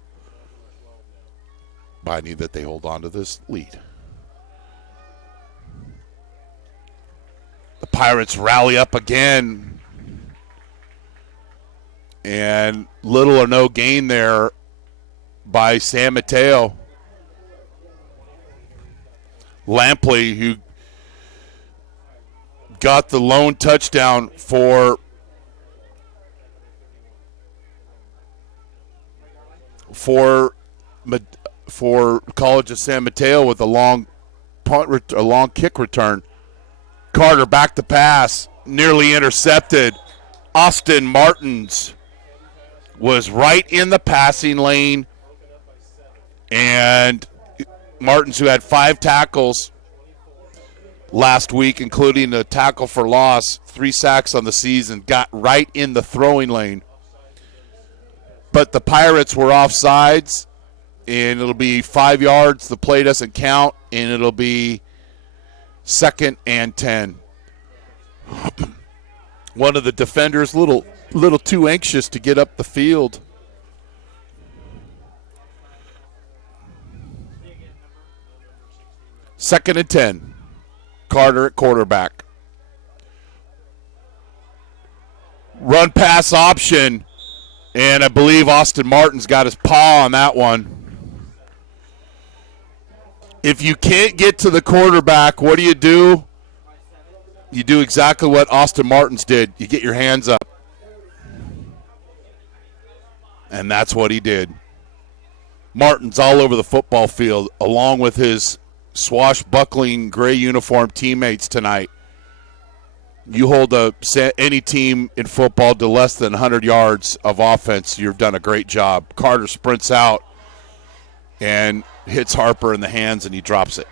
But I need that they hold on to this lead. The Pirates rally up again. And little or no gain there by San Mateo. Lampley, who got the lone touchdown for College of San Mateo with a long kick return. Carter back to pass, nearly intercepted. Austin Martins was right in the passing lane, and Martins, who had 5 tackles last week, including a tackle for loss, 3 sacks on the season, got right in the throwing lane. But the Pirates were offsides, and it'll be 5 yards. The play doesn't count, and it'll be 2nd and 10. One of the defenders, little too anxious to get up the field. 2nd and 10. Carter at quarterback. Run pass option, and I believe Austin Martin's got his paw on that one. If you can't get to the quarterback, what do? You do exactly what Austin Martin's did. You get your hands up. And that's what he did. Martin's all over the football field, along with his swashbuckling gray uniform teammates tonight. You hold any team in football to less than 100 yards of offense, you've done a great job. Carter sprints out and hits Harper in the hands, and he drops it.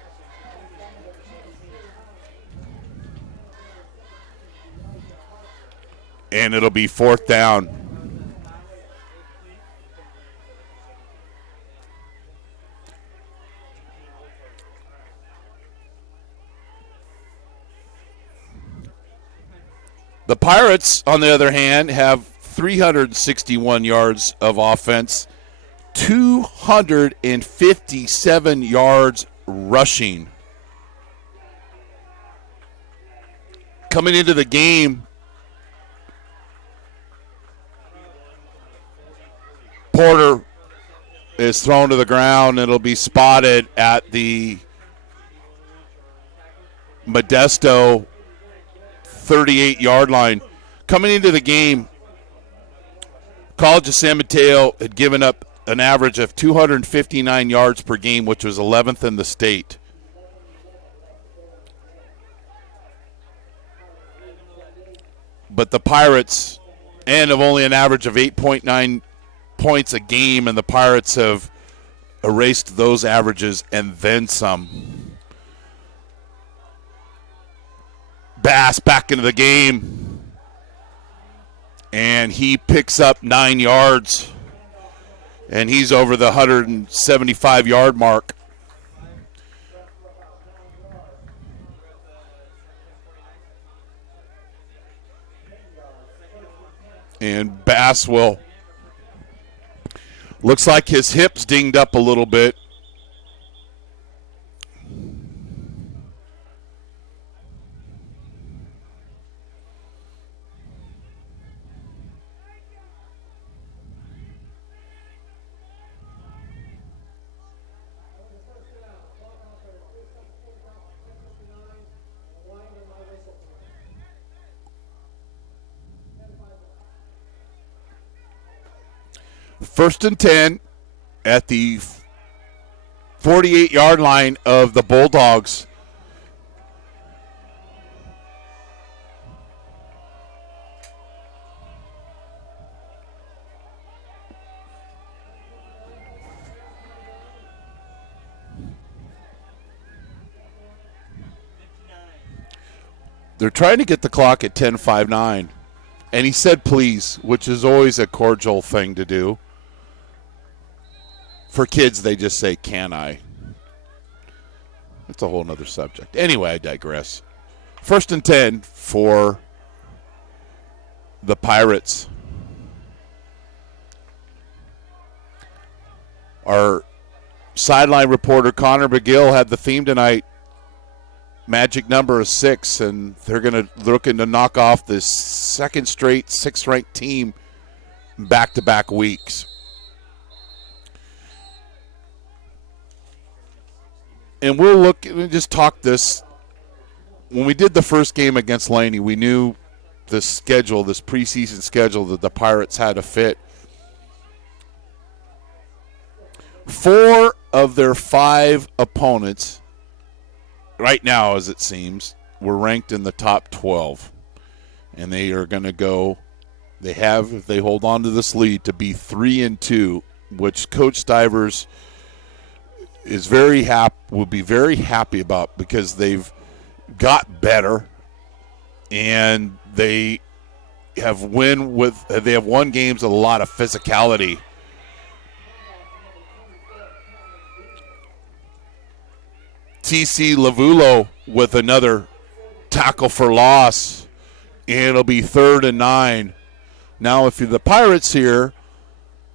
And it'll be 4th down. The Pirates, on the other hand, have 361 yards of offense, 257 yards rushing. Coming into the game, Porter is thrown to the ground, and it'll be spotted at the Modesto 38-yard line. Coming into the game, College of San Mateo had given up an average of 259 yards per game, which was 11th in the state. But the Pirates, and of only an average of 8.9 points a game, and the Pirates have erased those averages and then some. Bass back into the game, and he picks up 9 yards, and he's over the 175-yard mark. And Bass looks like his hip's dinged up a little bit. First and 10 at the 48-yard line of the Bulldogs. They're trying to get the clock at 10:59. And he said please, which is always a cordial thing to do. For kids, they just say, can I? That's a whole nother subject. Anyway, I digress. First and 10 for the Pirates. Our sideline reporter, Connor McGill, had the theme tonight. Magic number is 6, and they're looking to knock off this second straight 6th-ranked team back-to-back weeks. And we'll just talk this. When we did the first game against Laney, we knew the schedule, this preseason schedule that the Pirates had to fit. 4 of their 5 opponents, right now as it seems, were ranked in the top 12. And they are going to go, if they hold on to this lead, to be 3-2, which Coach Stivers would be very happy about, because they've got better and they have won games with a lot of physicality. TC Lavulo with another tackle for loss, and it'll be 3rd and 9. Now, if you're the Pirates here,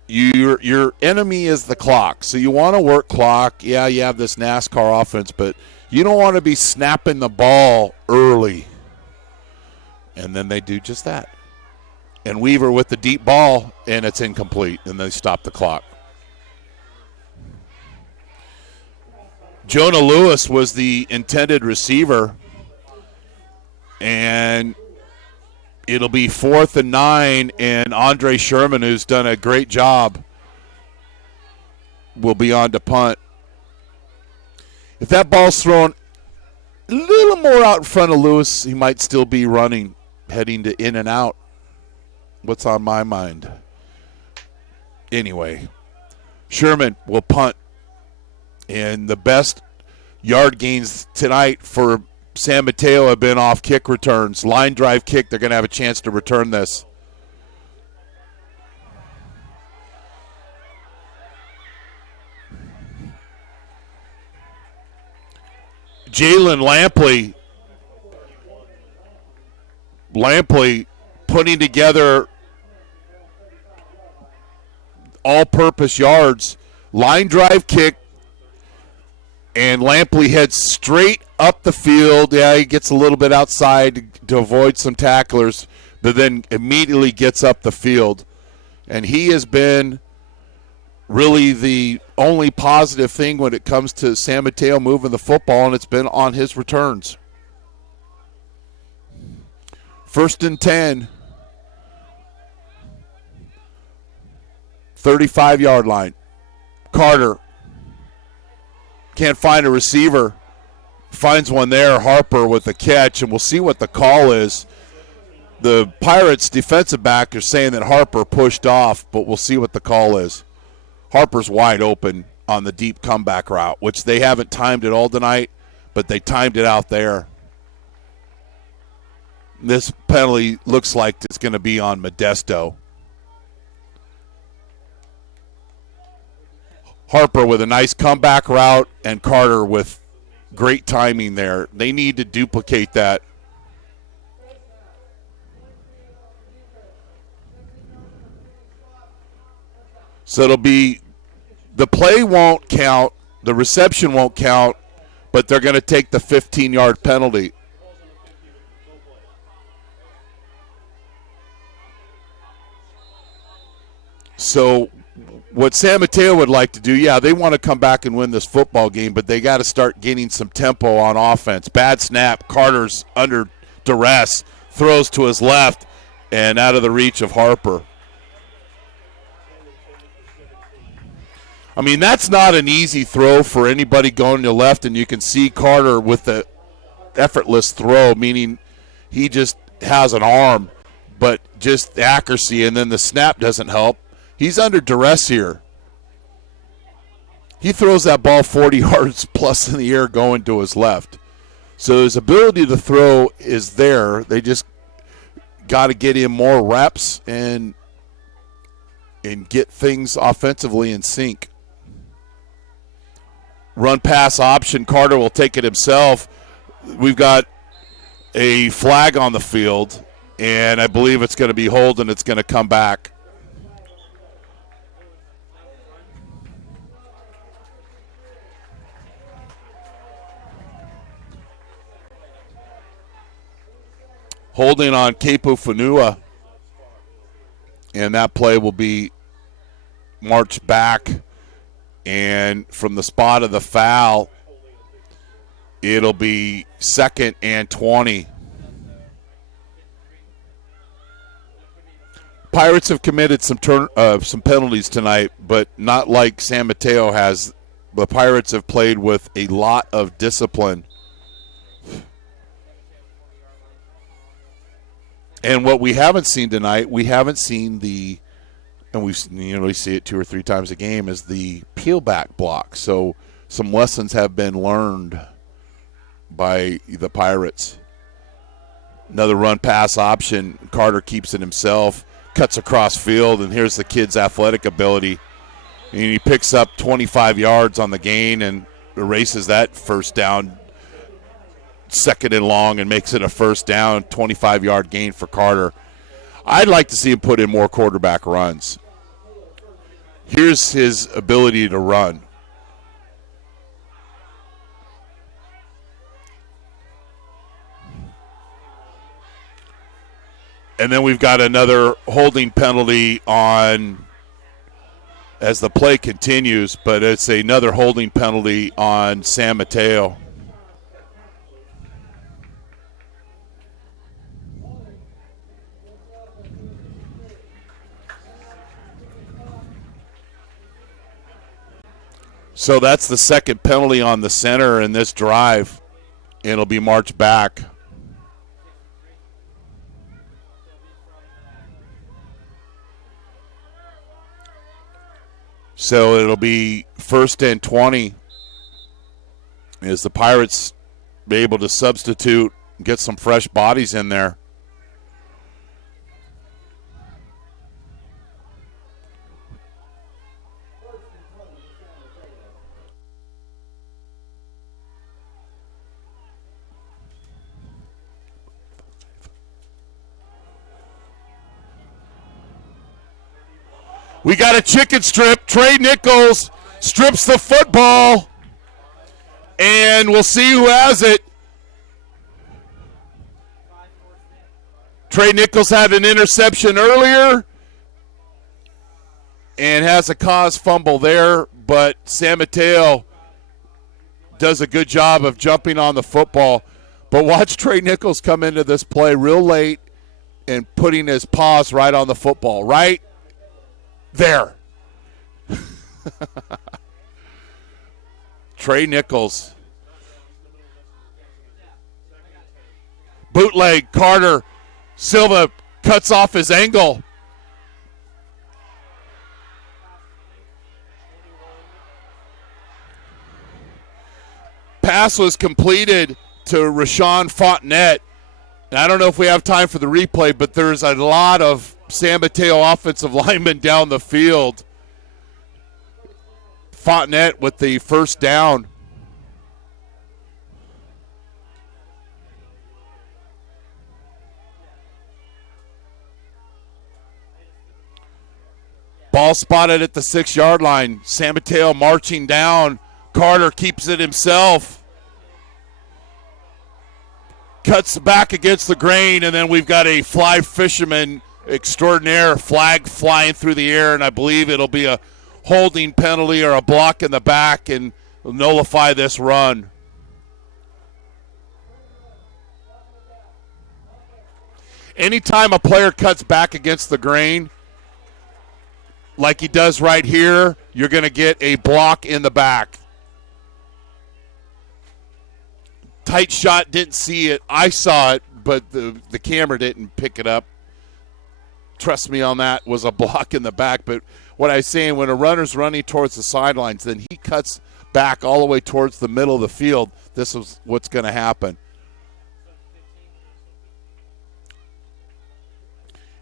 your enemy is the clock. So you want to work clock. Yeah, you have this NASCAR offense, but You don't want to be snapping the ball early. And then they do just that. And Weaver with the deep ball, and it's incomplete, and they stop the clock. Jonah Lewis was the intended receiver, and it'll be 4th and 9, and Andre Sherman, who's done a great job, will be on to punt. If that ball's thrown a little more out in front of Lewis, he might still be running, heading to in and out. What's on my mind? Anyway, Sherman will punt. And the best yard gains tonight for San Mateo have been off kick returns. Line drive kick, they're going to have a chance to return this. Jalen Lampley putting together all-purpose yards. Line drive kick, and Lampley heads straight up the field. Yeah, he gets a little bit outside to avoid some tacklers, but then immediately gets up the field. And he has been really the only positive thing when it comes to San Mateo moving the football, and it's been on his returns. 1st and 10. 35-yard line. Carter can't find a receiver. Finds one there. Harper with the catch, and we'll see what the call is. The Pirates defensive back are saying that Harper pushed off, but we'll see what the call is. Harper's wide open on the deep comeback route, which they haven't timed it all tonight, but they timed it out there. This penalty looks like it's going to be on Modesto. Harper with a nice comeback route, and Carter with great timing there. They need to duplicate that. So it'll be, the play won't count, the reception won't count, but they're going to take the 15-yard penalty. So what San Mateo would like to do, yeah, they want to come back and win this football game, but they got to start getting some tempo on offense. Bad snap, Carter's under duress, throws to his left, and out of the reach of Harper. I mean, that's not an easy throw for anybody going to left, and you can see Carter with the effortless throw, meaning he just has an arm, but just the accuracy, and then the snap doesn't help. He's under duress here. He throws that ball 40 yards plus in the air going to his left. So his ability to throw is there. They just got to get him more reps and get things offensively in sync. Run pass option. Carter will take it himself. We've got a flag on the field, and I believe it's going to be Holden. It's going to come back. Holding on Capo Fanua, and that play will be marched back, and from the spot of the foul, it'll be 2nd and 20. Pirates have committed some penalties tonight, but not like San Mateo has. The Pirates have played with a lot of discipline. And what we haven't seen tonight, we haven't seen and we see it 2 or 3 times a game, is the peel back block. So some lessons have been learned by the Pirates. Another run pass option. Carter keeps it himself, cuts across field, and here's the kid's athletic ability. And he picks up 25 yards on the gain and erases that first down, 2nd and long, and makes it a first down, 25-yard gain for Carter. I'd like to see him put in more quarterback runs. Here's his ability to run. And then we've got another holding penalty on as the play continues, but it's another holding penalty on San Mateo. So that's the second penalty on the center in this drive. It'll be marched back. So it'll be 1st and 20 as the Pirates be able to substitute, get some fresh bodies in there. We got a chicken strip. Trey Nichols strips the football, and we'll see who has it. Trey Nichols had an interception earlier and has a caused fumble there, but San Mateo does a good job of jumping on the football. But watch Trey Nichols come into this play real late and putting his paws right on the football, right there. Trey Nichols. Bootleg, Carter. Silva cuts off his angle. Pass was completed to Rashawn Fontenette. I don't know if we have time for the replay, but there's a lot of San Mateo offensive linemen down the field. Fontenette with the first down. Ball spotted at the 6-yard line. San Mateo marching down. Carter keeps it himself. Cuts back against the grain, and then we've got a fly fisherman extraordinaire flag flying through the air, and I believe it'll be a holding penalty or a block in the back and nullify this run. Anytime a player cuts back against the grain, like he does right here, you're going to get a block in the back. Tight shot, didn't see it. I saw it, but the camera didn't pick it up. Trust me on that, was a block in the back. But what I was saying, when a runner's running towards the sidelines, then he cuts back all the way towards the middle of the field, this is what's going to happen.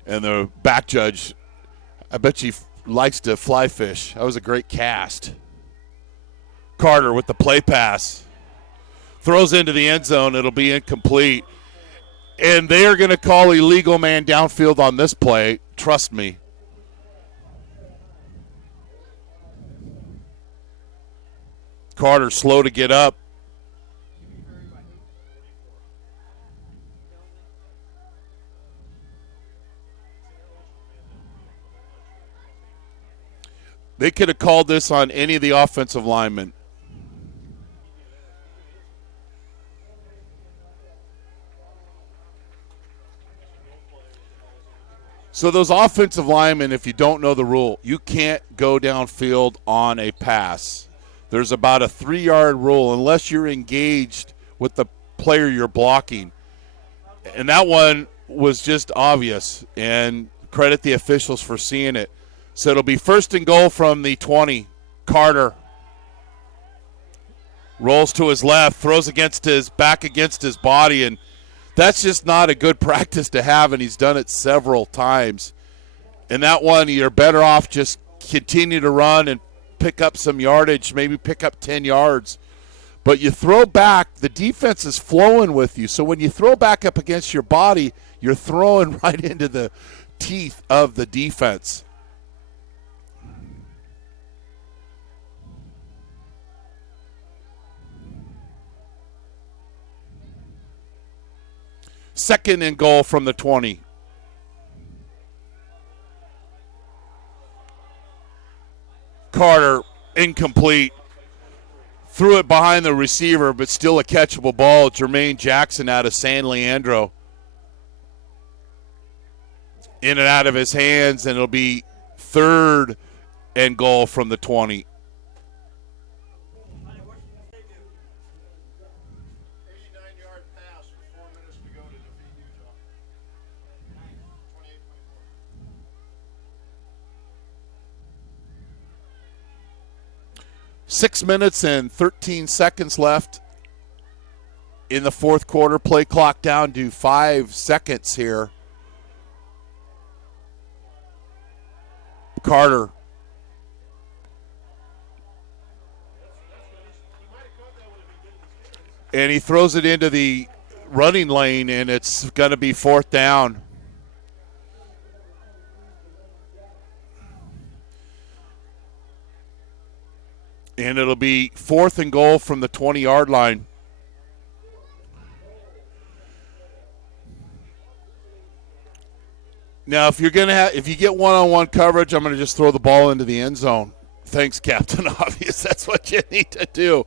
And the back judge, I bet she likes to fly fish. That was a great cast. Carter with the play pass. Throws into the end zone. It'll be incomplete. And they are going to call illegal man downfield on this play. Trust me. Carter slow to get up. They could have called this on any of the offensive linemen. So those offensive linemen, if you don't know the rule, you can't go downfield on a pass. There's about a 3-yard rule unless you're engaged with the player you're blocking. And that one was just obvious, and credit the officials for seeing it. So it'll be 1st and goal from the 20. Carter rolls to his left, throws back against his body, and that's just not a good practice to have, and he's done it several times. And that one, you're better off just continue to run and pick up some yardage, maybe pick up 10 yards. But you throw back, the defense is flowing with you. So when you throw back up against your body, you're throwing right into the teeth of the defense. Second and goal from the 20. Carter, incomplete. Threw it behind the receiver, but still a catchable ball. Jermaine Jackson out of San Leandro. In and out of his hands, and it'll be 3rd and goal from the 20. Six minutes and 13 seconds left in the fourth quarter. Play clock down to 5 seconds here. Carter. And he throws it into the running lane, and it's going to be 4th down. And it'll be 4th and goal from the 20-yard line. Now, if you get one-on-one coverage, I'm going to just throw the ball into the end zone. Thanks, Captain Obvious. That's what you need to do.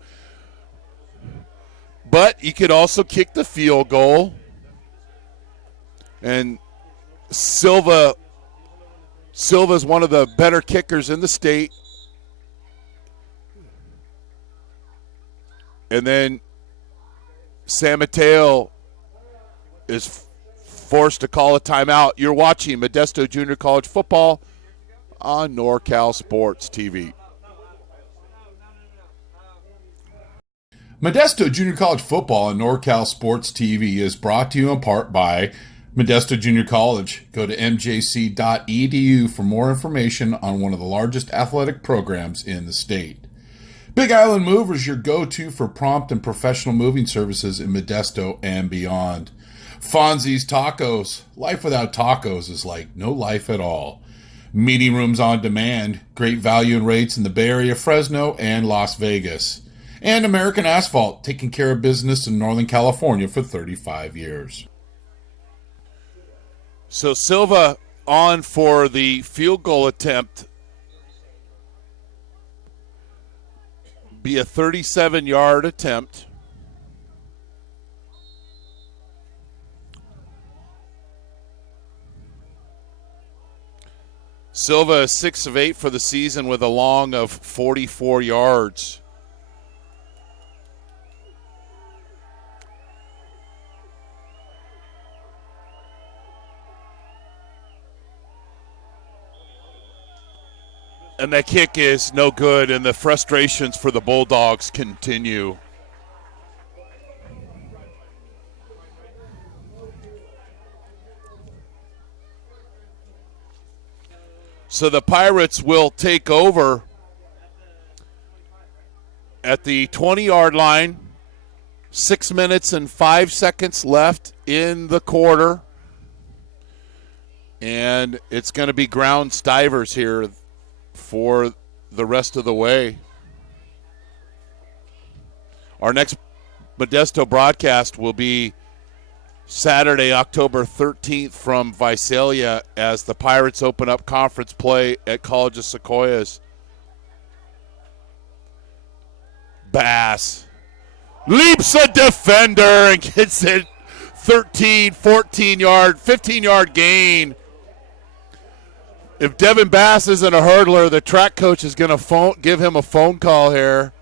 But you could also kick the field goal. And Silva's one of the better kickers in the state. And then San Mateo is forced to call a timeout. You're watching Modesto Junior College football on NorCal Sports TV. Modesto Junior College football on NorCal Sports TV is brought to you in part by Modesto Junior College. Go to mjc.edu for more information on one of the largest athletic programs in the state. Big Island Movers, your go-to for prompt and professional moving services in Modesto and beyond. Fonzie's Tacos. Life without tacos is like no life at all. Meeting rooms on demand. Great value and rates in the Bay Area, Fresno, and Las Vegas. And American Asphalt, taking care of business in Northern California for 35 years. So Silva on for the field goal attempt. Be a 37-yard attempt. Silva is 6 of 8 for the season with a long of 44 yards. And that kick is no good, and the frustrations for the Bulldogs continue. So the Pirates will take over at the 20-yard line. 6 minutes and 5 seconds left in the quarter. And it's going to be ground Stivers here for the rest of the way. Our next Modesto broadcast will be Saturday, October 13th from Visalia as the Pirates open up conference play at College of Sequoias. Bass leaps a defender and gets it 13, 14-yard, 15-yard gain. If Devin Bass isn't a hurdler, the track coach is going to give him a phone call here.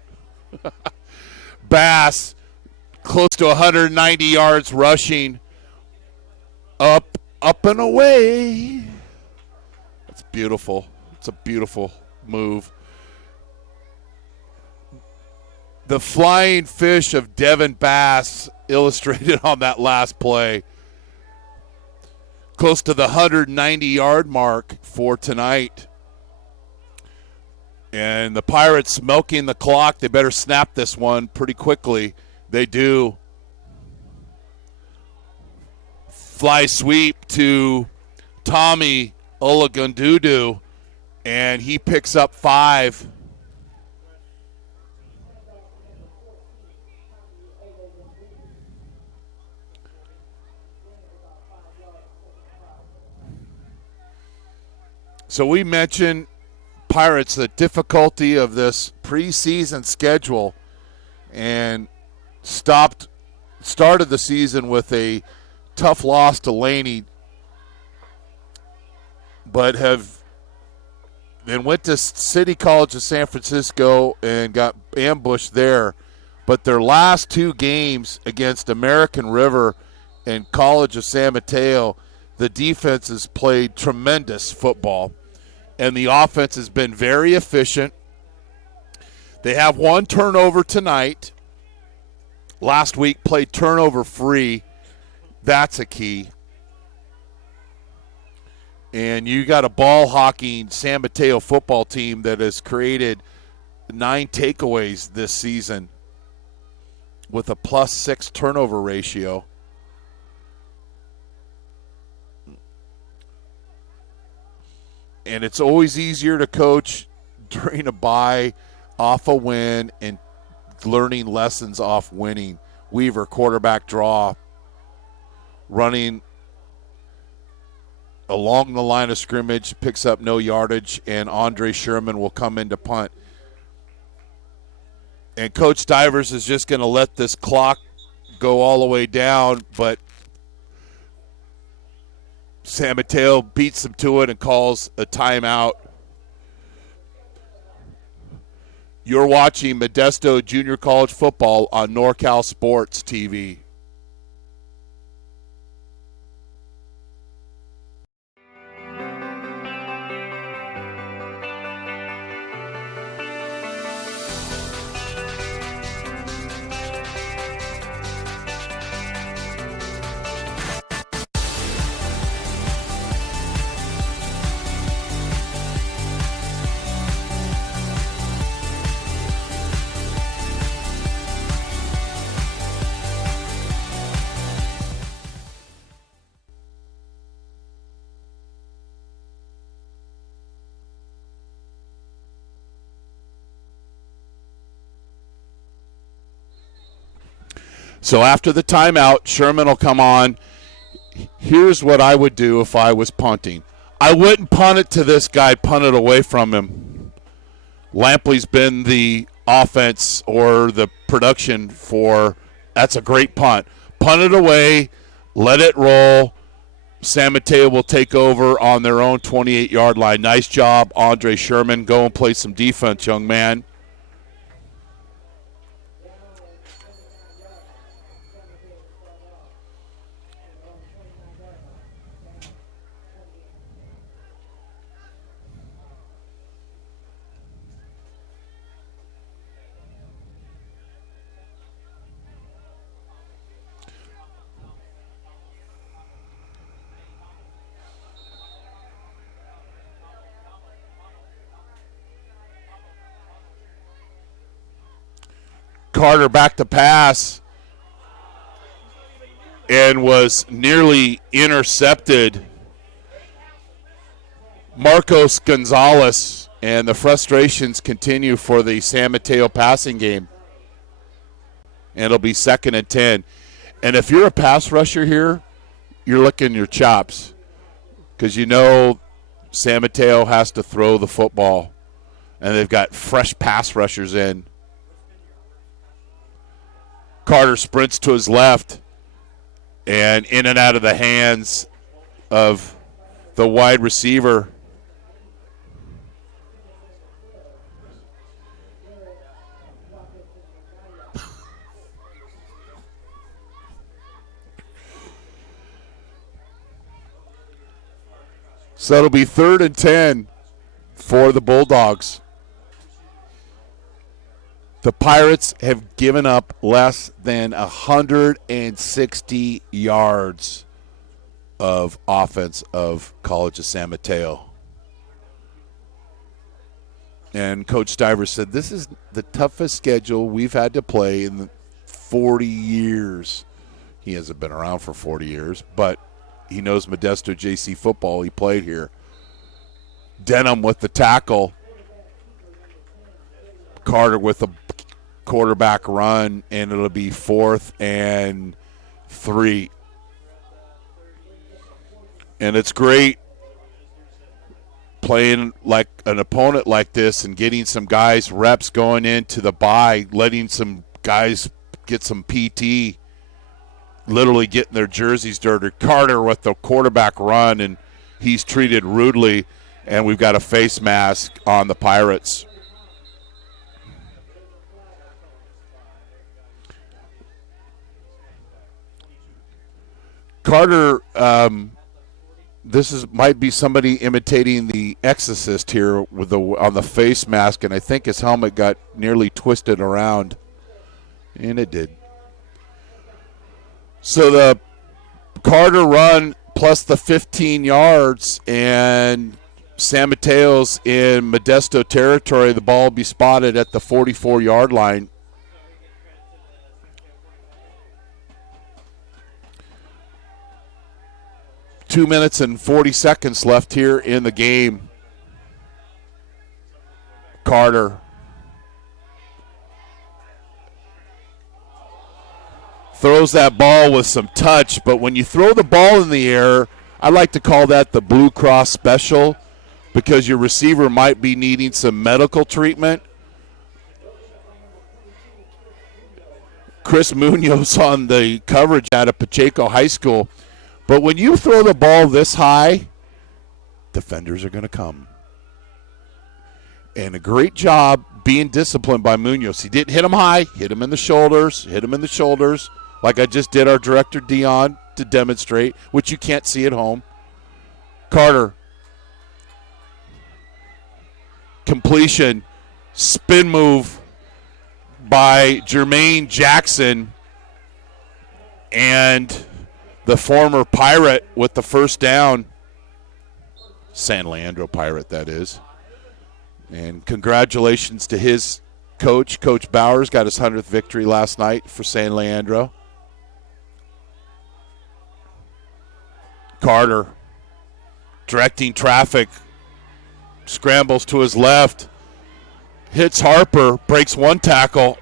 Bass, close to 190 yards rushing. Up and away. That's beautiful. It's a beautiful move. The flying fish of Devin Bass illustrated on that last play. Close to the 190-yard mark for tonight. And the Pirates milking the clock. They better snap this one pretty quickly. They do. Fly sweep to Tommy Olagundudu, and he picks up 5. So we mentioned Pirates the difficulty of this preseason schedule and started the season with a tough loss to Laney, but then went to City College of San Francisco and got ambushed there. But their last two games against American River and College of San Mateo, the defense has played tremendous football, and the offense has been very efficient. They have one turnover tonight. Last week played turnover-free. That's a key. And you got a ball-hawking San Mateo football team that has created 9 takeaways this season with a +6 turnover ratio. And it's always easier to coach during a bye, off a win, and learning lessons off winning. Weaver, quarterback draw, running along the line of scrimmage, picks up no yardage, and Andre Sherman will come in to punt. And Coach Stivers is just going to let this clock go all the way down, but San Mateo beats them to it and calls a timeout. You're watching Modesto Junior College football on NorCal Sports TV. So after the timeout, Sherman will come on. Here's what I would do if I was punting. I wouldn't punt it to this guy, punt it away from him. Lampley's been the offense or the production for, that's a great punt. Punt it away, let it roll. San Mateo will take over on their own 28-yard line. Nice job, Andre Sherman. Go and play some defense, young man. Carter back to pass and was nearly intercepted. Marcos Gonzalez, and the frustrations continue for the San Mateo passing game. And it'll be 2nd and 10. And if you're a pass rusher here, you're licking your chops because you know San Mateo has to throw the football, and they've got fresh pass rushers in. Carter sprints to his left and in and out of the hands of the wide receiver. So it'll be 3rd and 10 for the Bulldogs. The Pirates have given up less than 160 yards of offense of College of San Mateo. And Coach Stivers said, this is the toughest schedule we've had to play in 40 years. He hasn't been around for 40 years, but he knows Modesto JC football. He played here. Denham with the tackle. Carter with a quarterback run, and it'll be 4th and 3. And it's great playing like an opponent like this and getting some guys reps going into the bye, letting some guys get some PT, literally getting their jerseys dirty. Carter with the quarterback run, and he's treated rudely, and we've got a face mask on the Pirates. Carter, might be somebody imitating the Exorcist here with on the face mask, and I think his helmet got nearly twisted around, and it did. So the Carter run plus the 15 yards, and San Mateo's in Modesto territory. The ball will be spotted at the 44-yard line. Two minutes and 40 seconds left here in the game. Carter throws that ball with some touch, but when you throw the ball in the air, I like to call that the Blue Cross special, because your receiver might be needing some medical treatment. Chris Munoz on the coverage out of Pacheco High School. But when you throw the ball this high, defenders are going to come. And a great job being disciplined by Munoz. He didn't hit him high, hit him in the shoulders, like I just did our director Dion to demonstrate, which you can't see at home. Carter, completion, spin move by Jermaine Jackson, and the former Pirate with the first down. San Leandro Pirate, that is. And congratulations to his coach. Coach Bowers got his 100th victory last night for San Leandro. Carter directing traffic, scrambles to his left, hits Harper, breaks one tackle,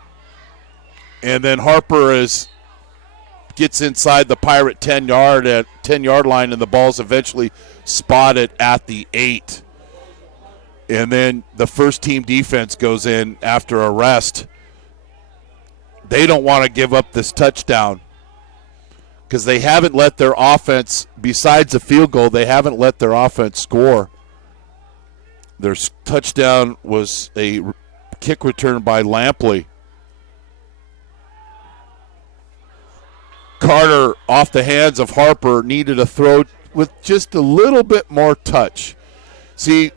and then Harper gets inside the Pirate 10-yard line, and the ball's eventually spotted at the 8. And then the first team defense goes in after a rest. They don't want to give up this touchdown because they haven't let their offense, besides the field goal, they haven't let their offense score. Their touchdown was a kick return by Lampley. Carter, off the hands of Harper, needed a throw with just a little bit more touch. See,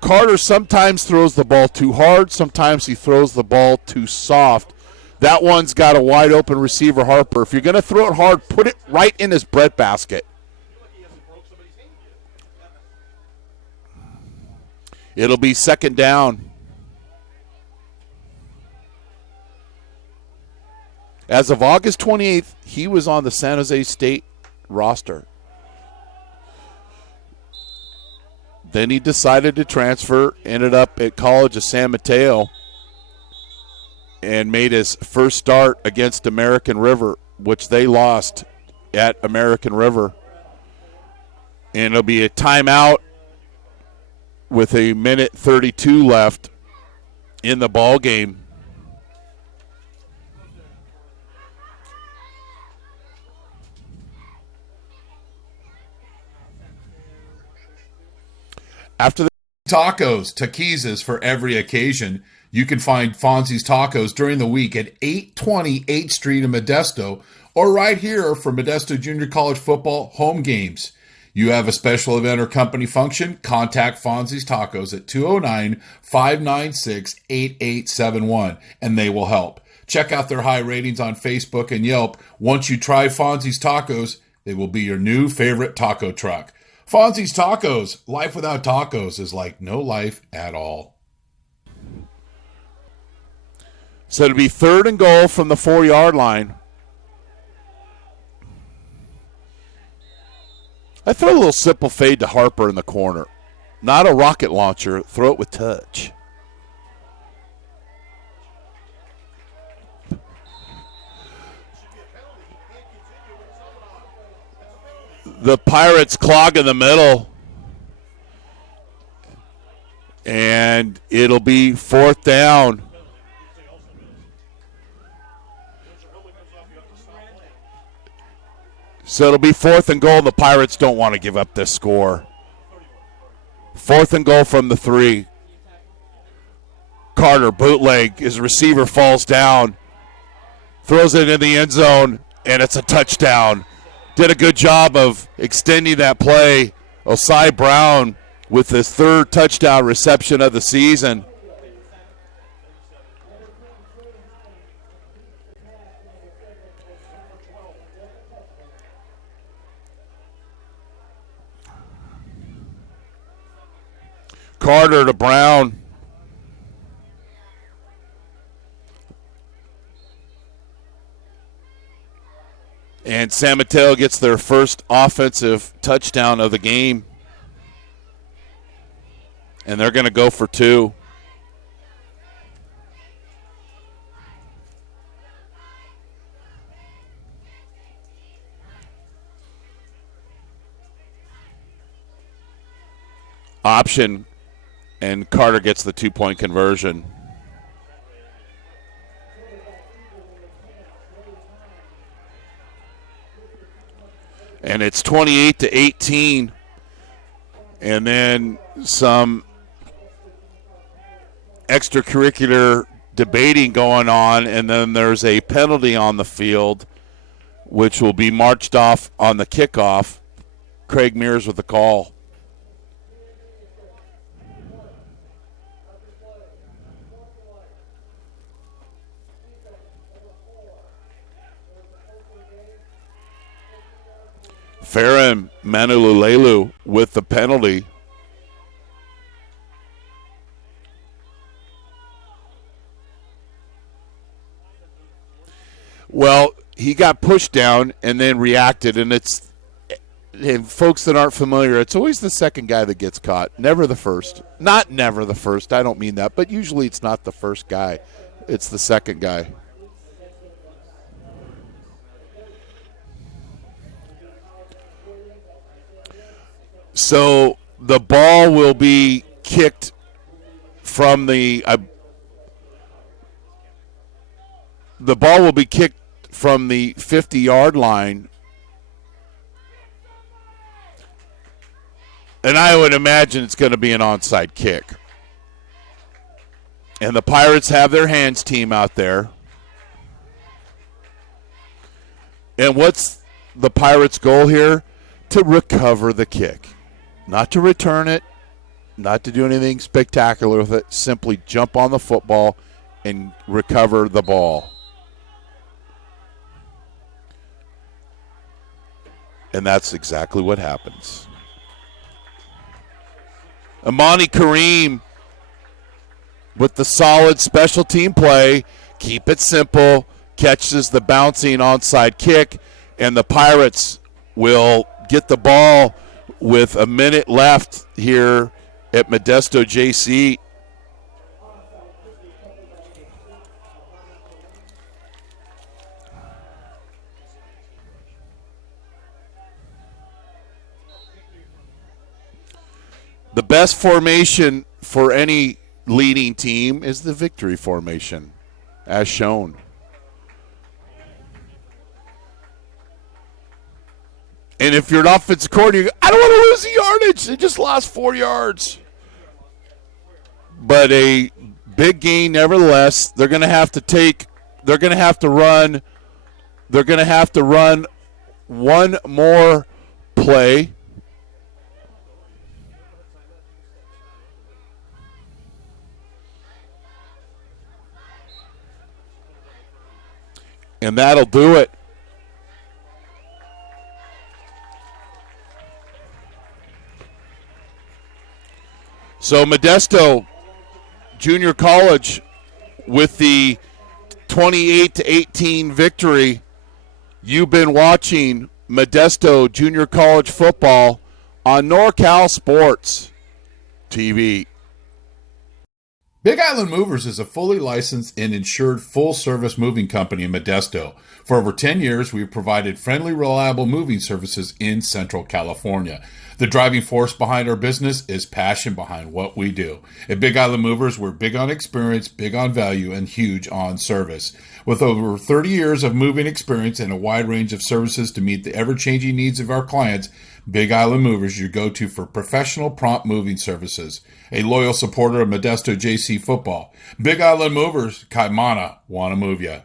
Carter sometimes throws the ball too hard. Sometimes he throws the ball too soft. That one's got a wide open receiver, Harper. If you're going to throw it hard, put it right in his breadbasket. It'll be second down. As of August 28th, he was on the San Jose State roster. Then he decided to transfer, ended up at College of San Mateo, and made his first start against American River, which they lost at American River. And it'll be a timeout with a minute 32 left in the ball game. After the Tacos, taquizas for every occasion. You can find Fonzie's Tacos during the week at 820 8th Street in Modesto, or right here for Modesto Junior College football home games. You have a special event or company function, contact Fonzie's Tacos at 209-596-8871, and they will help. Check out their high ratings on Facebook and Yelp. Once you try Fonzie's Tacos, they will be your new favorite taco truck. Fonzie's Tacos. Life without tacos is like no life at all. So it'll be third and goal from the 4-yard line. I throw a little simple fade to Harper in the corner. Not a rocket launcher. Throw it with touch. The Pirates clog in the middle. It'll be 4th down. So it'll be 4th and goal. The Pirates don't want to give up this score. 4th and goal from the 3. Carter, bootleg. His receiver falls down. Throws it in the end zone, and it's a touchdown. Did a good job of extending that play. Osai Brown with his 3rd touchdown reception of the season. Carter to Brown. And San Mateo gets their first offensive touchdown of the game. And they're going to go for 2. Option, and Carter gets the 2-point conversion. And it's 28-18. And then some extracurricular debating going on, and then there's a penalty on the field, which will be marched off on the kickoff. Craig Mears with the call. Farron Manululelu with the penalty. Well, he got pushed down and then reacted, and and folks that aren't familiar, it's always the second guy that gets caught, never the first. Not never the first, I don't mean that, but usually it's not the first guy. It's the second guy. So the ball will be kicked from the 50-yard line. And I would imagine it's going to be an onside kick. And the Pirates have their hands team out there. And what's the Pirates' goal here? To recover the kick. Not to return it, not to do anything spectacular with it, simply jump on the football and recover the ball. And that's exactly what happens. Amani Kareem with the solid special team play, keep it simple, catches the bouncing onside kick, and the Pirates will get the ball with a minute left here at Modesto JC. The best formation for any leading team is the victory formation, as shown. And if you're an offensive coordinator, I don't want to lose the yardage. They just lost 4 yards. But a big gain nevertheless. They're going to have to run one more play. And that'll do it. So Modesto Junior College with the 28-18 victory. You've been watching Modesto Junior College football on NorCal Sports TV. Big Island Movers is a fully licensed and insured full-service moving company in Modesto. For over 10 years, we've provided friendly, reliable moving services in Central California. The driving force behind our business is passion behind what we do. At Big Island Movers, we're big on experience, big on value, and huge on service. With over 30 years of moving experience and a wide range of services to meet the ever-changing needs of our clients, Big Island Movers, your go-to for professional prompt moving services. A loyal supporter of Modesto JC football. Big Island Movers, Kaimana, wanna move ya.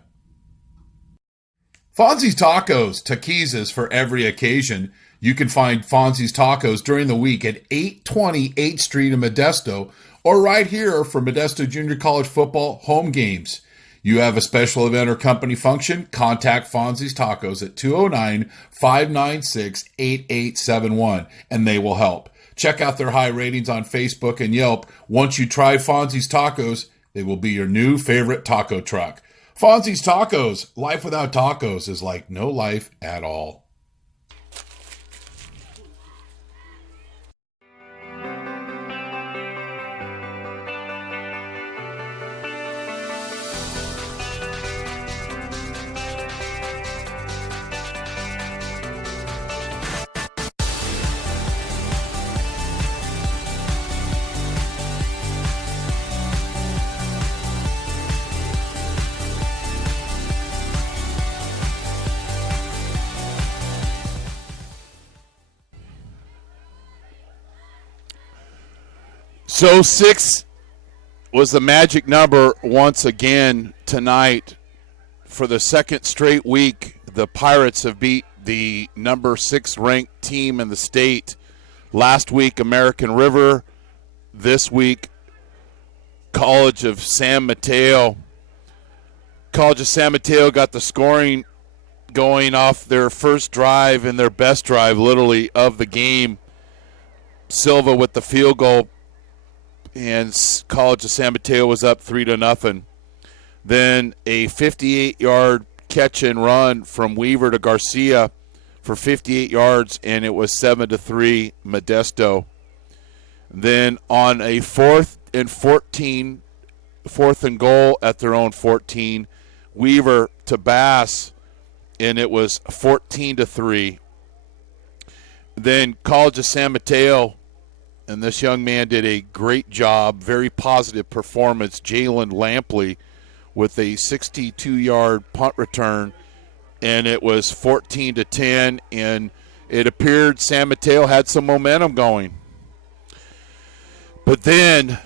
Fonzie's Tacos, taquizas for every occasion. You can find Fonzie's Tacos during the week at 820 8th Street in Modesto or right here for Modesto Junior College football home games. You have a special event or company function, contact Fonzie's Tacos at 209-596-8871 and they will help. Check out their high ratings on Facebook and Yelp. Once you try Fonzie's Tacos, they will be your new favorite taco truck. Fonzie's Tacos. Life without tacos is like no life at all. So 6 was the magic number once again tonight. For the second straight week, the Pirates have beat the number 6 ranked team in the state. Last week, American River. This week, College of San Mateo. College of San Mateo got the scoring going off their first drive and their best drive, literally, of the game. Silva with the field goal. And College of San Mateo was up 3-0. Then a 58-yard catch and run from Weaver to Garcia for 58 yards, and it was 7-3 Modesto. Then on a 4th and goal at their own 14, Weaver to Bass, and it was 14-3. Then College of San Mateo. And this young man did a great job, very positive performance. Jalen Lampley with a 62-yard punt return, and it was 14-10, and it appeared San Mateo had some momentum going. But then,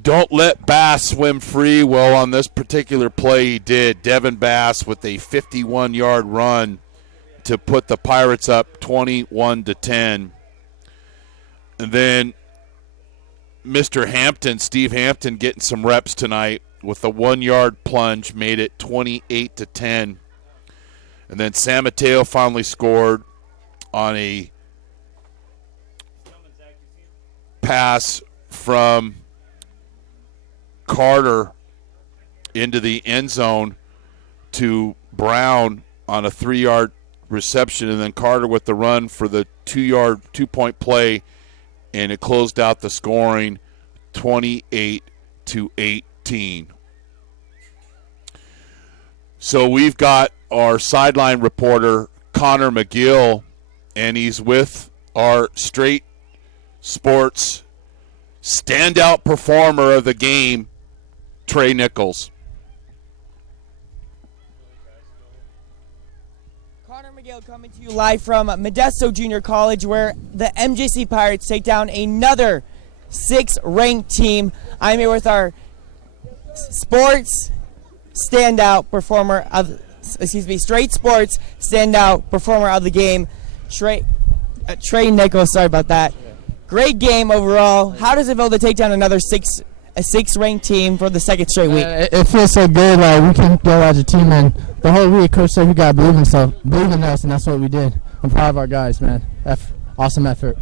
don't let Bass swim free. Well, on this particular play, he did. Devin Bass with a 51-yard run to put the Pirates up 21-10. And then Mr. Hampton, Steve Hampton, getting some reps tonight with a 1-yard plunge, made it 28-10. And then San Mateo finally scored on a pass from Carter into the end zone to Brown on a 3-yard reception, and then Carter with the run for the 2-point play, and it closed out the scoring 28-18. So we've got our sideline reporter, Connor McGill, and he's with our Straight Sports standout performer of the game, Trey Nichols. McGill coming to you live from Modesto Junior College, where the MJC Pirates take down another 6th-ranked team. I'm here with our Straight Sports standout performer of the game, Trey Nichols. Sorry about that. Great game overall. How does it feel to take down another 6th-ranked team for the second straight week? It feels so good. We can go as a team, and the whole week, Coach said we got to believe in us, and that's what we did. I'm proud of our guys, man. Awesome effort.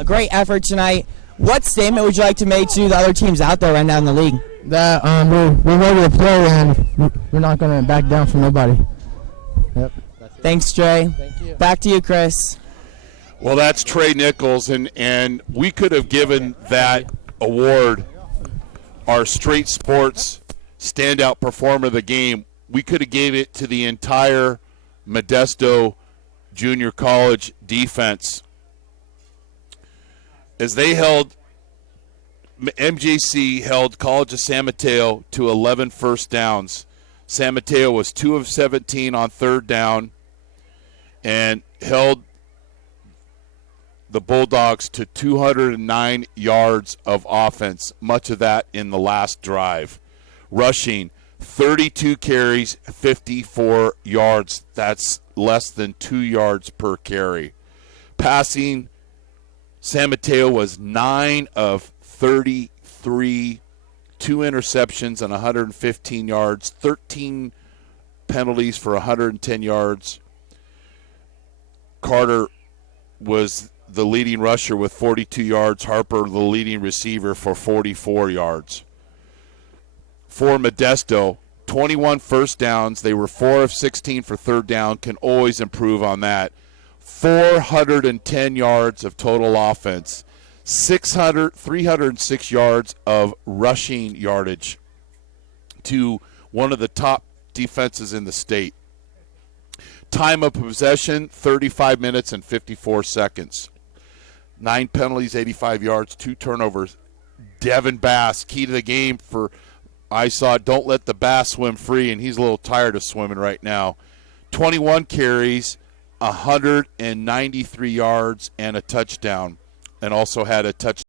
A great effort tonight. What statement would you like to make to the other teams out there right now in the league? That we're ready to play, and we're not going to back down from nobody. Yep. Thanks, Trey. Thank you. Back to you, Chris. Well, that's Trey Nichols, and we could have given that award our Straight Sports standout performer of the game. We could have gave it to the entire Modesto Junior College defense. as they held MJC held College of San Mateo to 11 first downs. San Mateo was 2 of 17 on third down and held the Bulldogs to 209 yards of offense, much of that in the last drive. Rushing, 32 carries, 54 yards. That's less than 2 yards per carry. Passing, San Mateo was 9 of 33, 2 interceptions and 115 yards, 13 penalties for 110 yards. Carter was the leading rusher with 42 yards. Harper, the leading receiver, for 44 yards. For Modesto, 21 first downs. They were 4 of 16 for third down. Can always improve on that. 410 yards of total offense. 306 yards of rushing yardage to one of the top defenses in the state. Time of possession, 35 minutes and 54 seconds. 9 penalties, 85 yards, 2 turnovers. Devin Bass, key to the game for I saw don't let the bass swim free, and he's a little tired of swimming right now. 21 carries, 193 yards, and a touchdown, and also had a touchdown